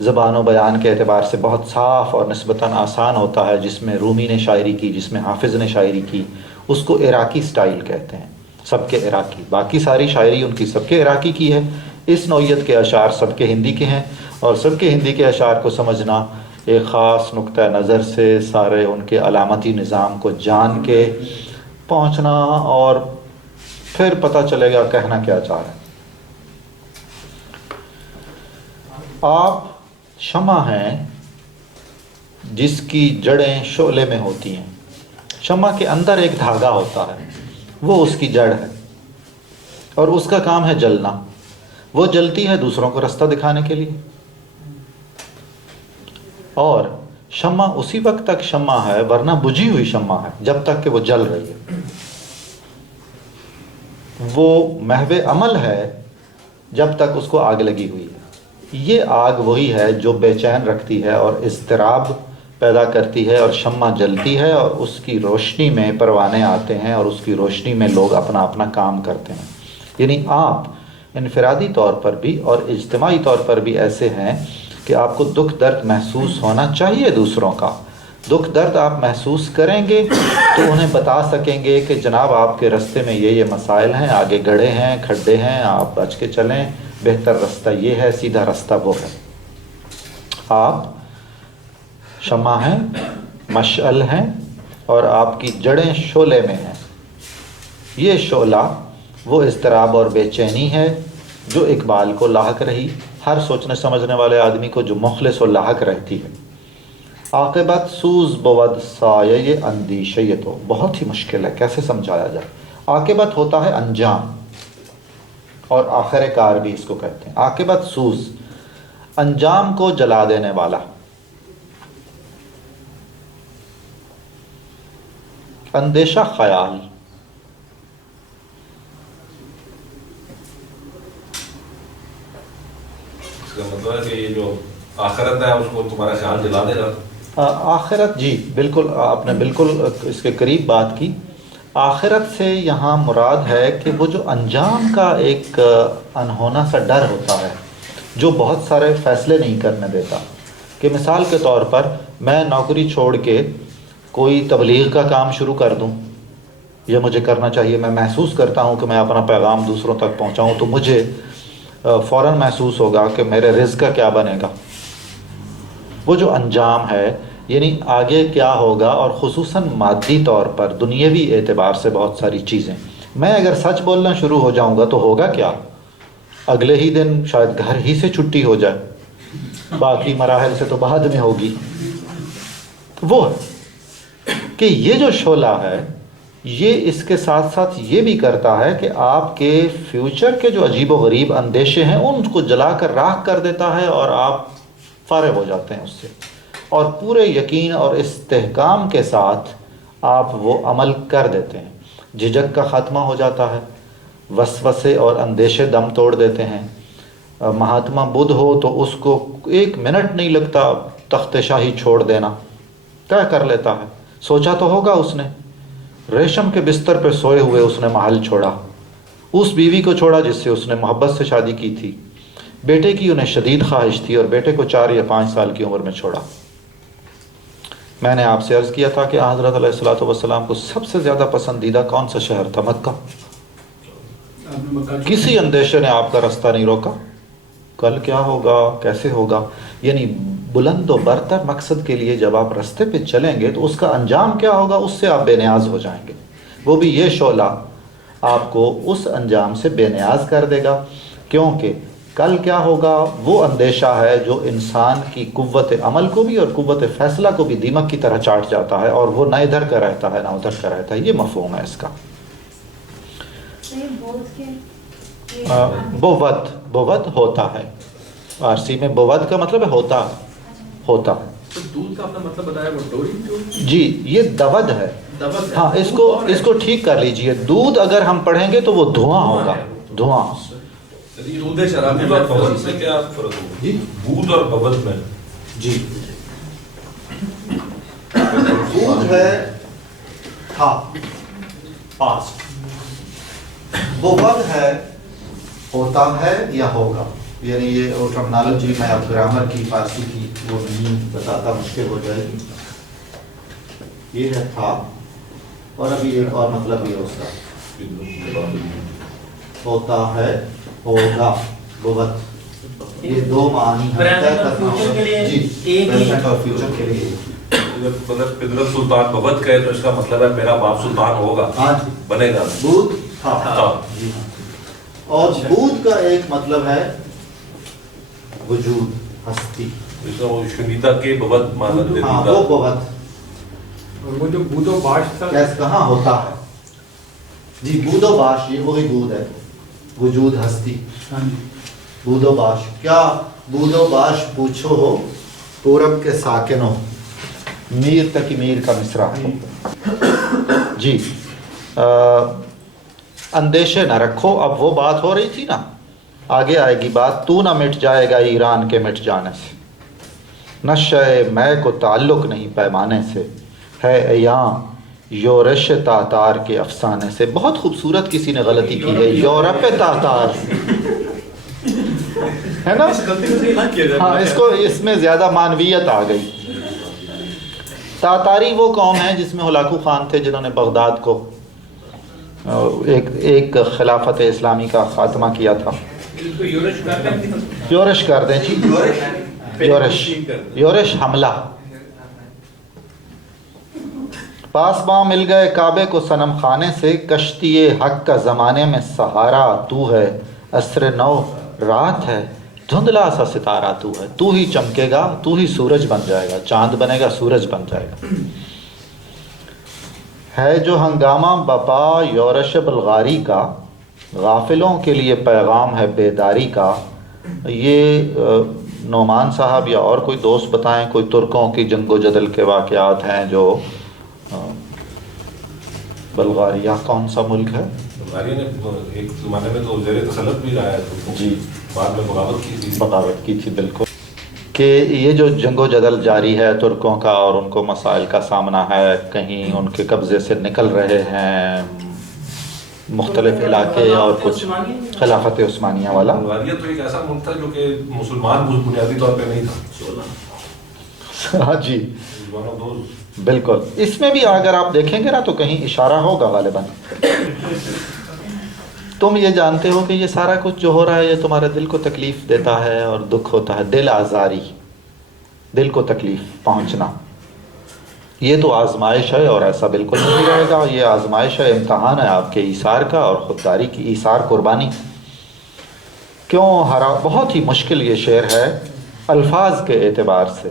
زبان و بیان کے اعتبار سے بہت صاف اور نسبتاً آسان ہوتا ہے، جس میں رومی نے شاعری کی، جس میں حافظ نے شاعری کی، اس کو عراقی سٹائل کہتے ہیں۔ سب کے عراقی، باقی ساری شاعری ان کی سب کے عراقی کی ہے، اس نوعیت کے اشعار سب کے ہندی کے ہیں، اور سب کے ہندی کے اشعار کو سمجھنا ایک خاص نقطہ نظر سے سارے ان کے علامتی نظام کو جان کے پہنچنا، اور پھر پتہ چلے گا کہنا کیا چاہ رہے ہیں۔ آپ شمع ہیں جس کی جڑیں شعلے میں ہوتی ہیں۔ شمع کے اندر ایک دھاگا ہوتا ہے، وہ اس کی جڑ ہے، اور اس کا کام ہے جلنا۔ وہ جلتی ہے دوسروں کو رستہ دکھانے کے لیے، اور شمع اسی وقت تک شمع ہے، ورنہ بجھی ہوئی شمع ہے جب تک کہ وہ جل رہی ہے۔ وہ محو عمل ہے جب تک اس کو آگ لگی ہوئی ہے. یہ آگ وہی ہے جو بے چین رکھتی ہے اور اضطراب پیدا کرتی ہے اور شمع جلتی ہے اور اس کی روشنی میں پروانے آتے ہیں اور اس کی روشنی میں لوگ اپنا اپنا کام کرتے ہیں. یعنی آپ انفرادی طور پر بھی اور اجتماعی طور پر بھی ایسے ہیں کہ آپ کو دکھ درد محسوس ہونا چاہیے دوسروں کا. دکھ درد آپ محسوس کریں گے تو انہیں بتا سکیں گے کہ جناب آپ کے رستے میں یہ مسائل ہیں, آگے گڑھے ہیں, کھڈے ہیں, آپ بچ کے چلیں, بہتر رستہ یہ ہے, سیدھا رستہ وہ ہے. آپ شمع ہیں, مشعل ہیں اور آپ کی جڑیں شعلے میں ہیں. یہ شعلہ وہ اضطراب اور بے چینی ہے جو اقبال کو لاحق رہی, ہر سوچنے سمجھنے والے آدمی کو جو مخلص و لاحق رہتی ہے. عاقبت سوز بود سایہ یہ اندیشہ, یہ تو بہت ہی مشکل ہے کیسے سمجھایا جائے. عاقبت ہوتا ہے انجام اور آخر کار بھی اس کو کہتے ہیں. عاقبت سوز, انجام کو جلا دینے والا. اندیشہ خیال, اس کا مطلب ہے کہ یہ جو آخرت ہے اس کو تمہارا خیال جلا دے گا. آخرت, جی بالکل, آپ نے بالکل اس کے قریب بات کی. آخرت سے یہاں مراد ہے کہ وہ جو انجام کا ایک انہونا سا ڈر ہوتا ہے جو بہت سارے فیصلے نہیں کرنے دیتا. کہ مثال کے طور پر میں نوکری چھوڑ کے کوئی تبلیغ کا کام شروع کر دوں, یہ مجھے کرنا چاہیے, میں محسوس کرتا ہوں کہ میں اپنا پیغام دوسروں تک پہنچاؤں, تو مجھے فوراً محسوس ہوگا کہ میرے رزق کا کیا بنے گا. وہ جو انجام ہے یعنی آگے کیا ہوگا, اور خصوصاً مادی طور پر دنیاوی اعتبار سے بہت ساری چیزیں. میں اگر سچ بولنا شروع ہو جاؤں گا تو ہوگا کیا, اگلے ہی دن شاید گھر ہی سے چھٹی ہو جائے, باقی مراحل سے تو بعد میں ہوگی. وہ کہ یہ جو شعلہ ہے یہ اس کے ساتھ ساتھ یہ بھی کرتا ہے کہ آپ کے فیوچر کے جو عجیب و غریب اندیشے ہیں ان کو جلا کر راکھ کر دیتا ہے اور آپ فارغ ہو جاتے ہیں اس سے, اور پورے یقین اور استحکام کے ساتھ آپ وہ عمل کر دیتے ہیں. جھجک کا خاتمہ ہو جاتا ہے, وسوسے اور اندیشے دم توڑ دیتے ہیں. مہاتما بدھ ہو تو اس کو 1 منٹ نہیں لگتا تخت شاہی چھوڑ دینا, طے کر لیتا ہے. سوچا تو ہوگا اس نے, ریشم کے بستر پہ سوئے ہوئے اس نے محل چھوڑا, اس بیوی کو چھوڑا جس سے اس نے محبت سے شادی کی تھی. بیٹے کی انہیں شدید خواہش تھی اور بیٹے کو 4 یا 5 سال کی عمر میں چھوڑا. میں نے آپ سے عرض کیا تھا کہ حضرت علیہ الصلوۃ والسلام کو سب سے زیادہ پسندیدہ کون سا شہر تھا؟ مکہ. کسی اندیشے نے آپ کا راستہ نہیں روکا, کل کیا ہوگا, کیسے ہوگا. یعنی بلند و برتر مقصد کے لیے جب آپ راستے پہ چلیں گے تو اس کا انجام کیا ہوگا, اس سے آپ بے نیاز ہو جائیں گے. وہ بھی یہ شعلہ آپ کو اس انجام سے بے نیاز کر دے گا, کیونکہ کل کیا ہوگا وہ اندیشہ ہے جو انسان کی قوت عمل کو بھی اور قوت فیصلہ کو بھی دیمک کی طرح چاٹ جاتا ہے, اور وہ نہ ادھر کا رہتا ہے نہ ادھر کا رہتا ہے. یہ مفہوم ہے اس کا. بود ہوتا ہے, فارسی میں بود کا مطلب ہے ہوتا ہے. تو دودھ کا اپنا مطلب بتایا وہ ڈوری, جی یہ دود ہے. ہاں اس کو ٹھیک کر لیجئے. دودھ اگر ہم پڑھیں گے تو وہ دھواں ہوگا, دھواں. دودھ شراب میں ببل سے کیا فرق ہوگا؟ جی بود اور ببل میں, جی بود ہے تھا پاسٹ, بود ہے ہوتا ہے یا ہوگا. یعنی یہ ٹرمنالوجی میں اب گرامر کی فارسی کی وہ نہیں بتاتا, مشکل ہو جائے گی. یہ ہے تھا, اور ابھی ایک اور مطلب بھی ہے اس کا, ہوتا ہے, ہوگا, بود. یہ 2 معنی ہیں. جی پریزنٹ اور فیوچر کے لیے. اگر قدرت سلطان ببت کہے تو اس کا مطلب ہے میرا باپ سلطان ہوگا, بنے گا. بود تھا. جی ہاں. اور بود کا ایک مطلب ہے وجود, ہستی. اس کا وہ شنیدہ کے ببت مانند. ہاں وہ بود. اور وہ جو بود و باش تھا کہاں ہوتا ہے؟ جی بود و باش, یہ وہی بود ہے, وجود, ہستی. بود و باش. کیا بود و باش پوچھو ہو پورب کے ساکنوں, میر تک میر کا مصرع ہے. جی اندیشے نہ رکھو. اب وہ بات ہو رہی تھی نا, آگے آئے گی بات, تو نہ مٹ جائے گا ایران کے مٹ جانے سے, نشہ میں کو تعلق نہیں پیمانے سے, ہے ایاں یورش تاتار کے افسانے سے. بہت خوبصورت کسی نے غلطی کی ہے, یورپ تاتار ہے نا, ہاں اس میں زیادہ معنویت آ گئی. تاتاری وہ قوم ہے جس میں ہلاکو خان تھے جنہوں نے بغداد کو ایک خلافت اسلامی کا خاتمہ کیا تھا. یورش کر دیں جی, یورش حملہ. پاس باں مل گئے کعبے کو صنم خانے سے, کشتی حق کا زمانے میں سہارا تو ہے, عصر نو رات ہے, دھندلا سا ستارہ تو ہے. تو ہی چمکے گا, تو ہی سورج بن جائے گا, چاند بنے گا, سورج بن جائے گا. ہے جو ہنگامہ بپا یورش بلغاری کا, غافلوں کے لیے پیغام ہے بیداری کا. یہ نعمان صاحب یا اور کوئی دوست بتائیں کوئی ترکوں کی جنگ و جدل کے واقعات ہیں جو بلغاریہ کون سا ملک ہے؟ بلغاریہ نے ایک زمانے میں تو زیر تسلط بھی رہا ہے, جی بعد میں بغاوت کی تھی. بالکل, کہ یہ جو جنگ و جدل جاری ہے ترکوں کا اور ان کو مسائل کا سامنا ہے, کہیں ان کے قبضے سے نکل رہے ہیں مختلف علاقے, اور کچھ خلافت عثمانیہ والا. بلغاریہ تو ایک ایسا ملک تھا جو کہ مسلمان بنیادی طور پہ نہیں تھا. ہاں جی بالکل. اس میں بھی اگر آپ دیکھیں گے نا تو کہیں اشارہ ہوگا غالباً. تم یہ جانتے ہو کہ یہ سارا کچھ جو ہو رہا ہے یہ تمہارے دل کو تکلیف دیتا ہے اور دکھ ہوتا ہے. دل آزاری, دل کو تکلیف پہنچنا, یہ تو آزمائش ہے اور ایسا بالکل نہیں رہے گا. یہ آزمائش ہے, امتحان ہے آپ کے ایثار کا اور خودداری کی, ایثار قربانی. کیوں بہت ہی مشکل یہ شعر ہے الفاظ کے اعتبار سے.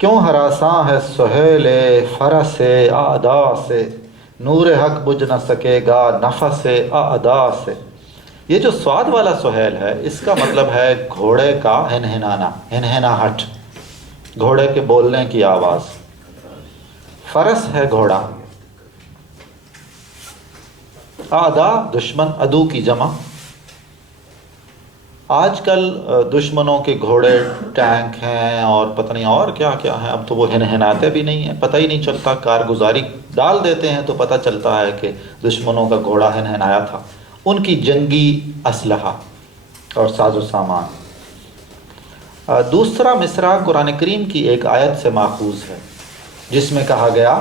کیوں ہراساں ہے سہیل فرس اعدا سے, نور حق بجھ نہ سکے گا نفس اعدا سے. یہ جو سواد والا سہیل ہے اس کا مطلب ہے گھوڑے کا ہنہنانا, ہنہناہٹ, گھوڑے کے بولنے کی آواز. فرس ہے گھوڑا, اعدا دشمن, عدو کی جمع. آج کل دشمنوں کے گھوڑے ٹینک ہیں اور پتہ نہیں اور کیا کیا ہیں. اب تو وہ ہنہناتے بھی نہیں ہیں, پتہ ہی نہیں چلتا. کارگزاری ڈال دیتے ہیں تو پتہ چلتا ہے کہ دشمنوں کا گھوڑا ہنہنایا تھا. ان کی جنگی اسلحہ اور ساز و سامان. دوسرا مصرع قرآن کریم کی ایک آیت سے ماخوذ ہے جس میں کہا گیا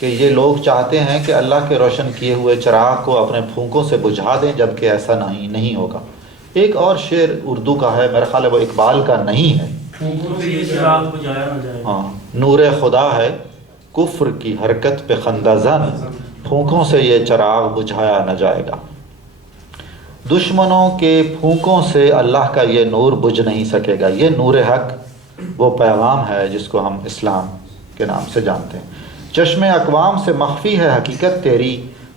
کہ یہ لوگ چاہتے ہیں کہ اللہ کے روشن کیے ہوئے چراغ کو اپنے پھونکوں سے بجھا دیں, جبکہ ایسا نہیں ہوگا. ایک اور شعر اردو کا ہے, میرا خیال ہے وہ اقبال کا نہیں ہے. ہاں, نور خدا ہے کفر کی حرکت پہ خندہ زن, پھونکوں سے یہ چراغ بجھایا نہ جائے گا. دشمنوں کے پھونکوں سے اللہ کا یہ نور بجھ نہیں سکے گا. یہ نور حق وہ پیغام ہے جس کو ہم اسلام کے نام سے جانتے ہیں. چشم اقوام سے مخفی ہے حقیقت تیری,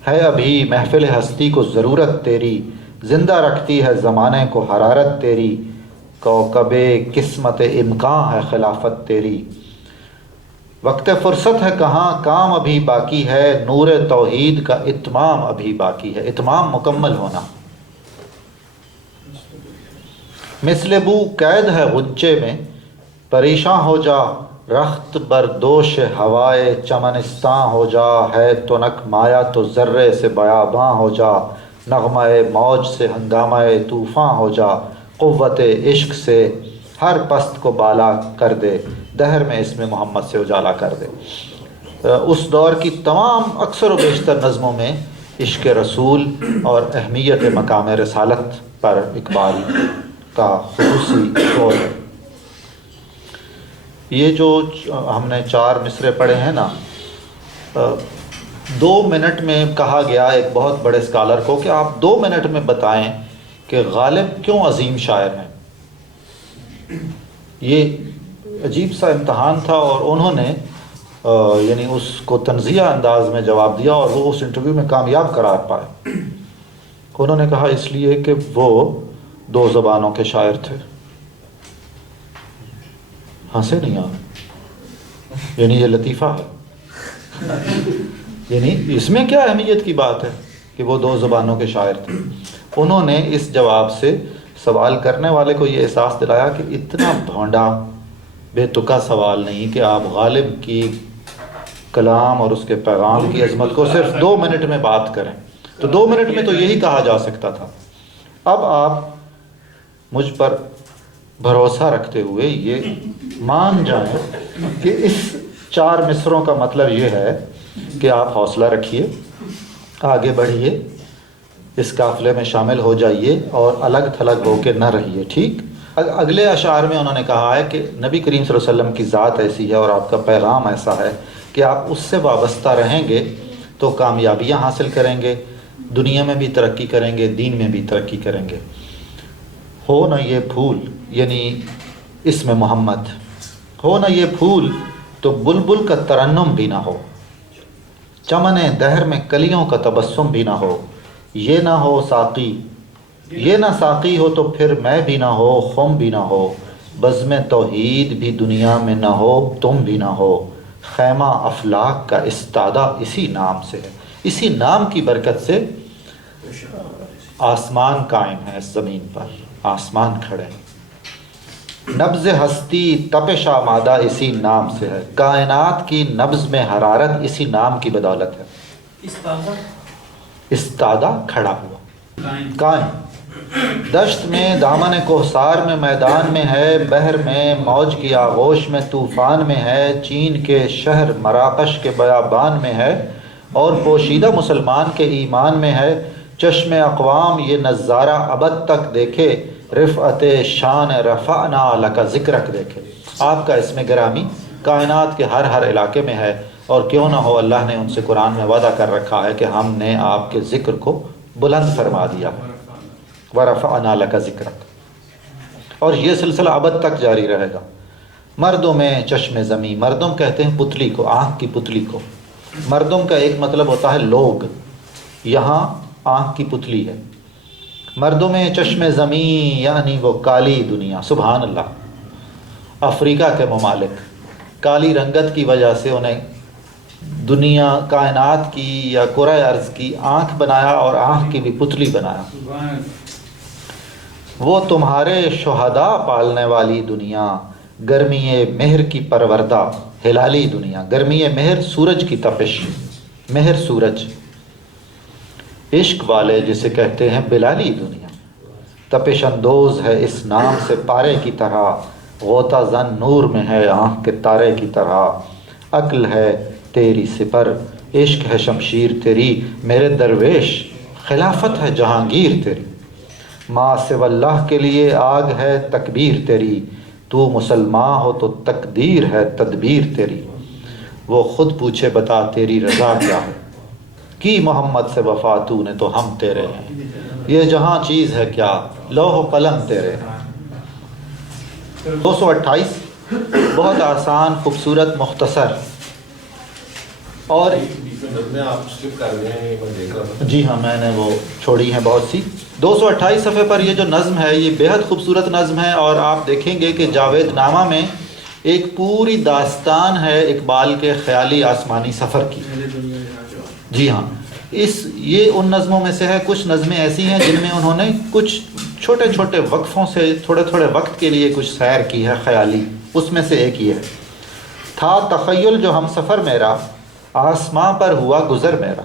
ہے ابھی محفل ہستی کو ضرورت تیری. زندہ رکھتی ہے زمانے کو حرارت تیری, کوكب قسمت امکان ہے خلافت تیری. وقت فرصت ہے کہاں, کام ابھی باقی ہے, نور توحید کا اتمام ابھی باقی ہے. اتمام مکمل ہونا. مثل بو قید ہے غنچے میں, پریشاں ہو جا رخت بردوش ہوائے چمنستاں ہو جا. ہے تنک مایا تو ذرے سے بیاباں ہو جا, نغمہ موج سے ہنگامہ طوفاں ہو جا. قوت عشق سے ہر پست کو بالا کر دے, دہر میں اس میں محمد سے اجالا کر دے. اس دور کی تمام اکثر و بیشتر نظموں میں عشق رسول اور اہمیت مقام رسالت پر اقبال کا خصوصی شور ہے. یہ جو ہم نے 4 مصرے پڑھے ہیں نا, 2 منٹ میں کہا گیا ایک بہت بڑے اسکالر کو کہ آپ 2 منٹ میں بتائیں کہ غالب کیوں عظیم شاعر ہیں. یہ عجیب سا امتحان تھا اور انہوں نے یعنی اس کو تنزیہ انداز میں جواب دیا اور وہ اس انٹرویو میں کامیاب قرار پائے. انہوں نے کہا اس لیے کہ وہ 2 زبانوں کے شاعر تھے. ہنسے نہیں آپ, یعنی یہ لطیفہ ہے, یعنی اس میں کیا اہمیت کی بات ہے کہ وہ 2 زبانوں کے شاعر تھے. انہوں نے اس جواب سے سوال کرنے والے کو یہ احساس دلایا کہ اتنا بھونڈا بے تکا سوال نہیں کہ آپ غالب کی کلام اور اس کے پیغام کی عظمت کو صرف 2 منٹ میں بات کریں. تو 2 منٹ میں تو یہی کہا جا سکتا تھا. اب آپ مجھ پر بھروسہ رکھتے ہوئے یہ مان جائیں کہ اس 4 مصروں کا مطلب یہ ہے کہ آپ حوصلہ رکھیے، آگے بڑھیے، اس قافلے میں شامل ہو جائیے اور الگ تھلگ ہو کے نہ رہیے. ٹھیک. اگلے اشعار میں انہوں نے کہا ہے کہ نبی کریم صلی اللہ علیہ وسلم کی ذات ایسی ہے اور آپ کا پیغام ایسا ہے کہ آپ اس سے وابستہ رہیں گے تو کامیابیاں حاصل کریں گے، دنیا میں بھی ترقی کریں گے، دین میں بھی ترقی کریں گے. ہو نہ یہ پھول، یعنی اسم محمد، ہو نہ یہ پھول تو بلبل کا ترنم بھی نہ ہو، چمن دہر میں کلیوں کا تبسم بھی نہ ہو. یہ نہ ہو ساقی، یہ نہ ساقی ہو تو پھر میں بھی نہ ہو، خم بھی نہ ہو، بزم توحید بھی دنیا میں نہ ہو، تم بھی نہ ہو. خیمہ افلاک کا استادہ اسی نام سے ہے. اسی نام کی برکت سے آسمان قائم ہے، اس زمین پر آسمان کھڑے ہیں. نبض ہستی تپش آمادہ اسی نام سے ہے. کائنات کی نبض میں حرارت اسی نام کی بدولت ہے. استادہ کھڑا ہوا، قائم. دشت میں دامن کوہسار میں میدان میں ہے، بحر میں موج کی آغوش میں طوفان میں ہے، چین کے شہر مراکش کے بیابان میں ہے اور پوشیدہ مسلمان کے ایمان میں ہے. چشم اقوام یہ نظارہ ابد تک دیکھے، رفعت شان رفعنا لک ذکرک دیکھے. آپ کا اسم گرامی کائنات کے ہر علاقے میں ہے، اور کیوں نہ ہو اللہ نے ان سے قرآن میں وعدہ کر رکھا ہے کہ ہم نے آپ کے ذکر کو بلند فرما دیا. ورفعنا لک ذکرک. اور یہ سلسلہ ابد تک جاری رہے گا. مردوں میں چشم زمیں، مردم کہتے ہیں پتلی کو، آنکھ کی پتلی کو. مردم کا ایک مطلب ہوتا ہے لوگ، یہاں آنکھ کی پتلی ہے. مردوں میں چشم زمیں یعنی وہ کالی دنیا. سبحان اللہ. افریقہ کے ممالک کالی رنگت کی وجہ سے انہیں دنیا کائنات کی یا کرۂ ارض کی آنکھ بنایا اور آنکھ کی بھی پتلی بنایا. وہ تمہارے شہداء پالنے والی دنیا، گرمی مہر کی پروردہ ہلالی دنیا. گرمی مہر سورج کی تپش، مہر سورج. عشق والے جسے کہتے ہیں بلالی دنیا. تپش اندوز ہے اس نام سے پارے کی طرح، غوطہ زن نور میں ہے آنکھ کے تارے کی طرح. عقل ہے تیری سپر، عشق ہے شمشیر تیری، میرے درویش خلافت ہے جہانگیر تیری. ما سوی اللہ کے لیے آگ ہے تکبیر تیری، تو مسلمان ہو تو تقدیر ہے تدبیر تیری. وہ خود پوچھے بتا تیری رضا کیا ہے، کی محمد سے وفا تو نے تو ہم تیرے ہیں. یہ جہاں چیز ہے کیا، لوح و قلم تیرے ہیں. 228 بہت آسان، خوبصورت، مختصر. اور جی ہاں میں نے وہ چھوڑی ہیں بہت سی. 228 صفحے پر یہ جو نظم ہے یہ بہت خوبصورت نظم ہے، اور آپ دیکھیں گے کہ جاوید نامہ میں ایک پوری داستان ہے اقبال کے خیالی آسمانی سفر کی. جی ہاں، یہ ان نظموں میں سے ہے. کچھ نظمیں ایسی ہیں جن میں انہوں نے کچھ چھوٹے چھوٹے وقفوں سے تھوڑے تھوڑے وقت کے لیے کچھ سیر کی ہے خیالی. اس میں سے ایک یہ ہے: تھا تخیل جو ہم سفر میرا، آسماں پر ہوا گزر میرا.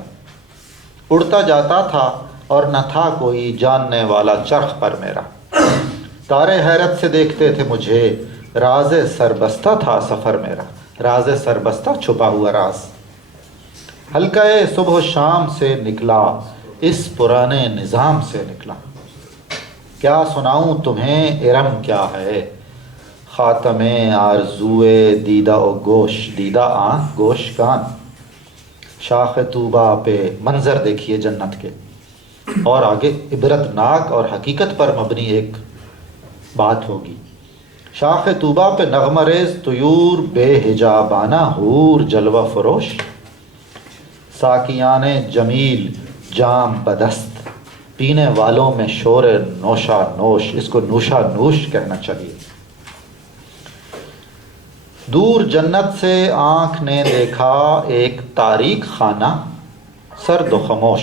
اڑتا جاتا تھا اور نہ تھا کوئی جاننے والا چرخ پر میرا. تارے حیرت سے دیکھتے تھے مجھے، راز سربستہ تھا سفر میرا. راز سربستہ چھپا ہوا راز. حلقہ صبح و شام سے نکلا، اس پرانے نظام سے نکلا. کیا سناؤں تمہیں ارم کیا ہے، خاتم آرزوئے دیدہ و گوش. دیدہ آنکھ، گوش کان. شاخ طوبہ پہ منظر دیکھیے جنت کے، اور آگے عبرت ناک اور حقیقت پر مبنی ایک بات ہوگی. شاخ طوبہ پہ نغمہ ریز طیور، بے حجابانہ حور جلوہ فروش. ساقیان جمیل جام بدست، پینے والوں میں شور نوشا نوش. اس کو نوشا نوش کہنا چاہیے. دور جنت سے آنکھ نے دیکھا ایک تاریک خانہ، سرد و خاموش.